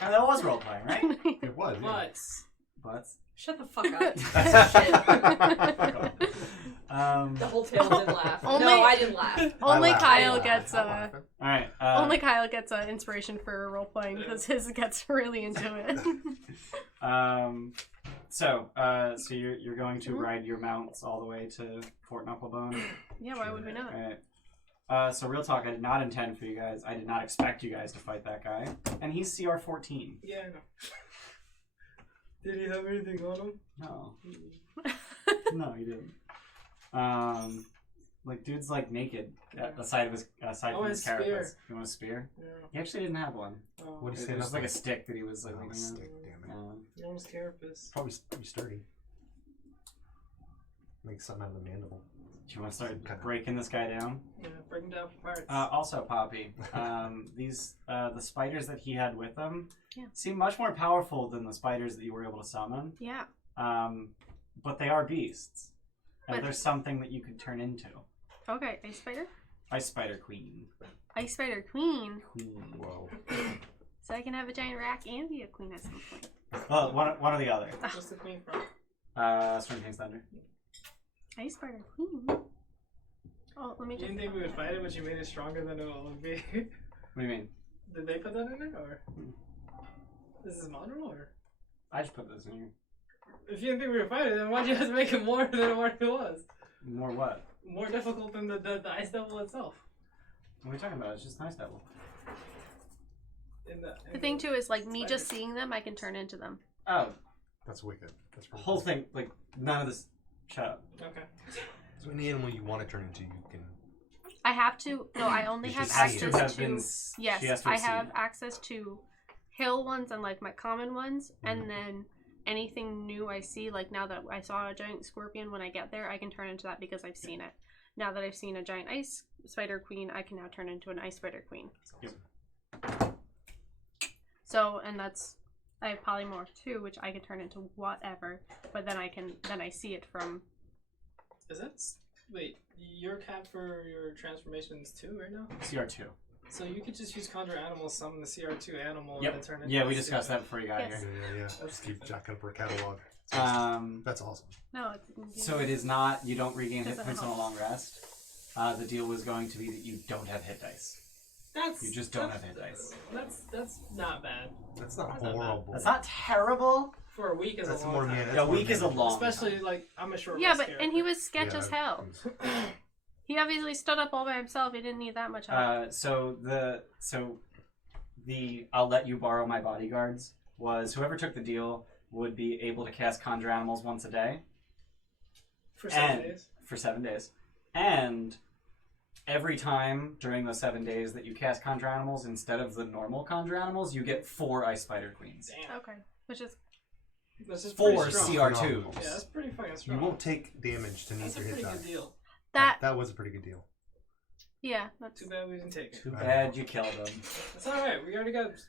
And that was role playing, right? It was. Yeah. But But Shut the fuck up. fuck off. The whole table didn't laugh. Only- No, I didn't laugh. Only I laughed. Kyle I gets laughed. I'm laughing. All right. only Kyle gets inspiration for role playing because his gets really into it. So you're going to ride your mounts all the way to Fort Knucklebone. Yeah, why would we not? All right. So real talk, I did not intend for you guys. I did not expect you guys to fight that guy, and he's CR 14. yeah, I know. Did he have anything on him? No, no, he didn't. Like dude's like naked at the side of his Oh, from his his spear. carapace. You want a spear? Yeah. He actually didn't have one. Oh, What do you It say? was like a stick that he was like. Oh, a leaning on. stick, damn it. he almost carapace. Probably pretty sturdy. Make something out of the mandible. Do you want to start breaking this guy down? Yeah, break him down for parts. Also, Poppy, these the spiders that he had with him Yeah. seem much more powerful than the spiders that you were able to summon. Yeah. But they are beasts, and But- there's something that you could turn into. Okay, Ice Spider? Ice Spider Queen. Ice Spider Queen. Queen. Whoa. So I can have a giant rack and be a queen at some point. Well, one or the other. What's the queen from? Storm King's Thunder. Ice Spider Queen. Oh, let me You just. didn't think we would fight it, but you made it stronger than it would be. What do you mean? Did they put that in there, or this is model, or I just put this in here. if you didn't think we were fighting, then why'd you have to make it more than it already was? More what? More difficult than the ice devil itself. What are we talking about? It's just Ice Devil. The thing too is like me just seeing them, I can turn into them. Oh, That's wicked. That's the pretty whole cool. thing, like, none of this. Shut up. Okay. So any animal you want to turn into, you can. I have to. No, I only You have just Has see to access have to. been. Yes, She has to I have seen have it. access to hill ones and like my common ones, and then anything new I see. Like now that I saw a giant scorpion when I get there, I can turn into that because I've seen it. Now that I've seen a giant ice spider queen, I can now turn into an ice spider queen. So, and that's I have polymorph too, which I can turn into whatever. But then I see it from. Is that wait? Your cap for your transformations too right now? CR2. So you could just use conjure animal, summon the CR2 animal, Yep. and then turn it. Yeah, into we a discussed CR2. that before you got Yes. here. Just keep jacking up her catalog. That's awesome. No, So it is not, you don't regain hit Doesn't points on a help. long rest. The deal was going to be that you don't have hit dice. That's You just don't have hit dice. That's not bad That's not That's not bad. horrible. That's not terrible. for a week. Is That's a long more time. man. A week is a long Especially time. like I'm a short. Yeah, rest but character. and he was sketch Yeah, as hell. it's- He obviously stood up all by himself. He didn't need that much help. So the I'll let you borrow my bodyguards was whoever took the deal would be able to cast conjure animals once a day for 7 and days. for 7 days, and every time during those 7 days that you cast conjure animals instead of the normal conjure animals, you get 4 ice spider queens. Damn, Okay, which is that's just 4 pretty strong. CR2. Yeah, that's pretty fucking You strong. won't take damage to meet That's a your hit pretty die. good deal. that. was a pretty good deal. Yeah, that's Too bad we didn't take it. Too bad you killed them. It's all right. We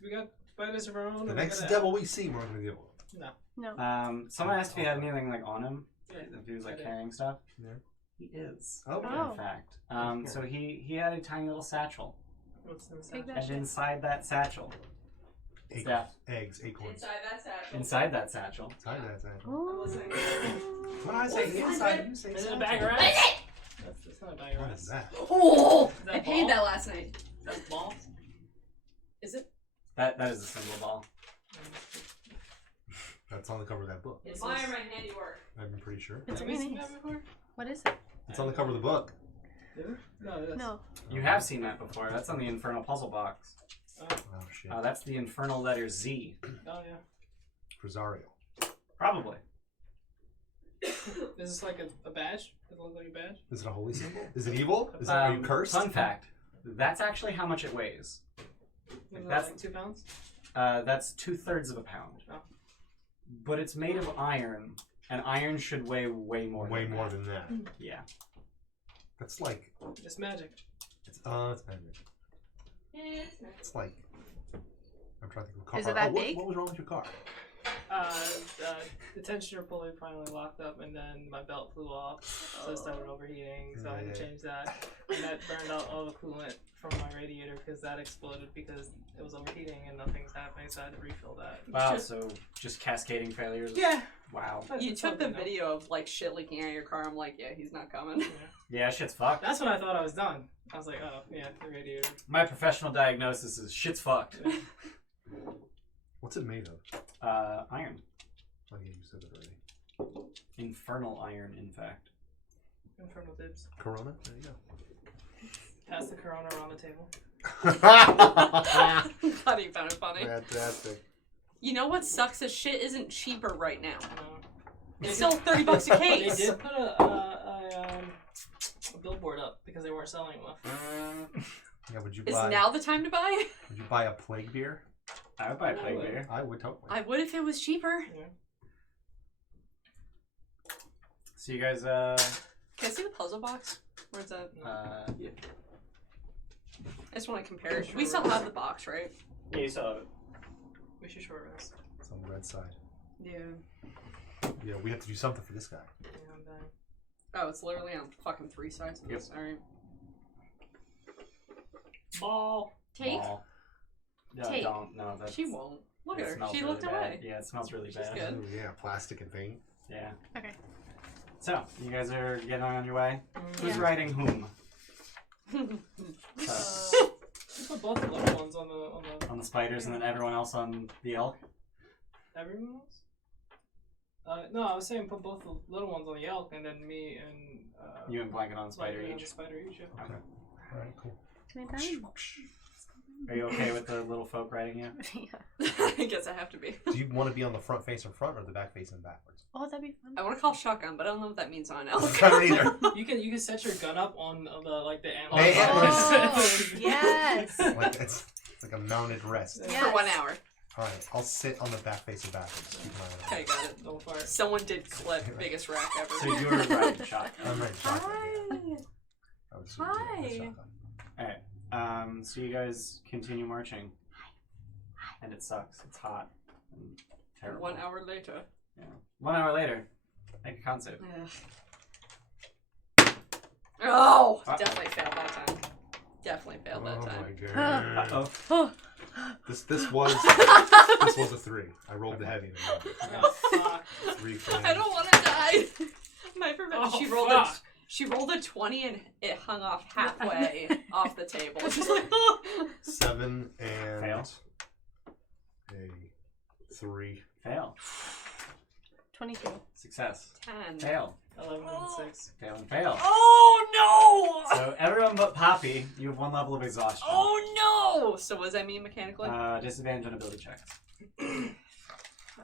got spiders of our own. The and next we're gonna- devil we see, we're going to deal with. no. Someone asked if he had anything like on him, Yeah, if he was I like did. carrying stuff. Yeah. He is. Okay. Oh. In fact, so he had a tiny little satchel, What's in the Take satchel? that and shit. inside that satchel, Acorns. Eggs, acorns. Inside that satchel. inside that satchel, Inside that satchel. Ooh. listening. When I say inside, you say Is it a satchel. bag of rats? That's not a bag of What rats. is that? Oh! Is that I paid ball? that last night. That's ball. Is it? that is a single ball. That's on the cover of that book. Admire my handiwork. I'm pretty sure. It's Have we really seen nice. that before? What is it? It's on the cover of the book. Did we? No, it is. No. You have seen that before. That's on the Infernal Puzzle box. Oh, shit. That's the Infernal letter Z. Oh yeah. Rosario. Probably. Is this like a badge? Does it look like a badge? Is it a holy symbol? Is it evil? Is it, are you cursed? Fun fact: that's actually how much it weighs. Is it That's- like 2 pounds? That's 2/3 of a pound. Oh. But it's made of iron, and iron should weigh way more. Way than more that. than that. Yeah. That's like, It's magic. it's magic. It's nice. It's like, I'm trying to think of a car. Is it that what, big? What was wrong with your car? The tensioner pulley finally locked up, and then my belt flew off, so it started overheating. So I had to change that, and that burned out all the coolant from my radiator because that exploded because it was overheating and nothing's happening. So I had to refill that. Wow, so just cascading failures. Yeah. Wow. You It's took the something, though. video of like shit leaking out of your car. I'm like, yeah, he's not coming. Yeah, shit's fucked. That's when I thought I was done. I was like, oh yeah, the radiator. My professional diagnosis is shit's fucked. Yeah. What's it made of? Iron. Oh yeah, you said it already. Infernal iron, in fact. Infernal dibs. Corona? There you Pass the Corona around the table. go. Glad you found it funny. Fantastic. You know what sucks? This shit isn't cheaper right now. They It's still $30 a They case. did put a billboard up because they weren't selling enough. Yeah, would you Is buy? now the time to buy? Would you buy a plague beer? I would buy a plague beer. I would totally. I would if it was cheaper. So you guys, Can I see the puzzle box? Where's that? yeah. I just want to compare it. We still have the box, right? Yeah, you saw it. We should short rest. It's on the red side. Yeah. Yeah, we have to do something for this guy. Yeah, I'm done. Oh, it's literally on fucking 3 sides of this. Alright. Ball. Take? Ball. No, Take. don't. No, that's. She won't. Look it at her. smells She really looked bad. away. Yeah, it smells really She's bad. good. Ooh, yeah, plastic and paint. Yeah. Okay. So you guys are getting on your way. Who's Yeah. riding whom? You put both the little ones on the On the spiders, and then everyone else on the elk. everyone else. No, I was saying put both the little ones on the elk, and then me and You and Blanket on the spider Blanket on each. the spider each. Yeah. Okay. All right, cool. Are you okay with the little folk riding you? Yeah. I guess I have to be. Do you want to be on the front face in front or the back face in backwards? Oh, that'd be fun. I want to call shotgun, but I don't know what that means on an elk. I don't either. You can set your gun up on the the antler. Hey, Oh, yes. Like it's like a mounted rest. Yeah. For 1 hour. All right, I'll sit on the back face and backwards. Keep an eye on it. Okay, got it. Don't fire. Someone did clip biggest rack ever. So you're riding shotgun. I'm ready. Hi. I would assume, yeah, that's Hi. shotgun. Alright. So you guys continue marching. And it sucks. It's hot. And terrible. 1 hour later. Yeah. 1 hour later. Make a con save. Oh! Uh-oh. Definitely failed that time. Definitely failed that Oh time. my god. Uh-oh. Oh. This was a 3. I rolled the heavy. Oh, fuck. 3 for I don't want to die. My professor, Oh, she rolled a 20 and it hung off halfway off the table. She's like, 7 and Fail. a 3. Fail. 22. Success. 10. Fail. 11 and 6. Fail and fail. Oh no! So everyone but Poppy, you have 1 level of exhaustion. Oh no! So what does that mean mechanically? Disadvantage on ability checks.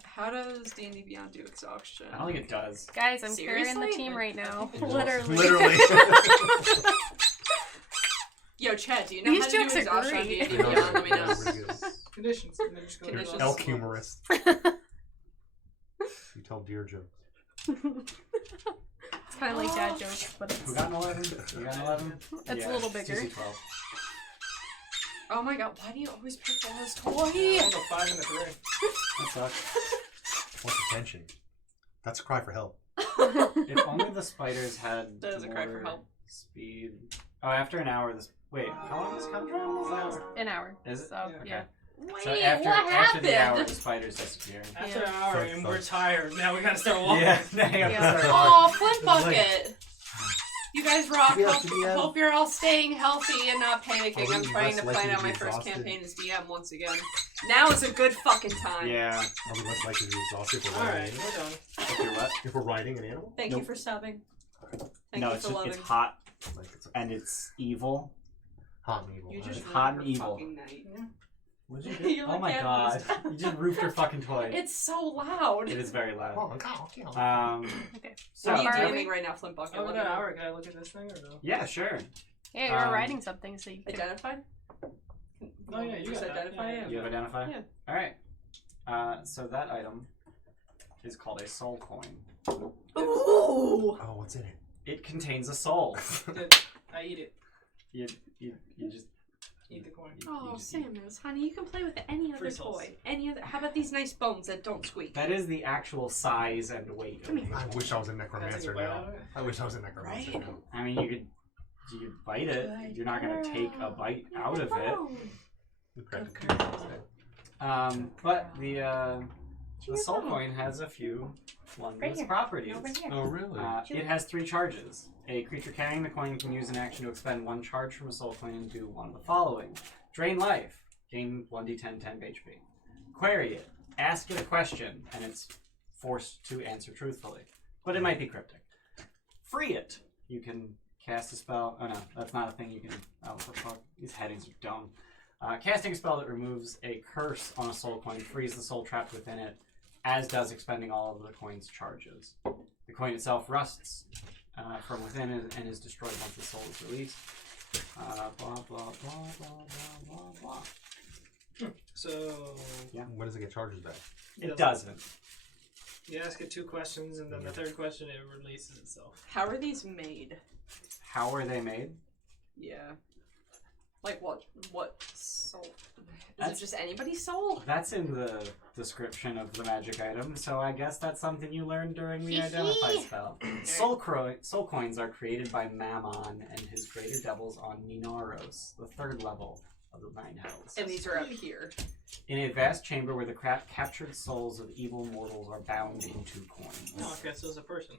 How does D&D Beyond do exhaustion? I don't think it does. Guys, I'm carrying the Seriously? team right now. Literally. Literally. Yo, Chad, do you know These how to do jokes are exhaustion on great. D&D Beyond? Let me know. Yeah, pretty good. Conditions. And then just go to Conditions. the- Elk humorist. You tell deer jokes. It's kind of like dad jokes, but Who it's got an 11? You got an 11? It's a little bigger. CC 12. Oh my god, why do you always pick the lowest I toy? rolled a 5 and a 3. That sucks. What's attention? That's a cry for help. If only the spiders had That is a cry for more help. speed. Oh, after an hour, this. Wait, how long does contract? an hour. Is it? So, Okay. yeah. Wait, So after what the hour, happened? the spiders disappear. After Yeah. an hour, Fuck, and fuck. we're tired. Now we gotta start walking. Yeah, now you have to Yeah. start Oh, walking. Flint Bucket! You guys rock. Yeah, Hope, DM. hope you're all staying healthy and not panicking. Are I'm we trying to less plan likely out to my be first exhausted? campaign as DM once again. Now is a good fucking time. Yeah. Are we less likely to be exhausted if we're Alright, riding? we're done. If you're what? If we're riding an animal? Thank you Nope. for subbing. Thank No, you it's for just, loving. it's hot Like it's and it's evil. hot and evil. You right? just It's hot ruined and her evil. fucking night. What did you do? You're Oh like, my yeah, god. please. You just roofed her fucking toy. It's so loud. It is very loud. Oh, God. Okay. So, What are you Are we- doing right now, Flint Bucket? Oh, we Let got me an know. hour. Can I look at this thing or no? yeah, sure. Yeah, you're Um, writing something, so you can. Identified? Oh, yeah, you Just got that. identify Yeah, it? You have identify? Yeah. Alright. So that item is called a soul coin. Ooh! Oh, what's in it? It contains a soul. I eat it. You just Eat the coin. Oh, Samus, honey, you can play with any other Free souls. toy. Any other. How about these nice bones that don't squeak? That is the actual size and weight. Come of here. it. I wish I was a Can I take necromancer a bite now. out of it? I wish I was a necromancer Right? now. I mean, you could bite it. You're not gonna take a bite out of it. But the soul coin has a few wondrous properties. Oh, really? It has 3 charges. A creature carrying the coin can use an action to expend 1 charge from a soul coin and do one of the following: drain life, gain 1d10 temp HP. Query it, ask it a question, and it's forced to answer truthfully, but it might be cryptic. Free it, you can cast a spell. Oh no, that's not a thing you can. Oh, what the fuck? These headings are dumb. Casting a spell that removes a curse on a soul coin frees the soul trapped within it, as does expending all of the coin's charges. The coin itself rusts from within and is destroyed once the soul is released. Blah, blah, blah, blah, blah, blah, blah. So Yeah. When does it get charges back? It doesn't. you ask it 2 questions, and then the 3rd question it releases itself. How are these made? How are they made? Yeah. Like what soul? Is That's- it just anybody's soul? That's in the description of the magic item, so I guess that's something you learned during the Identify spell. Soul coins are created by Mammon and his greater devils on Ninaros, the 3rd level of the 9 hells. And these are up here. In a vast chamber where the captured souls of evil mortals are bound into coins. Oh, okay, so it's a person.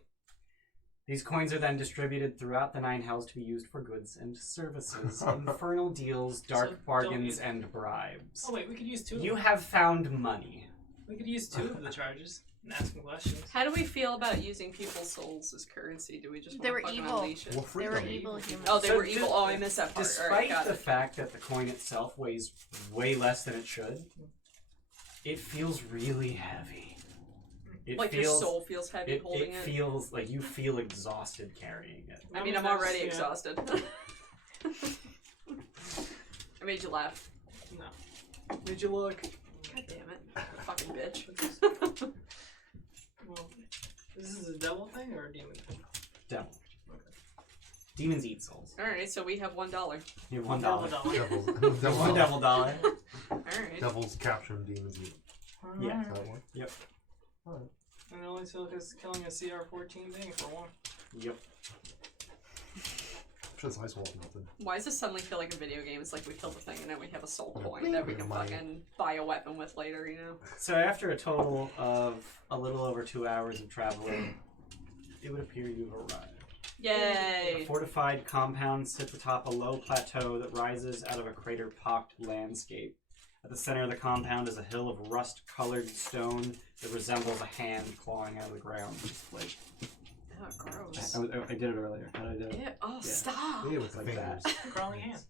These coins are then distributed throughout the 9 hells to be used for goods and services, infernal deals, dark So bargains, use- and bribes. Oh wait, we could use 2. You have found money. We could use 2 of the charges and ask them questions. How do we feel about using people's souls as currency? Do we just They want were to fucking evil. unleash it? Well, free They were them. evil humans. Oh, they So were evil. Oh, I missed that part. All right, Despite got the it. fact that the coin itself weighs way less than it should, it feels really heavy. It Like feels, your soul feels heavy it holding it. feels like you feel exhausted carrying it. I mean, I'm already exhausted. I made you laugh. No. Did you look? God damn it. Fucking bitch. Well, this is a devil thing or a demon thing? Devil. Demons eat souls. Alright, so we have $1. You have $1. $1. Devils. One devil dollar. Alright. Devils capture and demons eat. Yeah. Is that one? Yep. Alright. And it only took us killing a CR-14 thing for 1. Yep. I'm sure this ice wall's melted. Why does this suddenly feel like a video game? It's like we killed the thing and then we have a soul Yeah. coin that we can Money. fucking buy a weapon with later, you know? So after a total of a little over 2 hours of traveling, it would appear you've arrived. A Yay! fortified compound sits atop a low plateau that rises out of a crater-pocked landscape. At the center of the compound is a hill of rust-colored stone that resembles a hand clawing out of the ground. Like, Oh, gross. I did it earlier. How did I do it? Ew. Oh, Yeah. stop! Yeah, with Like fingers. that. Crawling hand.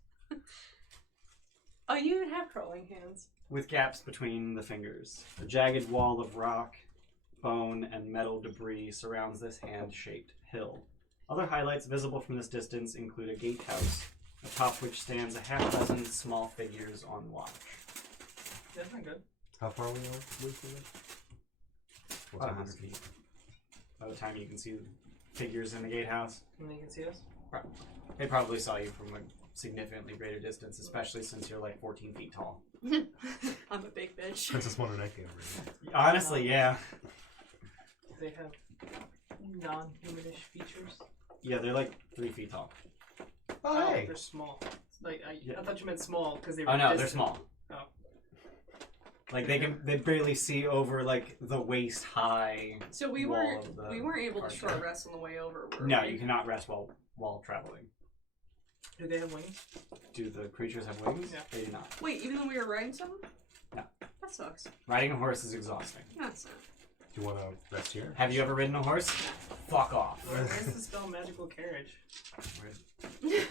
Oh, you even have crawling hands. With gaps between the fingers. A jagged wall of rock, bone, and metal debris surrounds this hand-shaped hill. Other highlights visible from this distance include a gatehouse, atop which stands a half-dozen small figures on watch. That's not good. How far are we away from it? About 100 feet. By the time you can see the figures in the gatehouse, And they can see us? they probably saw you from a significantly greater distance, especially since you're like 14 feet tall. I'm a big bitch. Princess Mononoke over here. Honestly, yeah. They have non-humanish features. Yeah, they're like 3 feet tall. Oh, hey! They're small. Like Yeah. I thought you meant small because they were. Oh no, they're distant. small. Oh. Like they barely see over like the waist high. So we wall weren't of the able to car short track. rest on the way over. Were No, we? you cannot rest while traveling. Do they have wings? Do the creatures have wings? Yeah. They do not. Wait, even though we were riding some? No. That sucks. Riding a horse is exhausting. That's not. Do you want to rest here? Have you ever ridden a horse? Fuck off. Where's the spell magical carriage? So you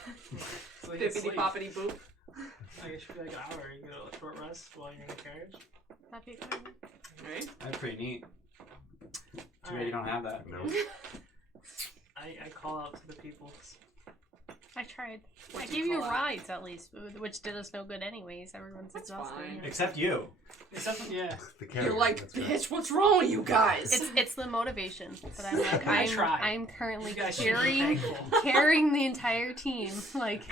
can Bippity sleep. boppity boop. I guess you should be like an hour. You get a short rest while you're in the carriage. That'd be fine. Right? That's pretty neat. Too bad you don't have that. No. I call out to the people. I tried. What I do gave you you call out? rides at least, which did us no good anyways. Everyone's That's exhausted. fine. Except you. Except for, yeah. The carrier, You're like, that's right. bitch, what's wrong with you guys? It's the motivation that I'm like I tried. I'm currently You guys should be carrying thankful. carrying the entire team. Like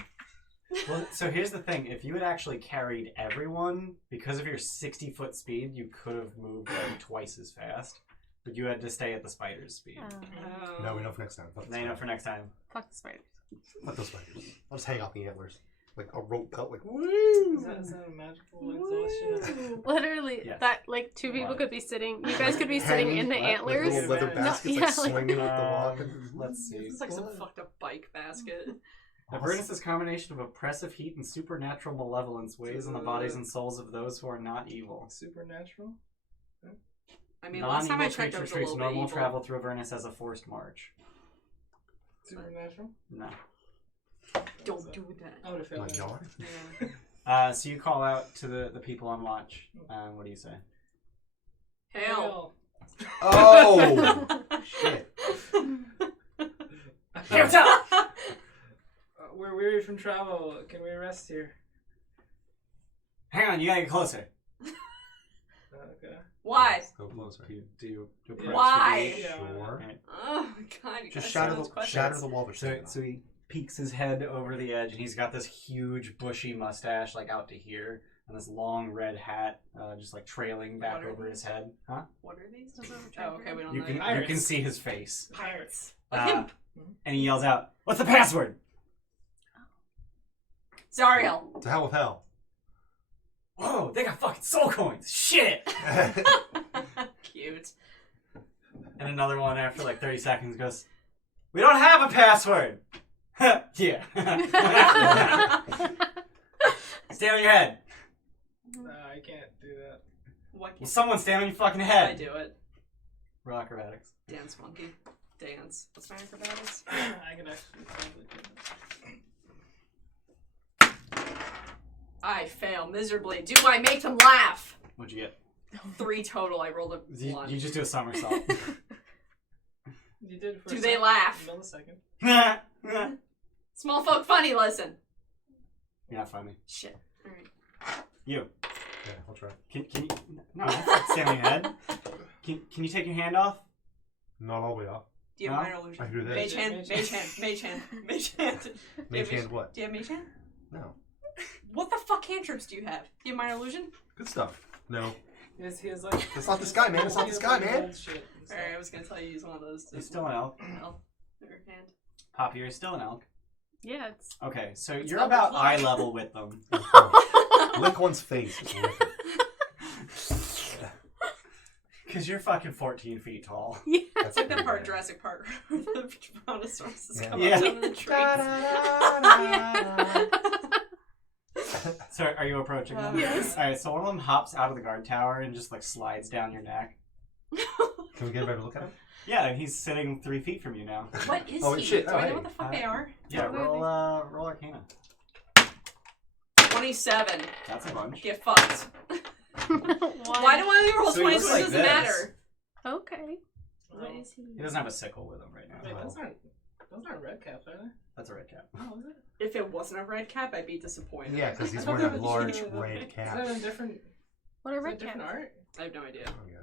Well, so here's the thing. If you had actually carried everyone, because of your 60-foot speed, you could have moved like twice as fast. But you had to stay at the spider's speed. Oh. No, we know for next time. Fuck the Now you know spiders. for next time. Fuck the spiders. Fuck those spiders. I'll just hang out the antlers. Like a rope belt, like, Is woo! that a magical exhaustion? Literally, Yes. that like two people could be sitting. You guys could be sitting in the Like antlers. little leather No, baskets, yeah, like like- swinging with the walk. Let's see. It's like some fucked up bike basket. Avernus' combination of oppressive heat and supernatural malevolence weighs on the bodies and souls of those who are not evil. Supernatural? I mean, last time I Non-evil checked, I creature was a treats little bit normal evil. travel through Avernus as a forced march. Supernatural? No. Don't do that. I would have failed. My that. God. Yeah. So you call out to the people on watch. What do you say? Hail. Oh! Shit. What's up? We're weary from travel. Can we rest here? Hang on, you gotta get closer. Okay. Why? Go closer. Do you approach Why? the gate? Yeah, why not? Sure. Right. Oh my god, you Just gotta answer those shatter questions. the wall. They're So, standing so he peeks his head over the edge, and he's got this huge bushy mustache, like out to here, and this long red hat, just like trailing back What are over his these? head. Huh? What are these? Oh, okay, we don't You know. can yet. you can see his face, Pirates. Like him. and he yells out, "What's the password?" Zariel. on. To hell with hell. Whoa, they got fucking soul coins. Shit. Cute. And another one after like 30 seconds goes, "We don't have a password." Yeah. Stay on your head. I can't do that. What Will can someone stand on your fucking I head? do it? Roll acrobatics. Dance monkey. Dance. What's my acrobatics? I could actually probably do that. I fail miserably. Do I make them laugh? What'd you get? 3 total. I rolled a You, 1. you just do a somersault. You did it for Do a they second, laugh? a millisecond. You're Small folk funny lesson. not funny. Shit. Alright. You. Yeah, I'll try. Can you no, don't fucking stand on your head. Can you take your hand off? Not all the way off. Do you have No? minor I illusion? can do this. Mage hand, Mage mage hand, mage hand, mage hand. Mage hand what? Do you have mage hand? No. What the fuck cantrips do you have? Do you have minor illusion? Good stuff. No. He has like. That's not this guy, man. It's not he this has, guy, like, man. old shit and stuff. Alright, I was gonna tell you to use one of those. You're still an elk. Well, their hand. Poppy, you're still an elk. Yeah, it's Okay, so It's you're not about the eye clock. level with them. Lick one's face. Just lick it. Because you're fucking 14 feet tall. yeah. That's It's like that pretty part of bad. Jurassic Park where the brontosauruses Yeah. come Yeah. up out of the trees. So are you approaching them? Yes. Alright, so one of them hops out of the guard tower and just like slides down your neck. Can we get a better look at him? Yeah, and he's sitting 3 feet from you now. What is Oh, he? shit. Do Oh, I know hey. what the fuck they are? Yeah, What are roll Arcana. 27. That's a bunch. Get fucked. Why do I only roll So he 20? looks It like doesn't this. matter. Okay. What is he? He doesn't have a sickle with him right now. Wait, those aren't red caps, are they? That's a red cap. Oh, is it? If it wasn't a red cap, I'd be disappointed. Yeah, because he's I thought wearing a they were large just- red Is cap. that a different? What are Is that red different caps? art? I have no idea. Oh, yeah.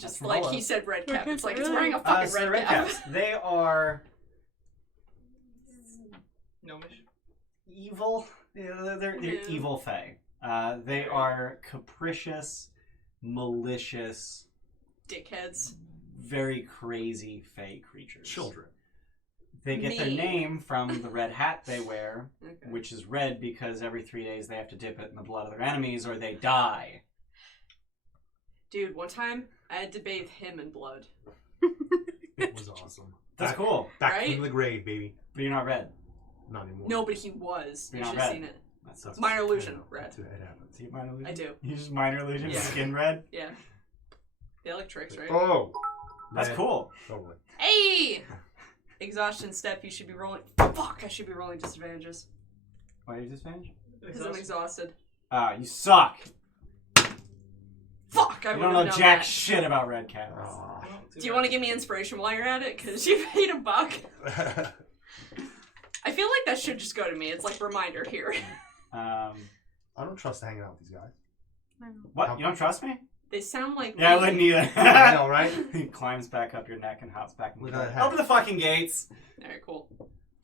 Just from like Hello. he said red cap. It's like it's wearing a So fucking the red cap. caps, they are Gnomish. evil. Yeah, they're Yeah. evil fae. They are capricious, malicious, Dickheads. very crazy fae creatures. Children. They get their Me. name from the red hat they wear, Okay. which is red because every 3 days they have to dip it in the blood of their enemies or they die. Dude, one time I had to bathe him in blood. It was awesome. That's Back- cool, Back Right? from the grave, baby. but you're not red. Not anymore. No, but he was. You You're should not have red. seen it. That's Minor I illusion, know. red. It happens. See minor illusion? I do. You just minor illusion, Yeah. skin red? Yeah. They like tricks, right? Oh! That's Man. cool. Totally. Hey! Exhaustion step, you should be rolling. Fuck, I should be rolling disadvantages. Why are you disadvantaged? Because I'm exhausted. You suck. Fuck, I You would don't have know known jack that. shit about red caps. Ah. Do you want to give me inspiration while you're at it? Because you paid $1. I feel like that should just go to me. It's like reminder here. I don't trust hanging out with these guys. What? You don't trust me? They sound like Yeah, I wouldn't either. I know, right? He climbs back up your neck and hops back in the Look door. at that hat. Open the fucking gates. Alright, cool.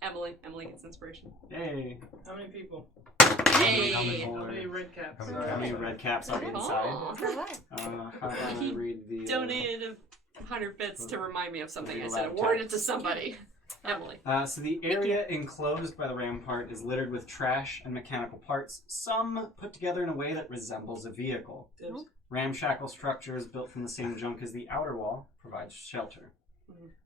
Emily gets inspiration. Yay. How many people? Hey! How many red caps? How How many red caps are inside? Aw. How about I read the... Donated 100 bits to remind me of something I Read said. aloud Award it text. to somebody. Emily. So the area enclosed by the rampart is littered with trash and mechanical parts, some put together in a way that resembles a vehicle. Dibs. Ramshackle structures built from the same junk as the outer wall provide shelter.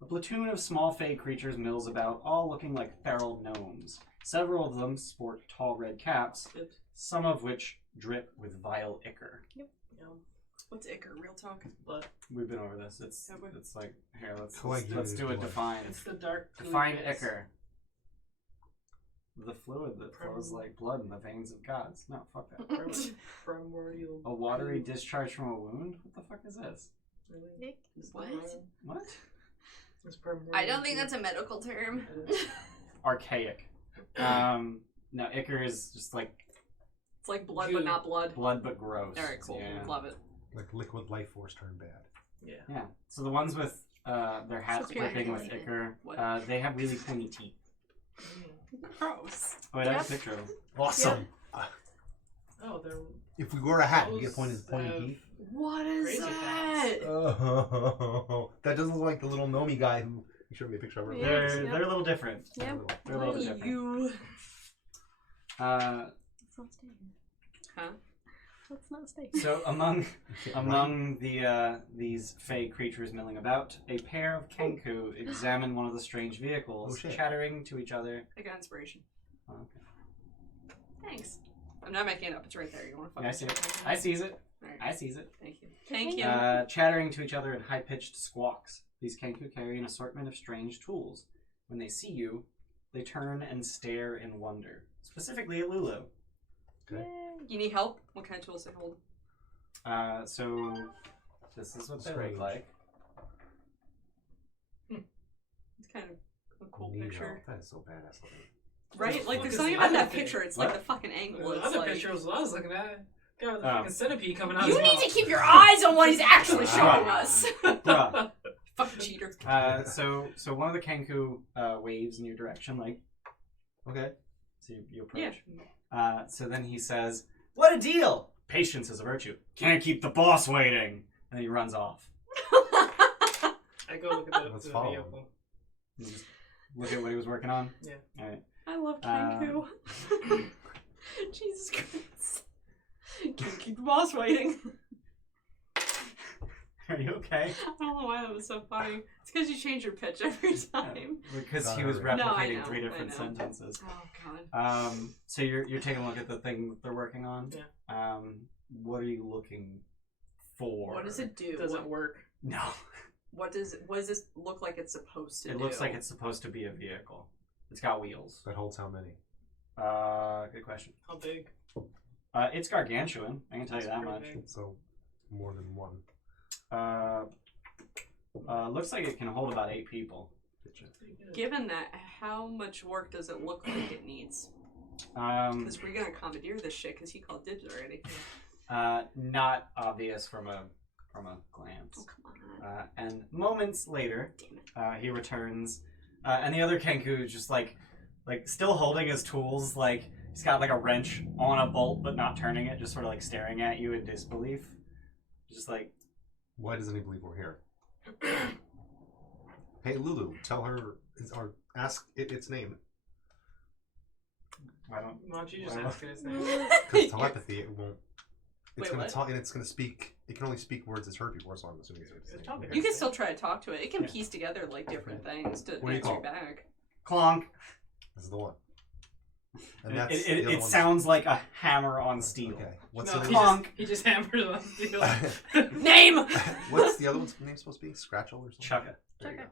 A platoon of small fey creatures mills about, all looking like feral gnomes. Several of them sport tall red caps, Dibs. some of which drip with vile ichor. Yum. What's Icker? Real talk? But We've been over this. It's Have we? like, here, let's Coagulated do a blood. define. it's the dark. Define glutinous. ichor. The fluid that flows like blood in the veins of gods. No, fuck that. Primordial. A watery discharge from a wound? What the fuck is this? Really? What? What? It's primordial. I don't think that's a medical term. Archaic. No, ichor is just like It's like blood, Goo. but not blood. blood but gross. Alright, cool. Yeah. Love it. Like liquid life force turned bad. Yeah. Yeah. So the ones with their hats Superior dripping with glycerin. ichor, What? they have really pointy teeth. Gross. Oh, wait, I have a picture of them. Awesome. Oh, they're If we wear a hat, you get Those pointed have- teeth. What is Crazy that? Oh, that doesn't look like the little gnomey guy who you showed me a picture of. Yeah. earlier. They're a little different. Yeah. They're a little bit different. You. Let's not stay here. Huh? Let's not stay here. So among these fey creatures milling about, a pair of kenku examine one of the strange vehicles, Oh, shit. chattering to each other. I got inspiration. Oh, okay. Thanks. I'm not making it up. It's right there. You want to fucking Yeah, I see it. I sees it. Alright. I sees it. Thank you. Thank you. Chattering to each other in high-pitched squawks. These kenku carry an assortment of strange tools. When they see you, they turn and stare in wonder. Specifically at Lulu. Okay. You need help? What kind of tools they hold? So this is what they Strange. look like. It's kind of a cool Neo. picture. That is so badass looking. Right? Like, fuck there's is something the about other that thing? picture. It's What? like the fucking angle. The It's other like... picture was what I was looking at. God, the Oh. fucking centipede coming out. You his need mouth. to keep your eyes on what he's actually showing us. Bruh. Fucking cheater. So one of the kenku waves in your direction, like, okay. So you approach. Yeah. So then he says, "What a deal! Patience is a virtue. Can't keep the boss waiting." And then he runs off. I go look at Let's the follow vehicle. You just look at what he was working on. Yeah. All right. I love Kenku. Jesus Christ. Can't keep the boss waiting. Are you okay? I don't know why that was so funny. It's because you change your pitch every time. Because he was No, I replicating know, 3 I different know. sentences. Oh, God. So you're taking a look at the thing that they're working on. Yeah. What are you looking for? What does it do? Doesn't work. No. What does this look like it's supposed to do? It looks like it's supposed to be a vehicle. It's got wheels. That holds how many? Good question. How big? It's gargantuan. I can tell you That's that pretty much. big. So more than one. Looks like it can hold about 8 people. Pretty good. Given that, how much work does it look like it needs? Um, Because we're gonna commandeer this shit because he called dibs already. not obvious from a glance. Oh, come on. And moments later, Damn it. he returns, and the other kenku is just like still holding his tools, like he's got like a wrench on a bolt but not turning it, just sort of like staring at you in disbelief. Just like, Why doesn't he believe we're here? Hey Lulu, tell her or ask it its name. why don't Why don't you just Why ask it his name? Because telepathy, it won't. It's Wait, gonna what? talk, and it's gonna speak. It can only speak words it's heard before, so I'm assuming it's It's the probably same. You can still try to talk to it. It can Yeah. piece together like different things to What do you answer call you back. clonk? This is the one. And It, that's it, the it, other it one's- sounds like a hammer on steel. Okay. What's No, the he other Clonk. just hammers on steel. Name! What's the other one's name supposed to be? Scratchel or something? Chugga. There you go.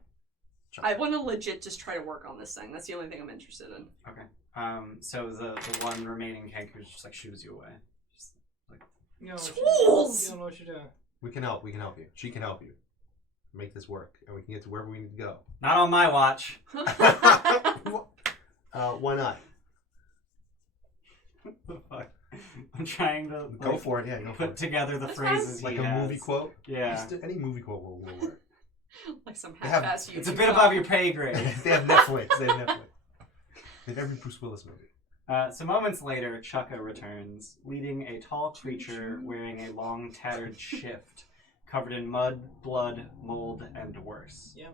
I want to legit just try to work on this thing. That's the only thing I'm interested in. So the one remaining kenku just like shoos you away. Just like, You don't know what Tools! You don't know what you're doing. We can help. We can help you. She can help you. Make this work, and we can get to wherever we need to go. not on my watch. Why not? What the fuck? I'm trying to Go for it. Yeah, go for put it. together the That's phrases Like he a has. movie quote. Yeah. Just any movie quote will work. Like some They have- half-ass It's a YouTube bit song. above your pay grade. They have Netflix. They have Netflix. In every Bruce Willis movie. So moments later, Chukka returns, leading a tall creature wearing a long, tattered shift, covered in mud, blood, mold, and worse. Yeah.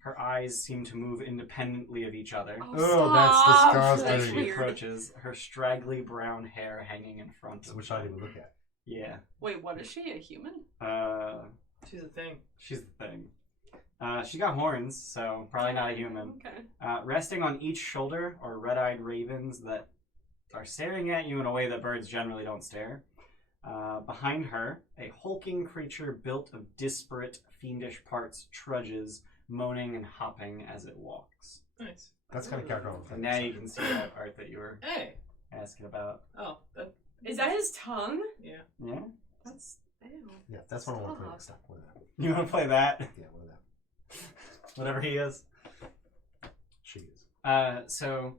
Her eyes seem to move independently of each other. Oh, that's As disgusting. she approaches, her straggly brown hair hanging in front of Which her. I didn't look at. Yeah. Wait, what is she? A human? She's a thing. She's the thing. She got horns, so probably not a human. Okay. Resting on each shoulder are red-eyed ravens that are staring at you in a way that birds generally don't stare. Behind her, a hulking creature built of disparate, fiendish parts trudges, moaning and hopping as it walks. Nice. That's kind of character I was And now you can see that art that you were Hey. asking about. Oh, that. Is that his tongue? Yeah. Yeah? That's ew. Yeah, that's what I want to play Stop. next time. One of that. You want to play that? Yeah, one of that. Whatever he is. She is. So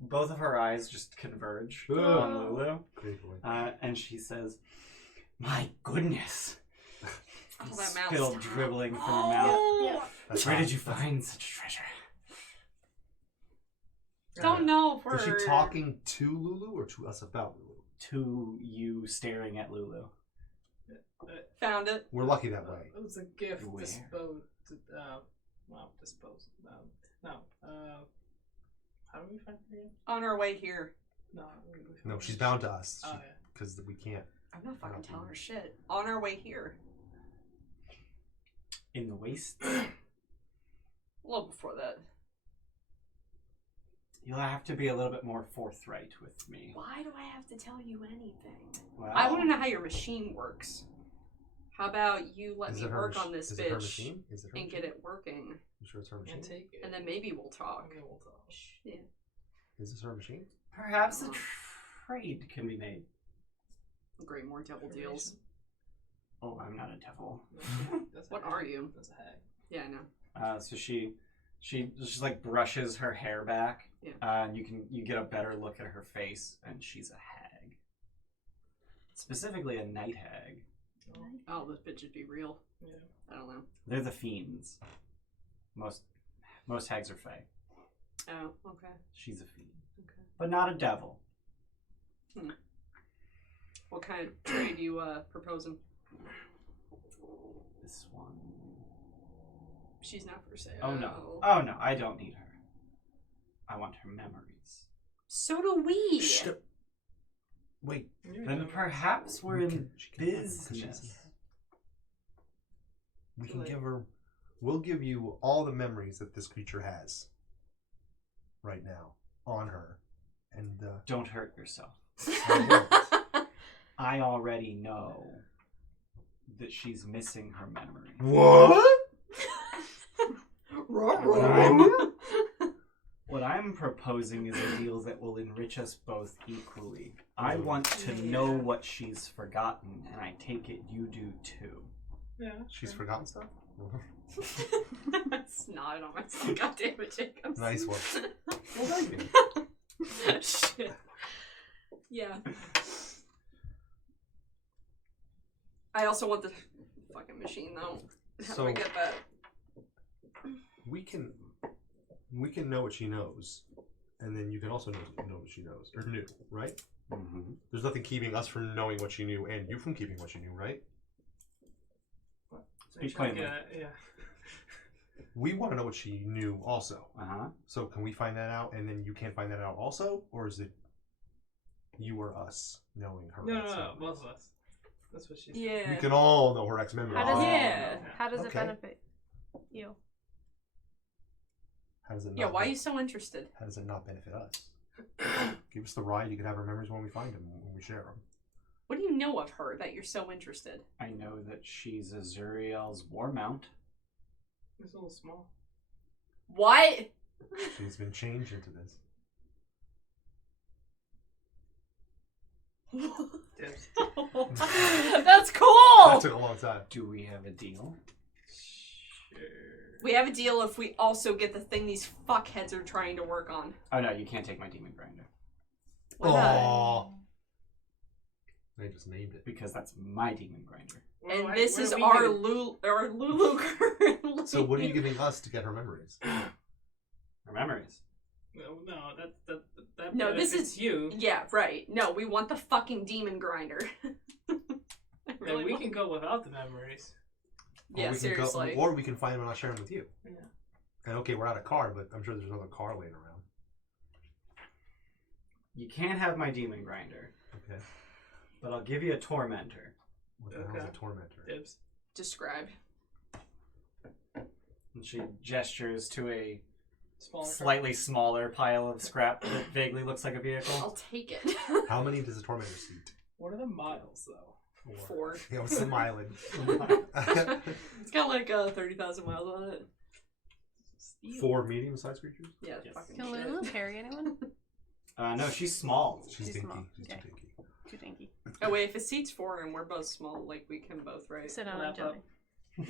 both of her eyes just converge Ugh. on Lulu. Creepily. And she says, "My goodness." Oh, that mouth's Spittle top. dribbling from her mouth. Yeah. That's Where hot. did you find such treasure? Don't know if we're... Is she talking to Lulu or to us about Lulu? To you staring at Lulu. Found it. We're lucky that way. It was a gift Where? disposed. Disposed. No. How do we find her again? On our way here. No. No, she's bound to us. Oh, yeah. Because we can't. I'm not fucking telling her shit. On our way here. In the waste? A little before that. You'll have to be a little bit more forthright with me. Why do I have to tell you anything? Well, I want to know how your machine works. How about you let Is me it her work mach- on this is it her bitch machine? Is it her and machine? get it working, You sure it's her machine? And take it. and then maybe we'll talk. And then we'll talk. Yeah. Is this her machine? Perhaps a trade can be made. Great, more devil deals. Oh, I'm not a devil. That's What a hag. are you? That's a hag. Yeah, I know. So she just like brushes her hair back. Yeah. And you get a better look at her face, and she's a hag. Specifically a night hag. Oh, this bitch would be real. Yeah. I don't know. They're the fiends. Most hags are fae. Oh, okay. She's a fiend. Okay. But not a devil. What kind of trade you proposing? This one. She's not for sale. Oh no, I don't need her. I want her memories. So do we. Wait. Then perhaps we're in she can find them 'cause she's business. here. We can give her. We'll give you all the memories that this creature has. Right now, on her, and Don't hurt yourself. I I already know that she's missing her memory. what? What I'm proposing is a deal that will enrich us both equally. I want to know what she's forgotten, and I take it you do too. Yeah. She's forgotten stuff. Snotted on myself. God damn it, Jacob. Nice one. Well, thank you. Shit. Yeah. I also want the fucking machine though. How do I So- get that? We can know what she knows, and then you can also know what she knows or knew, right? Mm-hmm. There's nothing keeping us from knowing what she knew, and you from keeping what she knew, right? Speak plainly. Yeah. We want to know what she knew also. Uh-huh. So can we find that out, and then you can't find that out also, or is it you or us knowing her? No, ex memories? both of us. That's what she said. Yeah. We can all know her ex memories. How does Yeah. How does it Okay. benefit you? How does it? Yeah, Not why are you so interested? How does it not benefit us? Give us the ride. You can have our memories when we find them, when we share them. What do you know of her that you're so interested? I know that she's Azuriel's war mount. It's a little small. What? She's been changed into this. Tips. That's cool! That took a long time. Do we have a deal? Sure. We have a deal if we also get the thing these fuckheads are trying to work on. Oh no, you can't take my demon grinder. Why not? Aww. They just named it. Because that's my demon grinder. And this Where is do we our get it? Lulu currently. So what are you giving us to get her memories? Her memories. No, this benefits is- you. Yeah, right. No, we want the fucking demon grinder. And we can go without the memories. Yeah, seriously. Or we can find them and I'll share them with you. Yeah. And okay, we're out of car, but I'm sure there's another car laying around. You can't have my demon grinder, Okay. but I'll give you a tormentor. What the hell is a tormentor? Dibs. Describe. And she gestures to a Smaller. slightly smaller pile of scrap that vaguely looks like a vehicle. I'll take it. How many does a tormentor seat? What are the miles though? 4. Yeah, what's the mileage? It's got like 30,000 miles on it. 4 medium-sized creatures? Yeah, Yes. fucking Can shit. Lulu carry anyone? No, she's small. She's She's dinky. small. She's Okay. too dinky. Too dinky. Oh wait, if it seats 4 and we're both small, like we can both, right? Sit down Wrap and jelly.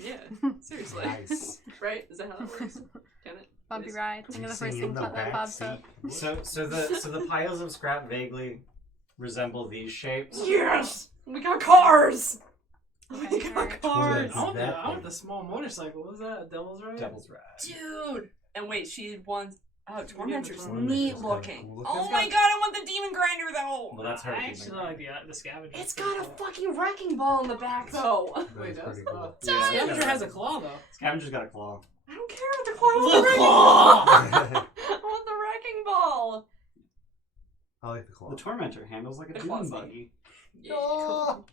Yeah, seriously. Nice. Right? Is that how that works? Damn it. Bumpy Yes. ride. Think of the first See thing in the that back pops up. seat. So the piles of scrap vaguely resemble these shapes. Yes! We got cars! Okay, We got alright. cars! I want the small motorcycle. What was that? A Devil's Ride? Devil's Ride. Dude! And wait, she wants... Oh, Tormentor's Tormentor's neat kinda looking. cool Oh looking. my god, I want the demon grinder though! Well, that's her. I demon actually grinder. like the scavenger. It's got a fucking wrecking ball in the back though. That Wait, is that's pretty cool. Yeah. Scavenger has a claw though. Scavenger's got a claw. I don't care what the claw. I want The the claw! wrecking ball! I want the wrecking ball! I like the claw. The tormentor handles like a The dune claw's buggy. Yeah. Oh!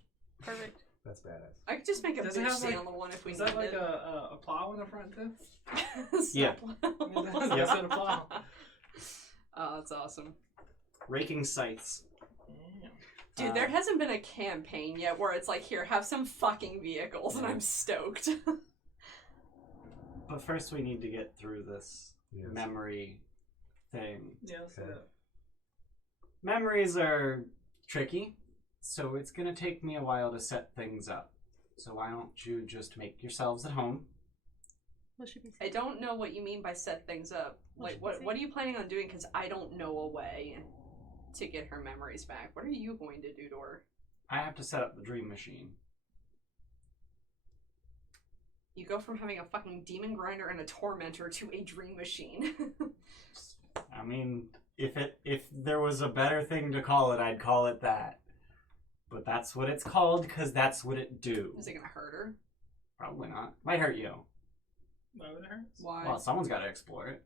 Perfect. That's badass. I could just make a Does it bitch have, stand like- on the one if we Is need that like it. a plow in the front too? Yeah. That's not a plow. Oh, that's awesome. Raking scythes. Dude, there hasn't been a campaign yet where it's like, here, have some fucking vehicles, and I'm stoked. But first we need to get through this Yes. memory thing. Yeah, let's do Okay. that. Memories are tricky, so it's gonna take me a while to set things up. So why don't you just make yourselves at home? What should we I say? don't know what you mean by set things up. Like, should we what say? what are you planning on doing? Because I don't know a way to get her memories back. What are you going to do to her? I have to set up the dream machine. You go from having a fucking demon grinder and a tormentor to a dream machine. I mean, if there was a better thing to call it, I'd call it that. But that's what it's called because that's what it do. Is it gonna hurt her? Probably not. Might hurt you. Why would it hurt? Why? Well, someone's got to explore it.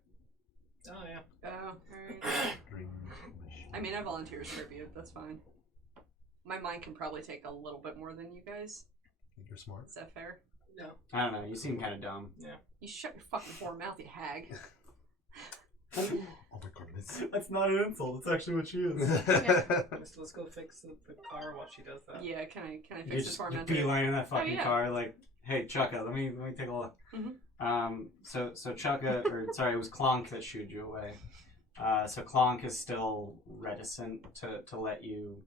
Oh yeah. Oh, alright. Dream I mean, I volunteer as tribute. That's fine. My mind can probably take a little bit more than you guys. You're smart. Is that fair? No. I don't know. You seem kind of dumb. You shut your fucking whore mouth, you hag. Oh my goodness. That's not an insult. That's actually what she is. Let's go fix the car while she does that. Yeah, can I You fix the just tormentor? beeline in that fucking yeah. car, like, hey, Chukka, let me take a look. Mhm. So Chukka, or sorry, it was Clonk that shooed you away. So Clonk is still reticent to let you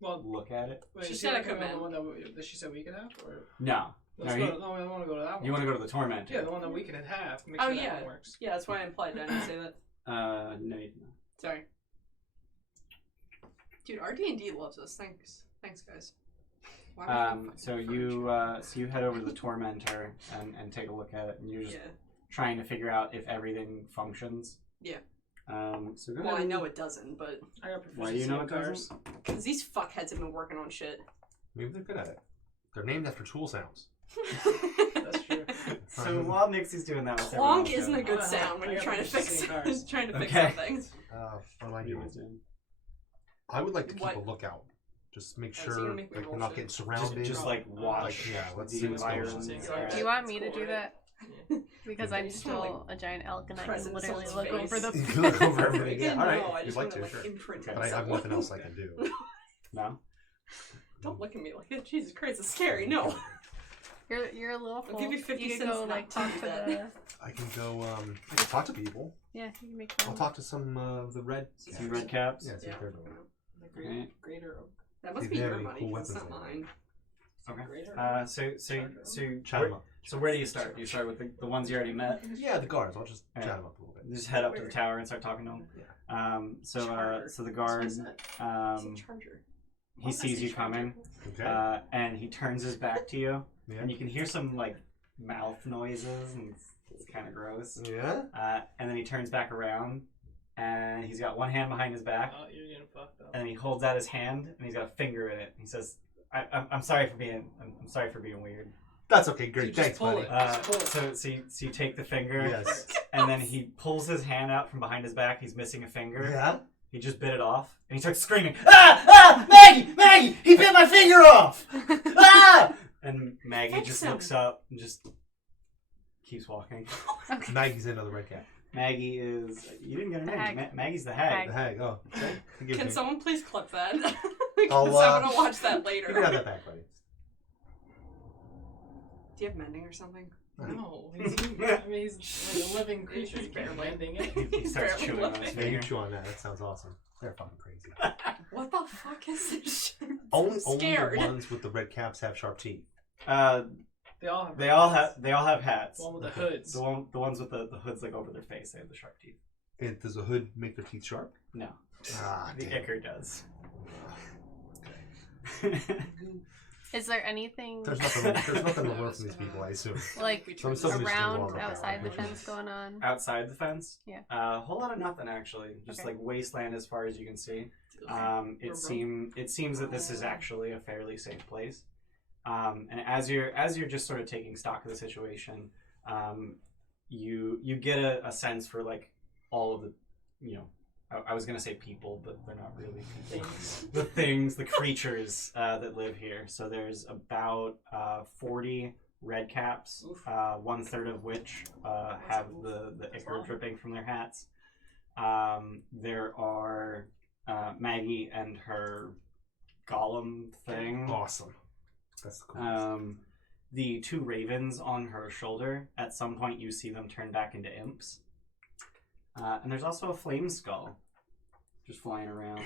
Well, look at it. wait, She is said I like could the mend. one that she said we could have, or No, let's No, go. No, I want to go to that one. you want to go to the Tormentor. Yeah, the one that we can have. Make Oh, sure yeah. that one works. Yeah, that's why I implied that. I didn't say that. No, you don't. Sorry. Dude, our D&D loves us. Thanks, guys. Why would I fucking So furniture? you head over to the Tormentor and take a look at it, and you're just Yeah. trying to figure out if everything functions. Yeah. So go Well, ahead. I know it doesn't, but I got Why do you proficiency know in it cars. doesn't? because these fuckheads have been working on shit. Maybe they're good at it. They're named after tool sounds. That's true. So while Nixie's doing that, what's everyone Clonk else isn't a doing? good I sound when got you're trying to fix proficiency in cars. trying to fix Okay. something. What am I You doing? was doing. I would like to keep What? a lookout. Just make Oh, so you're sure gonna make me like, we're roll not shit? getting surrounded. Just like watch Like, yeah, let's the see what's going on. environment. Do you want me to do that? Because I'm just wanna, still a giant elk and I can present literally someone's look face. over the. You can look over everything. Yeah, Yeah, all right. no, I You'd just like want to to, like sure. imprint But on I have someone. nothing else I can do. No. Don't look at me like that. Jesus Christ, it's scary. No. You're a little I'll full. give you 50 you can cents go not like to talk do to that. the. I can go. I can talk to people. Yeah, you can make. I'll talk to some of the red. Some red caps. Yeah, see Yeah. what they're doing. The Right. greater oak. That must See, be they have your any money. cool That's not weapons mine. Okay. Greater So Chat where, them up. so where do you start? Do you start with the ones you already met? Yeah, the guards. I'll just Alright. chat them up a little bit. Just head up to the tower and start talking to them. Charger. So the guard, It's a charger. he sees you coming, Okay. and he turns his back to you, Yeah. and you can hear some like mouth noises, and it's kind of gross. Yeah. And then he turns back around, and he's got one hand behind his back, Oh, you're getting fucked up. and he holds out his hand, and he's got a finger in it. He says, I'm sorry for being weird. That's okay, great. You just Thanks, pull buddy. it. So you take the finger, Yes. and then he pulls his hand out from behind his back. He's missing a finger. Yeah? He just bit it off, and he starts screaming, "Ah! Maggie! He bit my finger off! Ah!" And Maggie Fix just him. looks up and just keeps walking. Maggie's another red cat. Maggie is... You didn't get her The name. hag. Maggie's the The hag. hag. Oh, okay. Forgive Can me. someone please clip that? I'll, Because I want to watch that later. You can have that back, buddy. Do you have mending or something? No, he's like a living creature. You can't landing it. He starts Barely chewing on his living. Yeah, you finger. chew on that. That sounds awesome. They're fucking crazy. What the fuck is this shit? Only I'm scared. the ones with the red caps have sharp teeth. They all have. They all have hats. The one with the hoods. The ones with the hoods like over their face. They have the sharp teeth. And does the hood make their teeth sharp? No, Ah, the damn. ichor does. Is there anything There's nothing to learn from these people, I assume. like So it's something we should move on around with outside the that. fence going on? Outside the fence, Yeah. A whole lot of nothing actually. Just Okay. like wasteland as far as you can see. It seems that this is actually a fairly safe place. And as you're just sort of taking stock of the situation, you get a sense for like all of the, I was gonna say people, but they're not really people. The things, the creatures that live here. So there's about 40 red caps, 1/3 of which have the ichor dripping from their hats. There are Maggie and her golem thing. Awesome. That's the coolest. The 2 ravens on her shoulder. At some point, you see them turn back into imps. And there's also a flame skull, just flying around.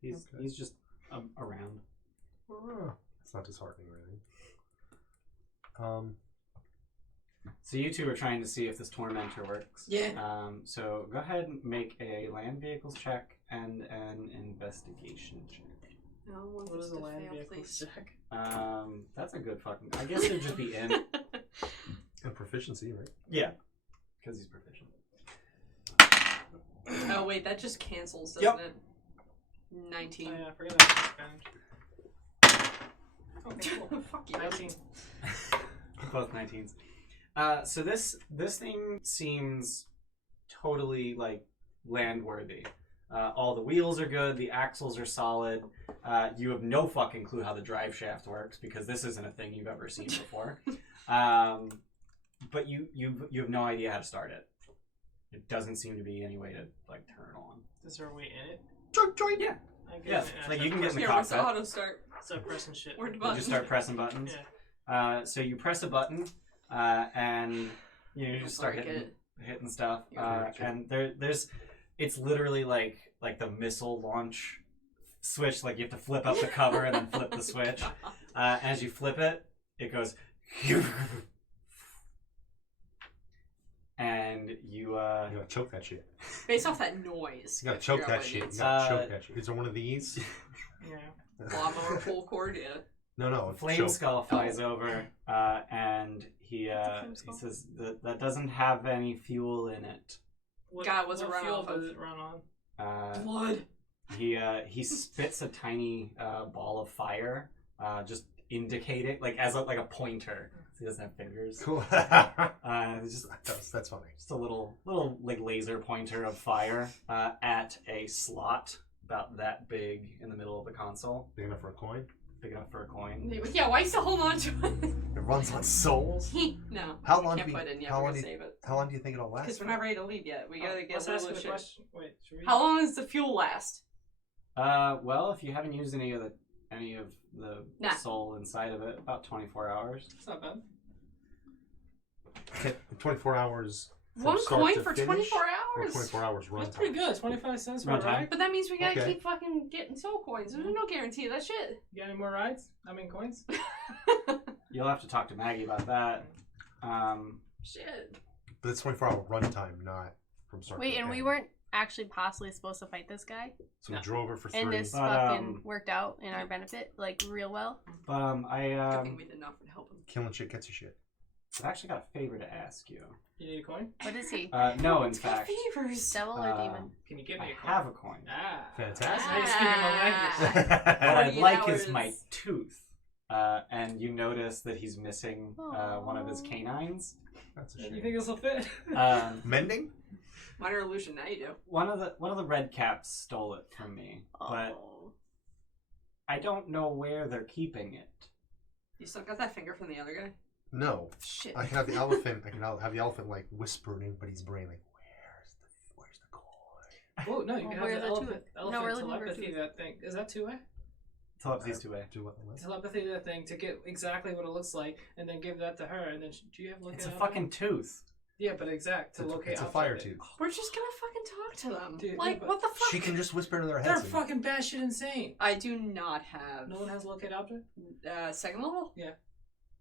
He's just around. It's not disheartening or anything. So you two are trying to see if this tormentor works. Yeah. So go ahead and make a land vehicles check and an investigation check. No one What wants is a to land fail, vehicle please. check? That's a good fucking... I guess it'd just be in. And proficiency, right? Yeah. Because he's proficient. Oh wait, that just cancels, doesn't Yep. it? 19. Oh, yeah, I forget that. Okay, cool. Fuck you. 19. Both 19s. So this thing seems totally like land-worthy. All the wheels are good. The axles are solid. You have no fucking clue how the drive shaft works because this isn't a thing you've ever seen before. But you have no idea how to start it. It doesn't seem to be any way to like turn it on. Is there a way in it? Joint. Yeah. I get Yeah. it. Like you can get in the Here, what's the cockpit. auto start? Start pressing shit. Where'd the You button? just start pressing buttons. Yeah. So you press a button, and you just start Like hitting stuff. Yeah. And there's it's literally like the missile launch switch. Like you have to flip up the cover and then flip the switch. As you flip it, it goes, and you You gotta choke that shit. Based off that noise. You gotta figure choke out that what it shit. You is. gotta choke that shit. Is there one of these? Yeah. Lawnmower pull cord, yeah. No. it's Flame choke. Skull flies over, and he Flame he Skull? says that doesn't have any fuel in it. What, God, what's it what run fuel off of? does it run on? Blood. He spits a tiny ball of fire, just indicating like as like a pointer. He doesn't have fingers. Cool. It's just That's funny. just a little like laser pointer of fire at a slot about that big in the middle of the console, Big enough for a coin? big enough for a coin. Yeah, why you still hold on to It runs on souls? it? No. How you long can't do we- put it in yet. how We're long gonna do you- save it. How long do you think it'll last? Because we're not ready to leave yet. We gotta get Let's ask Lulu the shit. question. Wait, should we? How long does the fuel last? Well, if you haven't used any of the Nah. soul inside of it, about 24 hours. It's not bad. 24 hours. from One start coin to for finish, 24 Or hours? 24 hours run That's pretty time. good. 25 cents for Run a time. ride. But that means we gotta Okay. keep fucking getting soul coins. There's no guarantee of that shit. You got any more rides? I mean, coins? You'll have to talk to Maggie about that. Shit. But it's 24-hour run time, not from start Wait, to and we end. weren't actually possibly supposed to fight this guy, So we No. drove her for 3. and this But, fucking worked out in our benefit, like real well. But Good thing we did nothing to help him. Killing shit gets you shit. I've actually got a favor to ask you. You need a coin? What is he? No, in fact, Favors. Devil or demon? Can you give me I a coin? have a coin. Ah. Fantastic. Now you're speaking my language. What I'd 48 like is hours. my tooth. And you notice that he's missing one of his canines. That's a You shame. think this will fit? Mending? Minor illusion. Now you do. One of the red caps stole it from me, but Oh. I don't know where they're keeping it. You still got that finger from the other guy? No. Shit. I can have the elephant. I can have the elephant like whisper in anybody's brain, like, "Where's the coin?" Oh no, you can Well, have the where's the elephant two- no, we're looking for telepathy two. that thing. Is that two-way? Telepathy's two-way. Do what? Telepathy that thing to get exactly what it looks like, and then give that to her, and then do you have look It's it a up? fucking tooth. Yeah, but exact to locate. It's a object. fire tooth. We're just gonna fucking talk to them. Dude, like, but what the fuck? She can just whisper into their They're heads. and- fucking batshit insane. I do not have. No one has locate object. Second level? Yeah.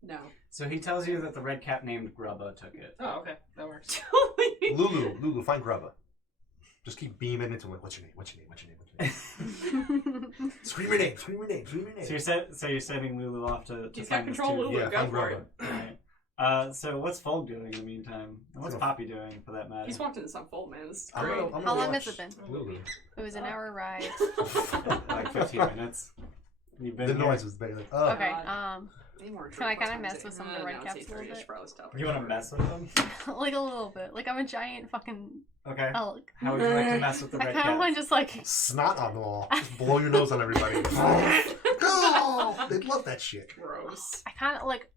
No. So he tells you that the red cap named Grubba took it. Oh, okay, that works. Lulu, find Grubba. Just keep beaming into him. Like, what's your name? What's your name? What's your name? What's your name? Scream your name. Scream your name. Scream your name. So you're sending Lulu off to He's find got this control, tooth. Lulu. Yeah, Go find for Grubba. it. Alright. So what's Fold doing in the meantime? And what's So- Poppy doing for that matter? He's walked into some fold, man. This is I'm great. gonna How long watch has it been? Lulu. It was an hour ride. Like 15 minutes. You've been The here? noise was better. Like, oh. Okay, Any more Can I drink, kinda what time mess is with it? some of the red No, caps it's a little 8:30. I should bit? probably stop You want to mess with them? like a little bit. Like I'm a giant fucking Okay. elk. How would you like to mess with the I red kind of want caps? to just like. Snot on the wall. Just blow your nose on everybody. Oh, they love that shit. Gross. I kind of like.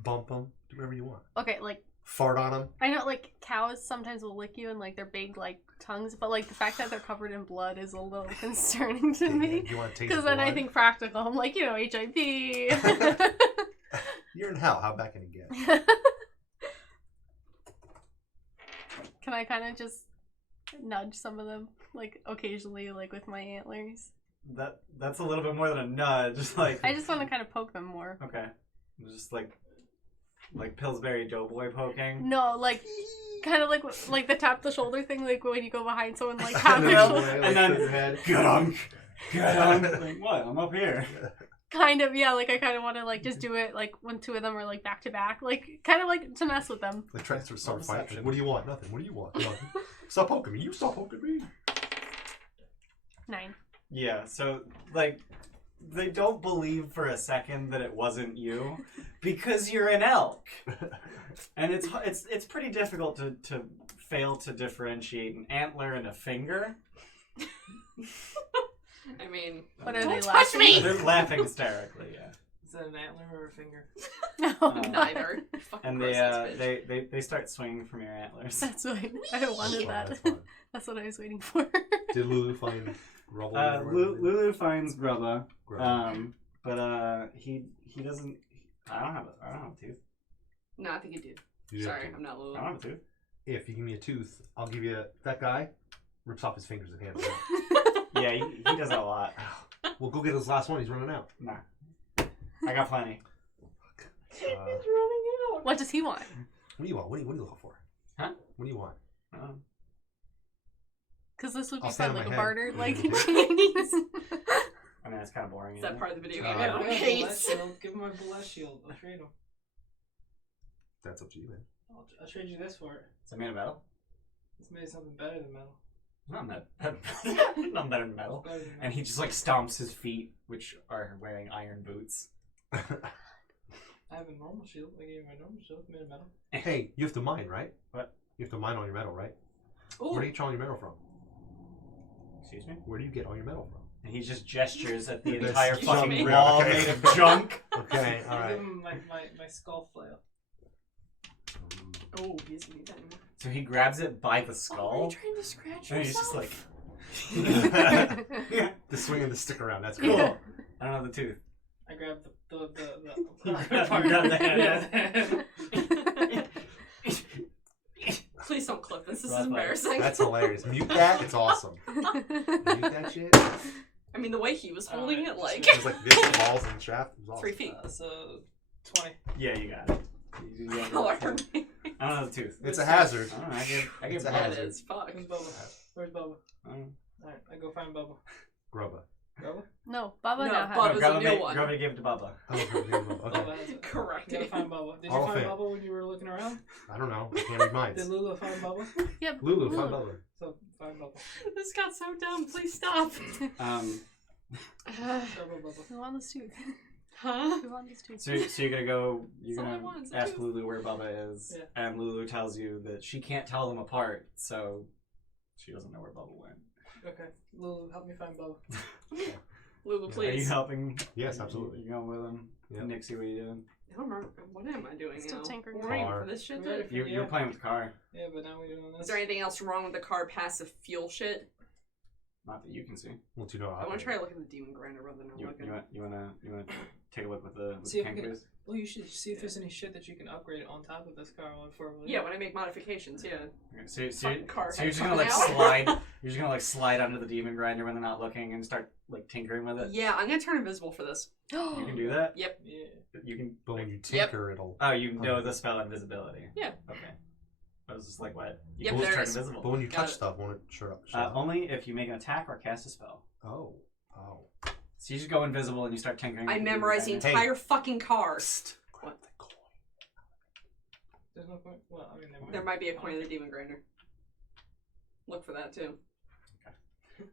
Bump them. Do whatever you want. Okay, like Fart on them. I know like cows sometimes will lick you and like their big like tongues, but like the fact that they're covered in blood is a little concerning to me. Do you want to taste Because then I blood? think practical. I'm like, you know, HIV. You're in hell. How bad can it get? Can I kind of just nudge some of them, like occasionally, like with my antlers? That's a little bit more than a nudge. Like I just want to kind of poke them more. okay, just like Pillsbury Doughboy poking. No, like kind of like the tap the shoulder thing, like when you go behind someone, like tap And their then shoulder. away, like, And then- put your head. Get on. Get on. Like what? I'm up here. Kind of, yeah. Like I kind of want to like just do it like when two of them are like back to back, like kind of like to mess with them. Like trying to start a fight. Perception. Like, what do you want? Nothing. What do you want? Nothing. Stop poking me. You stop poking me. 9. Yeah. So like, they don't believe for a second that it wasn't you, because you're an elk, and it's pretty difficult to fail to differentiate an antler and a finger. I mean, What are don't they touch laughing? me! They're laughing hysterically. Yeah. Is that an antler or a finger? No, Neither. Fucking And gross ass bitch. they start swinging from your antlers. that's what I wanted. Oh, That. that's fun. That's what I was waiting for. Did Lulu find rubble? Lulu finds Grubba, Grubba. but he doesn't. I don't have a tooth. No, I think you do. You did Sorry, too. I'm not Lulu. I don't have a tooth. If you give me a tooth, I'll give you that guy rips off his fingers and hands. it. Yeah, he does that a lot. Well, go get his last one. He's running out. Nah, I got plenty. What does he want? What do you want? What are you looking for? Huh? What do you want? Because this would be I'll stand fun, on like my a head. barter, like Yeah. exchange. I mean, it's kind of boring. Is that isn't part of the video Uh, game? Yeah, I don't bullet hate. shield. Give him my bullet shield. I'll trade him. That's up to you, man. I'll trade you this for it. Is it made of metal? It's made something better than metal. Not not better than metal. Better than metal. And he just like stomps his feet, which are wearing iron boots. I have a normal shield. I gave you my normal shield. It's made of metal. Hey, you have to mine, right? What? You have to mine all your metal, right? Ooh. Where do you get all your metal from? Excuse me. Where do you get all your metal from? And he just gestures at the This entire junk fucking rail. wall Okay. made of junk. Okay, all I right. give him my skull flail. Oh, he doesn't need that anymore. So he grabs it by the Oh, are skull, you trying to scratch and he's yourself? just like, yeah, The swinging the stick around. That's cool. cool. I don't have the tooth. I grabbed the You grabbed the hand. Yeah. Please don't clip this. This is Rough embarrassing. That's hilarious. Mute that. It's awesome. Mute that shit. I mean, the way he was holding it, like It was like this balls and shaft. It was awesome. 3 feet. So 20. Yeah, you got it. You got it. Alarm. I don't have the tooth. It's a hazard. I don't know, I give It's a blood. That hazard. is fuck. Where's Bubba? Where's Bubba? I don't know. Alright, I go find Bubba. Grubba. Bubba? No, Bubba No, now has Bubba's it. a new one. Go to give it to Bubba. Oh, okay. Bubba has it. Correct. You gotta find Bubba. Did you All find fit. Bubba when you were looking around? I don't know. I can't read minds. Did Lulu find Bubba? Yep. Lulu, find Bubba. So find Bubba. This got so dumb. Please stop. Bubba. Who won this tooth? Huh? Who won this tooth? So you're gonna go. You're That's all I gonna want is a ask tooth. Lulu where Bubba is, Yeah. and Lulu tells you that she can't tell them apart, so she doesn't know where Bubba went. Okay. Lulu, help me find Bubba. Lulu, Are you please. helping? Yes, absolutely. You going with him? Yeah. Nixie, what are you doing? I don't remember. What am I doing Still now? tinkering. We're waiting Car. for this shit. We gotta To... figure- You're playing with the car. Yeah, but now we're doing this. Is there anything else wrong with the car past the fuel shit? Not that you can see. Well, do you know I want to try to look at the demon grinder rather than You looking. wanna take a look with the See if we can- tankers? Well, you should see if there's any shit that you can upgrade on top of this car for. Yeah, when I make modifications, yeah. Okay, so Fucking car you're just head gonna like coming out. slide. You're just gonna like slide under the demon grinder when they're not looking and start like tinkering with it. Yeah, I'm gonna turn invisible for this. You can do that. Yeah. You can. But when you tinker, it'll. Oh, you know the spell invisibility. Yeah. Okay. I was just like, what? You Yep, can just there turn it is. invisible. But when you Got touch it. stuff, won't it show up? Only if you make an attack or cast a spell. Oh. So you just go invisible and you start tinkering. I with memorize the demon entire fucking car. Grab the coin. There's no point. Well, I mean, There might be a coin in the demon grinder. Look for that too.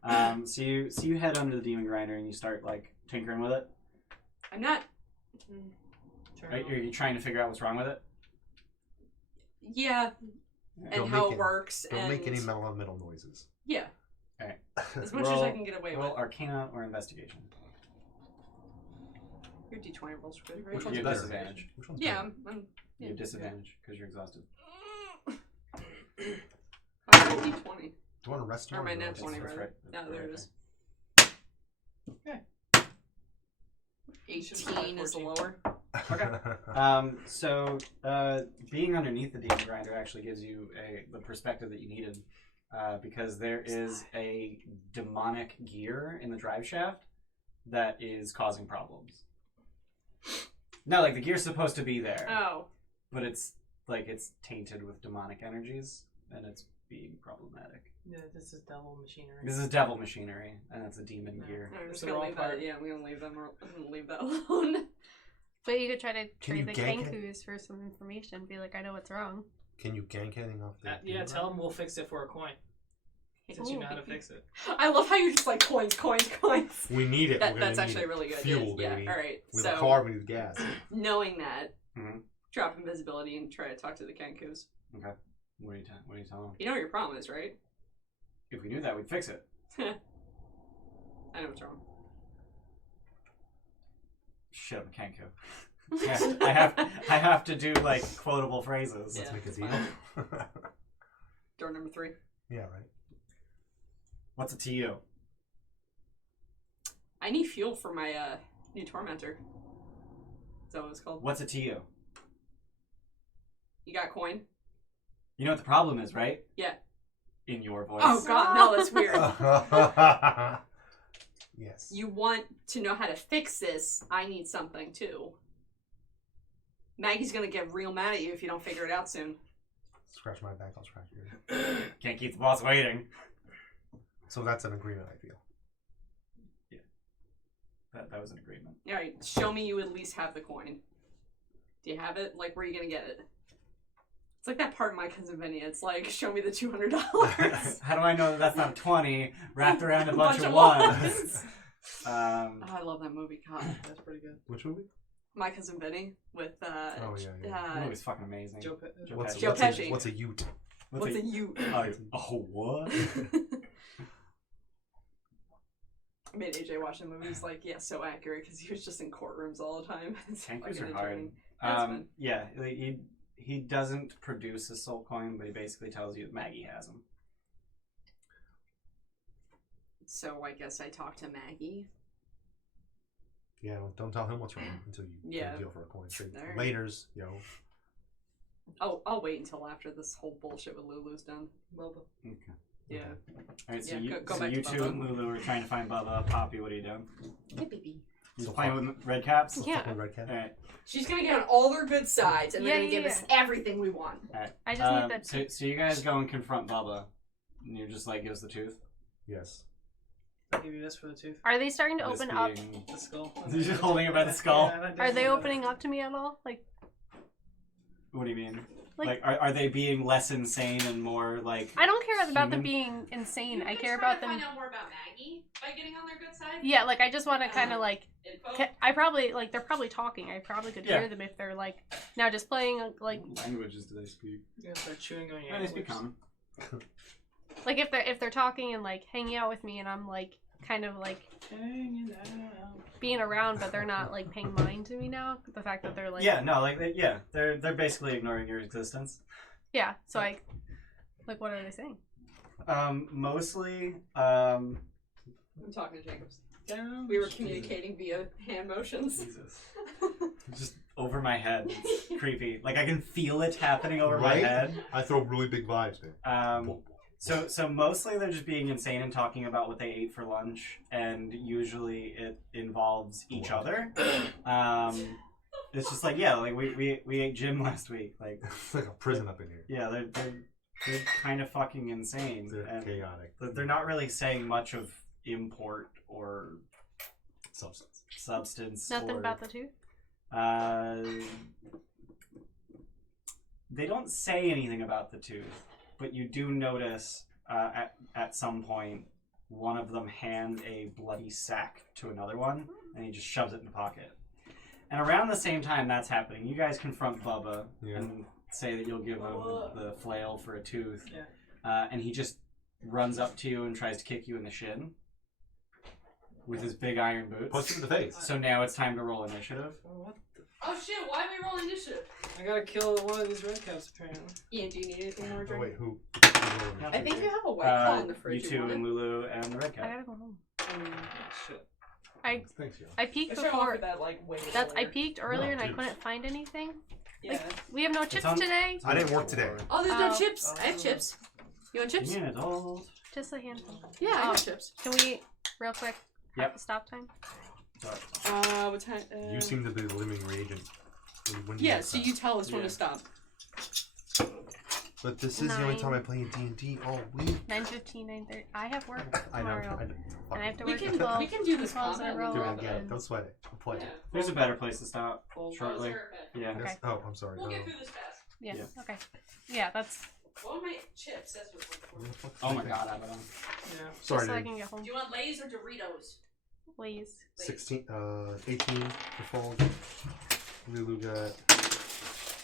grinder. So you head under the demon grinder and you start like tinkering with it. I'm not. Turn Right? it Are you trying to figure out what's wrong with it? Yeah, and Don't how make it it- works. Don't and make any metal noises. Yeah, Alright. as much as I can get away Roll with. Arcana or Investigation. Your D20 rolls are good, right? Which You one's have better? disadvantage. Which one's Yeah, better? I'm You have disadvantage because you're exhausted. I rolled D20. Do you want to rest Or my on nat yours? 20, That's rather. right. No, That's there right. it is. Okay. 18 is the lower. So being underneath the demon grinder actually gives you the perspective that you needed, because there is a demonic gear in the drive shaft that is causing problems. No, like the gear's supposed to be there, Oh. but it's tainted with demonic energies and it's being problematic. Yeah, this is devil machinery. This is devil machinery, and it's a demon gear. I'm just the gonna wrong leave part. that. Yeah, I'm gonna leave them. I'm gonna leave that alone. But you could try to Can you trade the gank it? Kenkus for some information. Be like, I know what's wrong. Can you gank anything off the Yeah, tell him we'll fix it for a coin. Since you know how to fix it. I love how you're just like coins. We need it. We're gonna That's need actually it. really good. Fuel, yeah. baby. All right. With so a car, we need gas. knowing that, Mhm. drop invisibility and try to talk to the Kenkus. Okay. What are you telling them? You know what your problem is, right? If we knew that, we'd fix it. I know what's wrong. Shut up, Kenku. Yeah, I have to do like quotable phrases. Yeah. Let's make a it's deal. fine. Door number 3. Yeah, right. What's it to you? I need fuel for my new tormentor. Is that what it's called? What's it to you? You got coin? You know what the problem is, right? Yeah. In your voice. Oh god, no, that's weird. Yes. You want to know how to fix this, I need something too. Maggie's gonna get real mad at you if you don't figure it out soon. Scratch my back, I'll scratch yours. Can't keep the boss waiting. So that's an agreement, I feel. That was an agreement. Alright, show me you at least have the coin. Do you have it? Like, where are you gonna get it? It's like that part in My Cousin Vinny. It's like, show me the $200. How do I know that that's not 20 wrapped around a bunch of ones. ones? Oh, I love that movie. God, That's pretty good. Which movie? My Cousin Vinny with Oh, yeah. That movie's fucking amazing. Joe What's, Joe what's, Pesci. what's a ute? what's a Ute? Oh, what? I made AJ watch the movie. He's like, yeah, so accurate because he was just in courtrooms all the time. It's Tankers fucking are hard. entertaining. That's fun. Yeah, he doesn't produce a soul coin, but he basically tells you that Maggie has them. So I guess I talked to Maggie. Yeah, don't tell him what's wrong until you get a deal for a coin. So Alright. laters, yo. I'll wait until after this whole bullshit with Lulu's done. Bubba. Okay. Yeah. Alright, so Yeah, go so back you to two Bubba. and Lulu are trying to find Bubba. Poppy, what are you doing? Hey, baby. You So playing fuck- with red caps? So Yeah. fucking red cat. Alright. She's gonna get on all their good sides, and they're Yeah, gonna give yeah, us everything we want. Alright. I just need that. So you guys go and confront Bubba, and you're just like, gives the tooth. Yes. I'll give you this for the tooth. Are they starting to This open up? being- The skull. You're just holding it by the skull? Yeah, and I Are definitely they got opening up to me at all? Like, What do you mean? Like- are they being less insane and more like? I don't care about them Human? being insane. You I could care try about to them. find out more about Maggie by getting on their good side. Yeah, like I just want to kind of like. Info. I probably like they're probably talking. I probably could Yeah. hear them if they're like now just playing like What languages do they speak? You're gonna start chewing on your They speak antlers. common. like if they're talking and like hanging out with me and I'm like kind of like Hanging out. being around, but they're not like paying mind to me now. The fact that they're like Yeah, no, like they're basically ignoring your existence. yeah. So I like what are they saying? Mostly, I'm talking to Jacobs. Down. We were communicating via hand motions. Jesus, just over my head. It's creepy. Like I can feel it happening over Right? my head. I throw really big vibes, man. So mostly they're just being insane and talking about what they ate for lunch, and usually it involves each other. It's just like like we ate gym last week. Like It's like a prison up in here. yeah, they're kind of fucking insane. They're and chaotic. they're not really saying much of import or substance. Nothing or, about the tooth. They don't say anything about the tooth, but you do notice at some point one of them hand a bloody sack to another one, and he just shoves it in the pocket. And around the same time that's happening, you guys confront Bubba and say that you'll give him the flail for a tooth, and he just runs up to you and tries to kick you in the shin with his big iron boots. Punch him in the face. So now it's time to roll initiative. Oh, what the? Oh shit, why are we rolling initiative? I gotta kill one of these red caps apparently. Ian, do you need anything more Oh, drink? wait, who? I think you have a white claw in the You fridge. two want and it? Lulu and the red I cap. gotta go home. Shit. Thanks, yo. I peeked I should offer before. that like way That's I earlier. peeked earlier and I dude. couldn't find anything. Yeah. Like, we have no chips on- today. I didn't work today. Oh, there's no Oh. chips. I have chips. You want chips? Being an adult. Just a handful. Yeah, I Oh. have chips. Can we real quick? Yep. Have the stop time. What time? You seem to be the living reagent. When you Yeah, get so that. you tell us when Yeah. to stop. But this is the only time I play D&D all week. 9:15, 9:30. I have work I know. tomorrow. I know. And I have to We work can 12. we can do this 12 in a combat. row. Do We'll it again. Don't sweat it. I'll play. Yeah. There's a better place to stop Full shortly. Yeah. Okay. Oh, I'm sorry. We'll no. get through this fast. Yeah. Yeah. Okay. Yeah, that's What are my chips? That's what's Where the fuck Oh is my it? god, Abaddon. Yeah. Sorry, just so I dude. can get home. Do you want Lay's or Doritos? Please. 16, 18 for fall. Lulu got.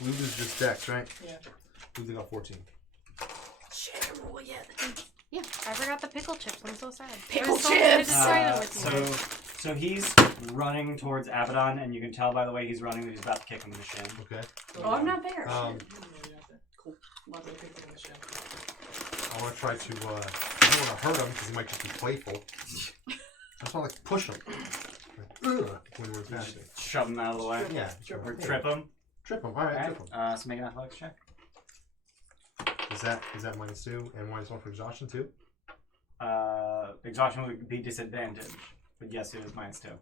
Lulu's just Dex, right? Yeah. Lulu got 14. Shit, roll yet. Yeah. I forgot the pickle chips. I'm so sad. Pickle I was so excited chips! to try them with you. So he's running towards Abaddon, and you can tell by the way he's running that he's about to kick him in the shin. Okay. Oh, I'm not there. Cool. Love it. Pick up in the shin. I want to try to. I don't want to hurt him because he might just be playful. I just want to like push him. Like, ugh, when we're fasting. Shove him out of the way. Yeah. Or trip him. Trip him. All right, Alright. trip him. So make an athletics check. Is that -2 and -1 for exhaustion too? Exhaustion would be disadvantage, but yes, it is -2.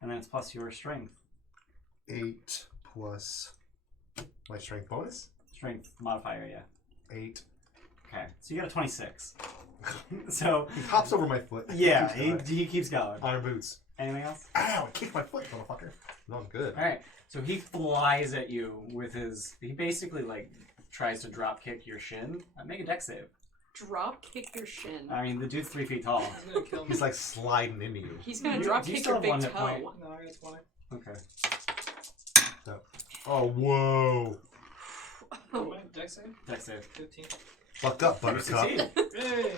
And then it's plus your strength. 8 plus my strength bonus. Strength modifier, yeah. 8. Okay, so you got a 26. So He hops over my foot. yeah, Keeps going. he keeps going. Iron boots. Anything else? Ow! I kicked my foot, motherfucker. That was good. All right. So he flies at you with his. He basically like tries to drop kick your shin. Make a dex save. Drop kick your shin. I mean, the dude's 3 feet tall. He's gonna kill me. He's like sliding into you. He's gonna You- drop do you kick still your have big one hit toe. point? No, I got 20. Okay. Oh, whoa! Oh, dex save? Dex save. 15. Fuck up, You Buttercup. succeed. Hey!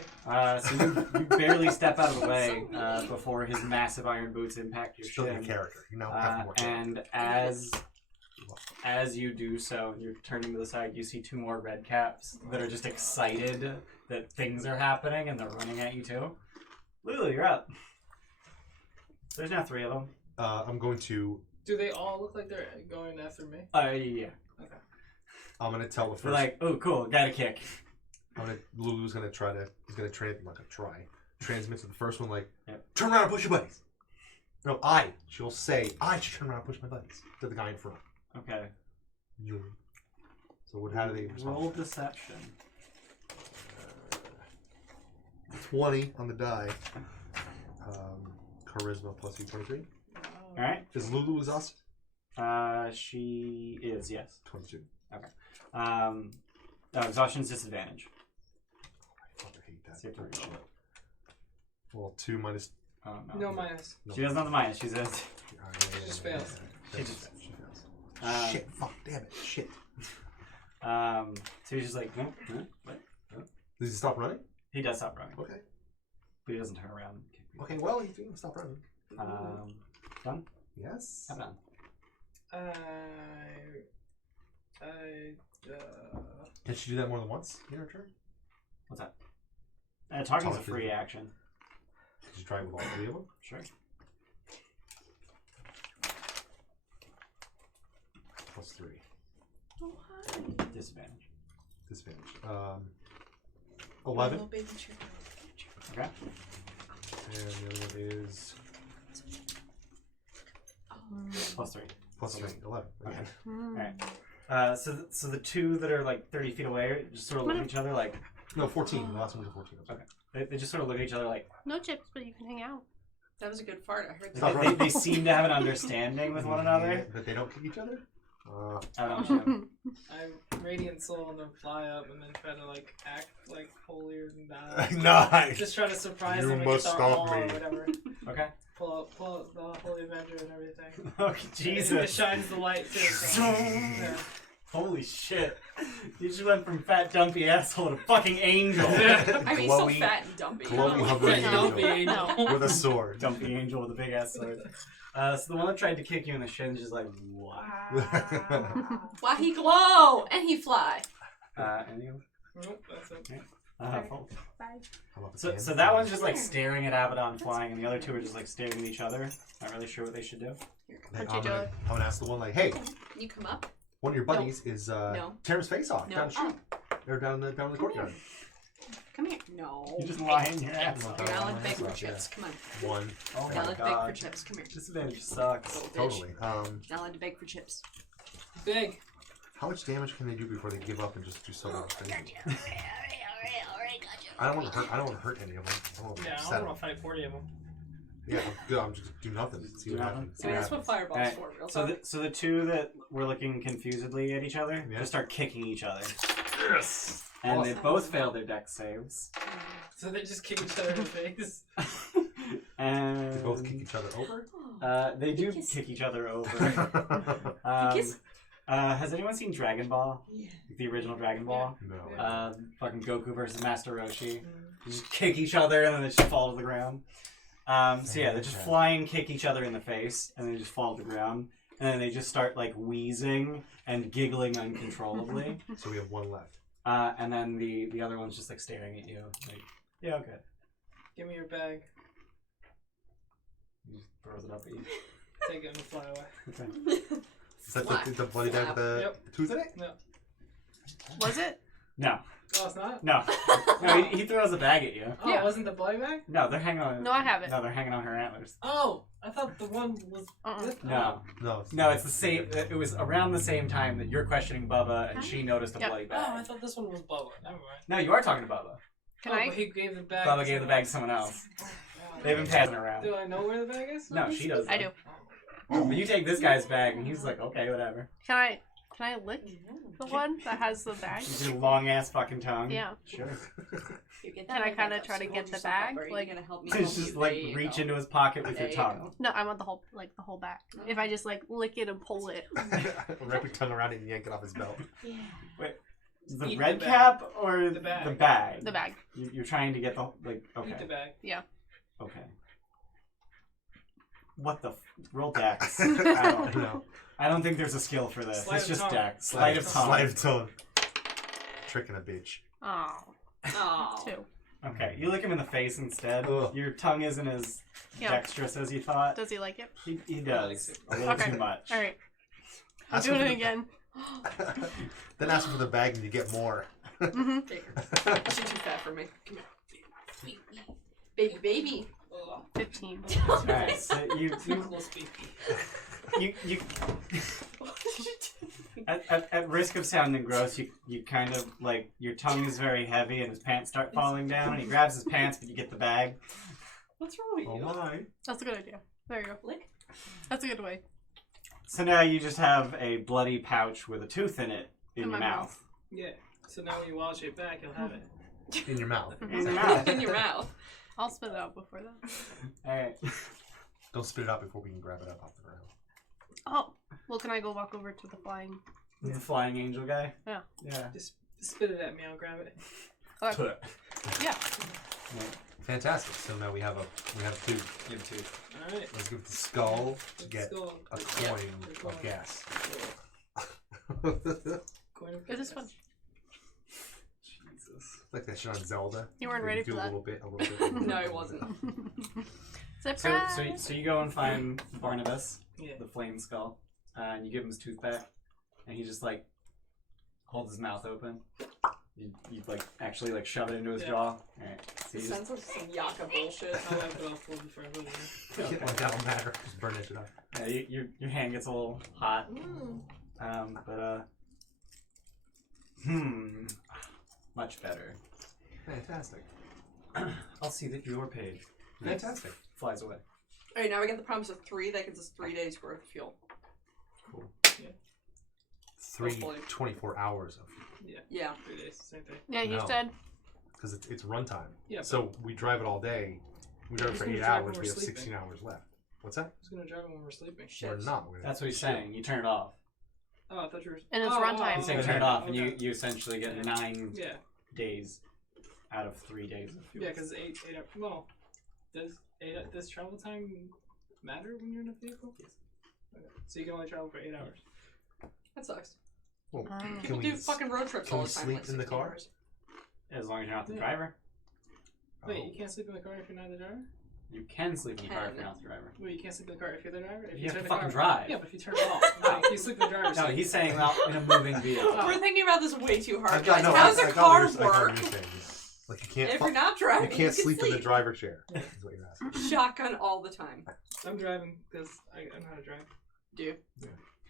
So you barely step out of the way before his massive iron boots impact your Still your shin. character. You now have more character. And as you do so, you're turning to the side. You see 2 more red caps that are just excited that things are happening, and they're running at you too. Lulu, you're up. There's now 3 of them. I'm going to. Do they all look like they're going after me? Yeah. I'm gonna tell the They're first. like, oh, cool, got a kick. Lulu's gonna try to. He's gonna transmit to the first one like, Yep. turn around and push your buddies. No, she'll say, I should turn around and push my buddies to the guy in front. Okay. So how do they respond? Roll deception. 20 on the die. Charisma plus E23. All right. Is Lulu exhausted? She is, yes. 22. Exhaustion's disadvantage. I fucking hate that. So you have to reroll it. Well, 2 minus. Oh, No minus. No. She doesn't have the minus. She says. She just fails. She just She fails. Shit, fuck, damn it, shit. So he's just like, no, what? Does he stop running? He does stop running, Okay. but he doesn't turn around. Okay, well, he can stop running. Done? Yes. I'm done. Can she do that more than once in her turn? What's that? Talking's a Talking. free action. Can she try with all 3 of them? Sure. Plus 3. Disadvantage. Disadvantage. 11. Little baby chicken. Okay. And the other one is Plus 3. plus 3. 11. Again. Alright. So the two that are like 30 feet away just sort of look at each other like. No, 14. The last one was a 14. Okay. They just sort of look at each other like. No chips, but you can hang out. That was a good fart. I heard Stop that. running. They seem to have an understanding with one another. But they don't kick each other? I don't know. I radiant soul and then fly up and then try to like act like holier than that. Nice! Just try to surprise You them and must get stop all or me. whatever. Okay. Pull out the Holy Avenger and everything. Oh, And it Jesus. shines the light too. So, yeah. Holy shit. You just went from fat, dumpy asshole to fucking angel. I mean, so Glowy- fat and dumpy. glowy No. hovering Don't be angel. angel. With a sword. Dumpy angel with a big ass sword. So the one that tried to kick you in the shins is just like, wow. Why he glow and he fly? Any of Nope, that's it. Paul? Bye. So that one's just like staring at Abaddon flying, and the other two are just like staring at each other. Not really sure what they should do. Then Punch each other. I'm gonna ask the one like, hey, You come up. one of your buddies is No. tearing his face off No. down the street. They're down the courtyard. Come here. No. You just lying your ass You're off. not allowed to beg for Yeah. chips. Come on. One. Oh You're my not allowed to beg for god. chips. Come here. Disadvantage sucks. Little bitch. Totally. Not allowed to beg for chips. Big. How much damage can they do before they give up and just do something crazy? I don't want to hurt. I don't want to hurt any of them. I don't want to Yeah, I upset don't them. want to fight 40 of them. Yeah, I'm good. I'm just do nothing. See Do what nothing? happens. I mean, that's Yeah. what fireball's Alright, for. Real So talk. the two that were looking confusedly at each other Yeah. just start kicking each other. Yes. And they Awesome. both failed their dex saves. So they just kick each other in the face. And They both kick each other over. they do Kiss. kick each other over. Kiss. Has anyone seen Dragon Ball? Yeah. The original Dragon Ball? No. Fucking Goku versus Master Roshi. They just kick each other and then they just fall to the ground. So yeah, they just fly and kick each other in the face and they just fall to the ground. And then they just start like wheezing and giggling uncontrollably. So we have one left. And then the other one's just like staring at you. Like, yeah, okay. Give me your bag. He just throws it up at you. Take it and fly away. Okay. Is that Flap. the bloody bag with the Yep. tooth in it? Was it? No. Oh, it's not? No. No, he throws a bag at you. Oh, Yeah. it wasn't the bloody bag? No, they're hanging on. No, I have it. No, they're hanging on her antlers. Oh, I thought the one was with No. No. It's the same. It was around the same time that you're questioning Bubba, and she noticed a Yep. bloody Oh, I bag. thought this one was Bubba. Never mind. No, you are talking to Bubba. Can Oh, I? but he gave the bag. Bubba to gave the someone bag to someone else. They've been passing around. Do I know where the bag is? No, she doesn't. I do. But you take this guy's bag, and he's like, okay, whatever. Can I lick the one that has the bag? Your long ass fucking tongue. Yeah. Sure. And I kinda try to get the bag, like- gonna help me. So it's just like reach into his pocket with your There you tongue. No, I want the whole bag. If I just like lick it and pull it. Wrap your tongue around it and yank it off his belt. The Eat red the bag. cap or The bag. the bag? The bag. You're trying to get the like. Eat the Okay. bag. Okay. What the roll dex? No. I don't think there's a skill for this. Sleight It's of just tongue. dex. Sleight of tongue. Sleight of tongue. Tricking a bitch. Oh, Oh. 2. Okay, you lick him in the face instead. Ugh. Your tongue isn't as Yeah. dexterous as you thought. Does he like it? He does. A little Okay. too much. All right. I'm Ask doing him it for again. Then ask him for the bag and you get more. Mm-hmm. She's too fat for me. Come here. Sweet wee. Baby, baby. Ugh. 15. Alright, so you Too close, baby. you At risk of sounding gross, you kind of like your tongue is very heavy and his pants start falling down. And he grabs his pants, but you get the bag. What's wrong with you? Oh my. That's a good idea. There you go. Lick? That's a good way. So now you just have a bloody pouch with a tooth in it in In your my mouth. Yeah. So now when you wash it back, you'll have it. In your mouth. In your mouth. In your mouth. I'll spit it out before that. Alright. Don't spit it out before we can grab it up off the ground. Oh, well, can I go walk over to the flying? The flying angel guy? Yeah. Yeah. Just spit it at me. I'll grab it. Okay. Yeah. Fantastic. So now we have a tooth. Give tooth. All right. Let's give the skull to Let's get go. a coin of gas. Coin of It is fun. Jesus. Like that shit on Zelda. You weren't ready do for a that. little bit. No, it wasn't. Surprise! So you go and find Barnabas, Yeah. the flame skull, and you give him his tooth back, and he just like holds his mouth open. You like actually like shove it into his jaw. Alright. So It you sounds like some Yaka bullshit. I'll wipe it off full before I put it in. Like, that don't matter. Just burn it up. your hand gets a little hot. Much better. Fantastic. I'll see that you're paid. Fantastic. Flies away. Alright, now we get the promise of 3. That gives us 3 days worth of fuel. Cool. 24 hours of. Yeah. 3 days, same thing. Yeah, you No. said. Because it's runtime. Yeah. So we drive it all day. We drive it Who's for gonna 8 drive when hours. we're We have sleeping? 16 hours left. What's that? Who's gonna drive it when we're sleeping? Shit. We're not. That's what he's saying. You turn it off. Oh, I thought you were. And it's runtime. He's saying okay. turn it off, and Okay. you essentially get 9 Yeah. days out of 3 days of fuel. Yeah, because 8 hours. Well, does travel time matter when you're in a vehicle? Yes. Okay. So you can only travel for 8 hours. That sucks. Well, Can People we do fucking road trips can all we the time. sleep like in the 16 car? hours. As long as you're not the Yeah. driver. Wait, you can't sleep in the car if you're not the driver? You can sleep in the car if Can. you're not the driver. Wait, you can't sleep in the car if you're the driver? If You have turn to the fucking car drive. Yeah, but if you turn it off, like, you sleep in the driver's No, seat. he's saying well, in a moving vehicle. We're thinking about this way too hard, I've got- guys. no, How does I a got car what you're work? saying. Like you can't. If you're not driving, you can't can sleep in the driver's chair. Is what you're asking. Shotgun all the time. I'm driving because I know how to drive. Do you?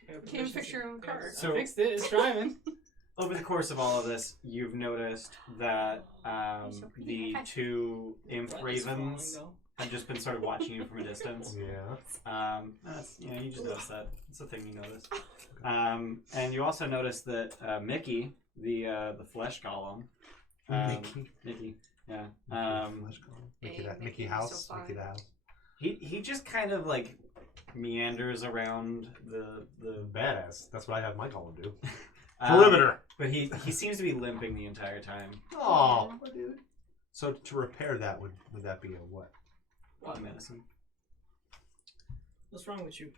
I have Can't even fix proficiency. your own car. So- I fixed it. It's driving. Over the course of all of this, you've noticed that the 2 imp ravens have just been sort of watching you from a distance. Yeah. That's, you just noticed that. It's a thing you notice. And you also notice that Mickey, the flesh golem, Mickey, yeah. Mickey, that Mickey, Mickey you're house. so fine. Mickey the house. He just kind of like meanders around the Badass. That's what I have my column do. um, Perimeter. But he seems to be limping the entire time. Oh, dude. So to repair that would that be a what? What medicine? What's wrong with you?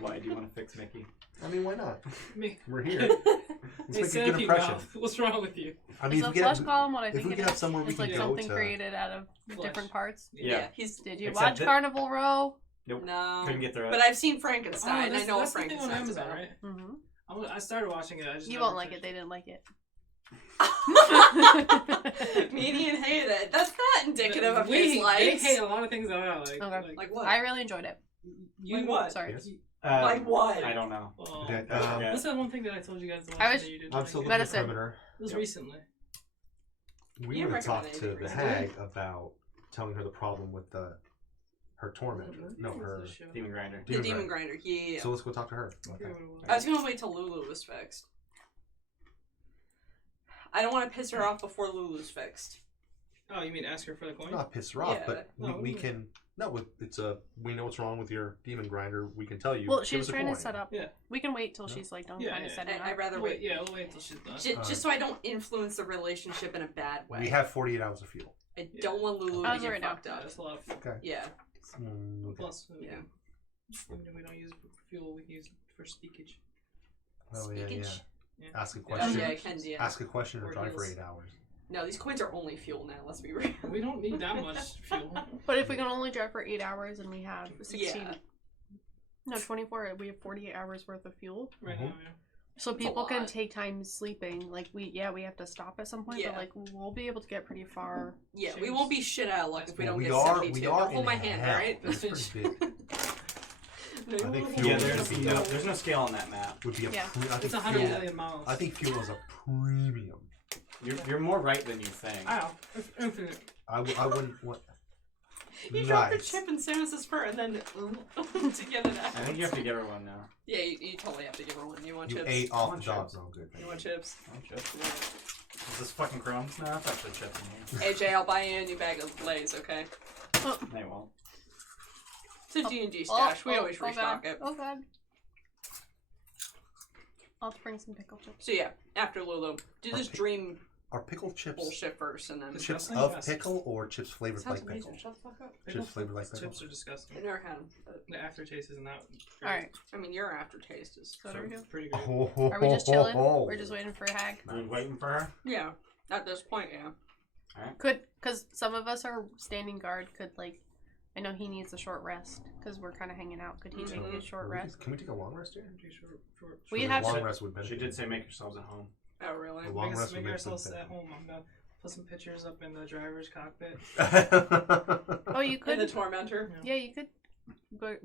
Why do you want to fix Mickey? I mean, why not? Me. We're here. Let's Hey, make a good Centipede impression. mouth. What's wrong with you? I mean, Is if a we flesh get column what I if think we it could have is? somewhere we It's can like go something to. created out of Flesh. different parts. Yeah. He's Did you Except watch that- Carnival Row? Nope. no. Couldn't get through it. But I've seen Frankenstein. that's, I know what that's the thing on Frankenstein's Amazon, about. right? Mm-hmm. I started watching it. I just You never won't like it. finished. They didn't like it. Median hated it. That's not indicative of his They life. hate a lot of things that I like. Okay. Like what? I really enjoyed it. Like what? Sorry. Yes. Like what? I don't know. Oh. That, Yeah. What's that one thing that I told you guys to watch I was- that you didn't I'm like? still It looking at Medicine. perimeter. was recently. We You were to recommend talk anything to the recently? hag about telling her the problem with her tormentor. No, her Demon grinder. The demon grinder. Yeah. So let's go talk to her. Okay. I was gonna wait till Lulu was fixed. I don't want to piss her off before Lulu's fixed. Oh, you mean ask her for the coin? Not piss her off, Yeah. but No, we we- can. No, it's we know what's wrong with your demon grinder. We can tell you. Well, Give she was us a trying to coin. set up. Yeah. We can wait till No. she's like done Yeah, trying to yeah. set it I'd up. rather Wait, wait. yeah, we'll wait until she's done. Just so I don't influence the relationship in a bad way. We have 48 hours of fuel. I don't want Lulu I to was get right now. fucked Yeah, up. that's a lot of fuel. Okay. Yeah. Okay. Plus, Yeah. even if we don't use fuel, we can use it for speakage. Oh yeah, yeah. Speakage? Yeah. Ask a Oh question. yeah, I can do. Yeah. Ask a question and Or drive for heels. 8 hours. No, these coins are only fuel now. Let's be real. We don't need that much fuel. But if we can only drive for 8 hours and we have 16, Yeah. no, 24, we have 48 hours worth of fuel. Right Mhm. now, yeah. So That's a people can lot. take time sleeping. Like we have to stop at some point, Yeah. but like we'll be able to get pretty far. Yeah, we won't be shit out of luck if we don't we get are 72. we are Don't hold in my hand, hell. alright? That's pretty big. I think Yeah, fuel would be there's no scale on that map. would be a Yeah. I think It's 100 fuel, million miles. I think fuel is a premium. You're more right than you think. Ow. It's infinite. I wouldn't want. You dropped the chip in Samus's fur and then to get it out. I think you have to give her one now. Yeah, you totally have to give her one. You want You chips? ate off the chips. dog. No good. You want chips? Oh, chips. Is this fucking chrome? No, it's actually chips in here. AJ, I'll buy you a new bag of Lay's, okay? They won't. It's a D&D stash. We always restock God. it. Oh god. I'll have to bring some pickle chips. So yeah, after Lulu, do this dream Are pickle chips bullshit first, and then chips Disgusting? of Yes. pickle or chips flavored sounds like amazing. pickle? Shut the fuck up. Chips flavored like pickle. Chips are disgusting. I never had them. The aftertaste isn't that great. Alright. I mean, your aftertaste is. So what are we doing? Pretty great. Oh, Are we just chilling? We're just waiting for a hag. Are you waiting for her? Yeah, at this point, yeah. Because some of us are standing guard. Could like, I know he needs a short rest because we're kind of hanging out. Could he take a short rest? Can we take a long rest here? We Sure, have a long to- rest would benefit. She did say make yourselves at home. Oh really? A long rest would Make benefit. ourselves at home. I'm gonna put some pictures up in the driver's cockpit. Oh, you And the could. tormentor. Yeah, you could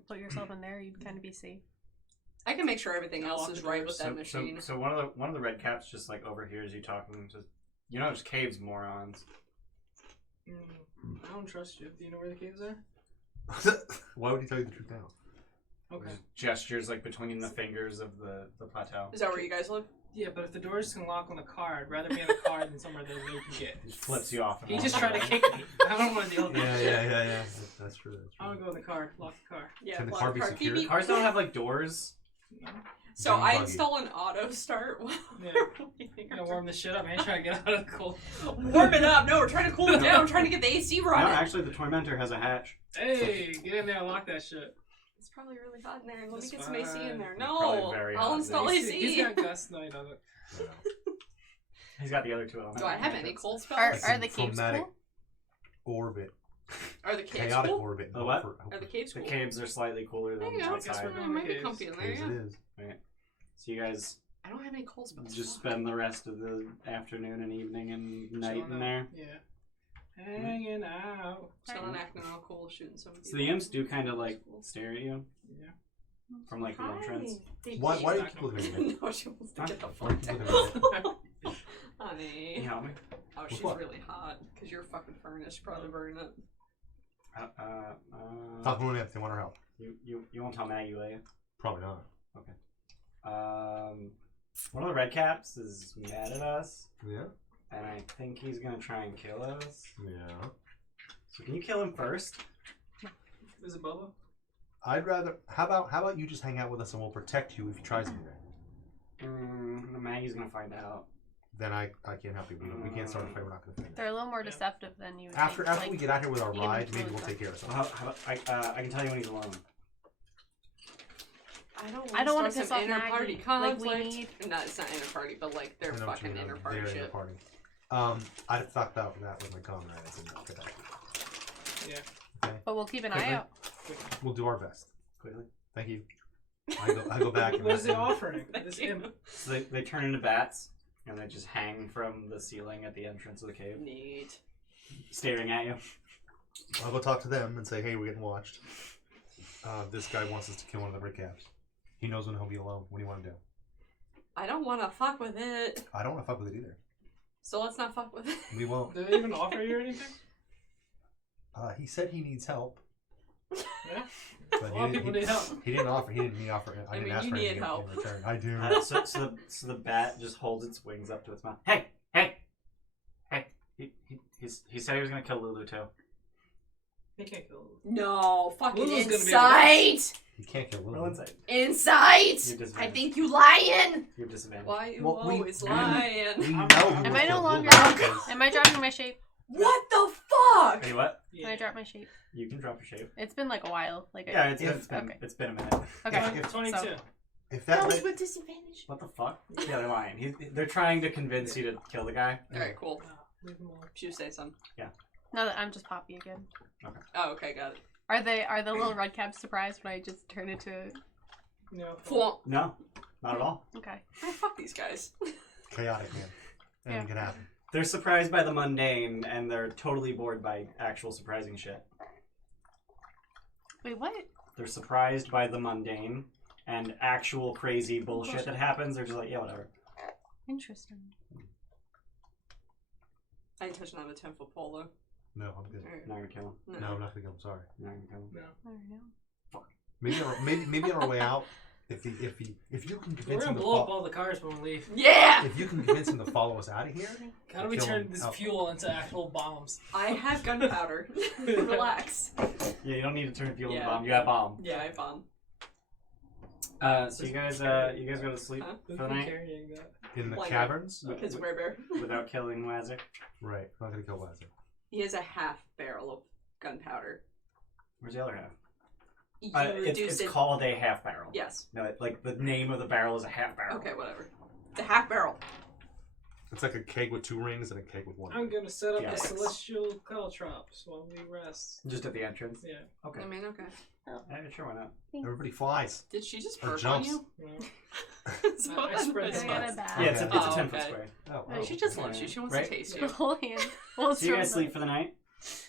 put yourself in there. You'd kind of be safe. I can make sure everything else Lock is the right doors. with that machine. So one of the red caps just like overhears you talking to. You know, there's caves, morons. I don't trust you. Do you know where the caves are? Why would he tell you the truth now? Okay. There's gestures like between the fingers of the plateau. Is that where you guys live? Yeah, but if the doors can lock on the car, I'd rather be in the car than somewhere that Lulu can get. He just flips you off. And He walks just tried to away. kick me. I don't want to deal with that shit. Yeah. That's true. I want to go in the car. Lock the car. Yeah. Can the block car be Beep, secured? beep. Cars don't have like doors. No. So Dune I buggy. install an auto start. Yeah. You gotta warm this shit up. I ain't trying to get out of the cold. Warm it up. No, we're trying to cool it down. We're trying to get the AC No, running. actually, the tormentor has a hatch. Hey, get in there and lock that shit. It's probably really hot in there. Let me It's get some AC in fine. there. It's probably No, very I'll hot. install He's AC. got gusts. No, he doesn't. He's got the other two elements. Do I have any cold spells? Are the caves Chromatic cool? orbit. Are the caves Chaotic cool? orbit. The what? Are the caves The cool? caves are slightly cooler There than you go. outside. we're It might be caves. comfy in there, Caves yeah. it is. So you guys I don't have any cold spells. just spend the rest of the afternoon and evening and night Chilling in there. Yeah. Hanging out. Chilling, acting all cool, shooting some people. So the imps do kind of like stare at you Yeah. from like the entrance. Why do you keep looking at me? No, she wants to get the Why do fuck you keep looking at me? down. Honey. Can you help me? Oh, With she's what? really hot. Because your fucking furnace probably burning it. Talk to Empty. Want her help? You won't tell Maggie, will you? Probably not. One of the red caps is mad at us, Yeah. and I think he's gonna try and kill us. Yeah. So can you kill him first? Is it Bubba? I'd rather. How about you just hang out with us and we'll protect you if he tries anything. Maggie's gonna find out. Then I can't help you. We can't start a fight. We're not going to finish. They're a little more Yeah. deceptive than you would After think. we get out here with our even ride, maybe really we'll fun. take care of Well, something. I can tell you when he's alone. I don't want to piss some off inter-party Maggie. conflict. Like, we need- No, it's not inter-party, but like they're I know what you fucking mean. inter-party They're shit. inter-party. I'd thought about that with my comrade. I said, okay, Yeah. But we'll keep an eye Quickly. out. we'll do our best. Quickly. Thank you. I go back. And What is the offering? Thank This you. imp. So they turn into bats, and they just hang from the ceiling at the entrance of the cave, Neat. staring at you. I'll go talk to them and say, hey, we're getting watched. This guy wants us to kill one of the red caps. He knows when he'll be alone. What do you want to do? I don't want to fuck with it. I don't want to fuck with it either. So let's not fuck with it. We won't. Did they even offer you anything? He said he needs help. Yeah. But A lot of people need help. He didn't offer. He didn't offer. I I didn't mean, ask you for need anything help. in return. I do. So the bat just holds its wings up to its mouth. Hey! He said he was gonna kill Lulu too. He can't kill Lulu. No, fucking Lulu's gonna be insight! You can't kill Roll Lulu. insight. Insight! You're disadvantaged. I think you lying! You're disadvantaged. Why you Well, we- always we lying? We know. Am who Am I no killed longer? Lulu because- Am I dropping my shape? What the fuck? Hey, what? Can I drop my shape? You can drop your shape. It's been like a while. Like Yeah, okay. it's been a minute. Okay. If 22. So- That That was red, with disadvantage. What the fuck? Yeah, they're lying. They're trying to convince you to kill the guy. Alright, cool. Leave him alone. You say something. Now that I'm just Poppy again. Oh, okay, got it. Are the little red caps surprised when I just turn into? No. Full. No, not at all. Okay. Oh, fuck these guys. chaotic, man. Anything Yeah. can happen. They're surprised by the mundane, and they're totally bored by actual surprising shit. Wait, what? They're surprised by the mundane and actual crazy bullshit that happens. They're just like, yeah, whatever. Interesting. I ain't touching on the 10-foot pole though. No, I'm good. Alright. Not gonna kill him. No, I'm not gonna kill him. Sorry. Not gonna kill him. No. I don't know. Maybe on our way out, if you can We're convince gonna him to blow up follow, all the cars when we leave. Yeah! if you can convince him to follow us out of here, How do we Kill turn him. this Oh. fuel into actual bombs? I have gunpowder. Relax. Yeah, you don't need to turn fuel into Yeah. bomb. You have bomb. Yeah, I bomb. So you guys go to sleep Huh? for the night Carrying that. in the Why not? caverns. Because we're bear. without killing Wazik. Right. I'm not gonna kill Lazar. He has a half barrel of gunpowder. Where's the other half? You It's reduce it. called a half barrel. Yes. No, like the name of the barrel is a half barrel. Okay, whatever. The half barrel. It's like a keg with 2 rings and a keg with 1 I'm ring. gonna set up Yeah. the celestial caltrops while we rest. Just at the entrance. Yeah. Okay. I mean, okay. Yeah, sure, why not? Everybody flies. Did she just Or burp on jumps. you? No. I spread the I got a spots. bag. Yeah, it's a Oh, 10-foot okay. square. Oh, She just loves you. She wants Right? to taste The you. whole hand. Well, So you guys sleep for the night,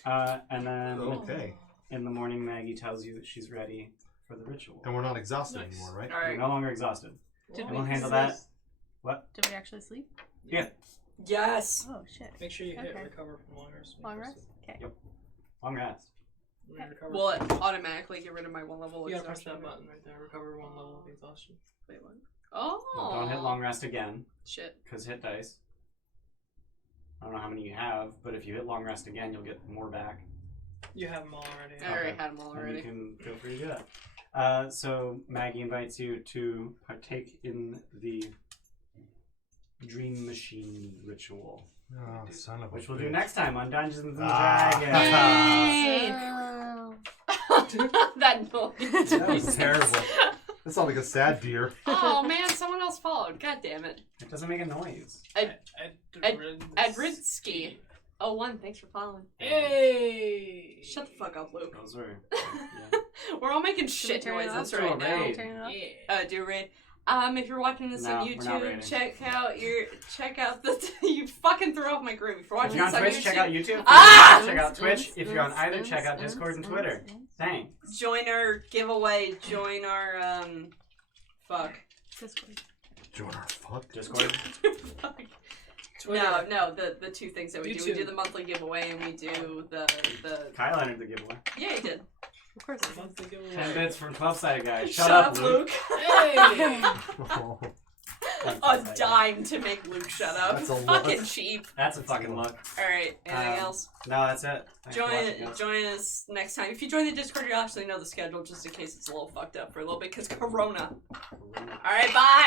and then Okay. in the morning, Maggie tells you that she's ready for the ritual. And we're not exhausted Nice. anymore, right? All You're right. no longer exhausted. Did And we we'll handle sleep? that. Did we actually sleep? Yes. Oh shit. Make sure you hit Okay. recover from long rest. Long rest? Okay. Long rest. Will it automatically get rid of my 1 level You gotta press exhaustion? that button right there. Recover 1 level of exhaustion. Wait, what? Oh. No, don't hit long rest again, Shit. because hit dice. I don't know how many you have, but if you hit long rest again, you'll get more back. You have them all already. I already had them all And already. you can feel free to do that. So Maggie invites you to partake in the dream machine ritual, Oh, son of a which we'll do bitch. next time on Dungeons and Ah. Dragons. That noise. That was terrible. That sounded like a sad deer. Oh man, someone else followed. God damn it. It doesn't make a noise. Edridsky. Oh, 1, thanks for following. Hey! Shut the fuck up, Luke. Those were. Yeah. We're all making Should we shit turn it noises off? right Do a now. raid. Turn it off? Yeah. Do a raid. If you're watching this No, on we're not raiding. YouTube, check out the. You fucking threw off my groove. If you're If watching you're on this on Twitch, YouTube, check out YouTube. If Ah! you're on Check out Twitch. If you're on either, check out Discord and Twitter. Thanks. join our giveaway. Join our fuck. Discord. Join our fuck. Discord. Fuck. Twitter. No, the 2 things that we do. We do YouTube. the monthly giveaway and we do the. Kyle entered the giveaway. Yeah, he did. Of course. Monthly 10 giveaway. bits from 12-sided guys. Shut up, Luke. Hey! Oh, A dime to make Luke shut up. That's a lot. Fucking cheap. That's a fucking look. Alright, anything else? No, that's it. Thanks for watching, guys. Join us next time. If you join the Discord, you'll actually know the schedule just in case it's a little fucked up for a little bit because Corona. Alright, bye!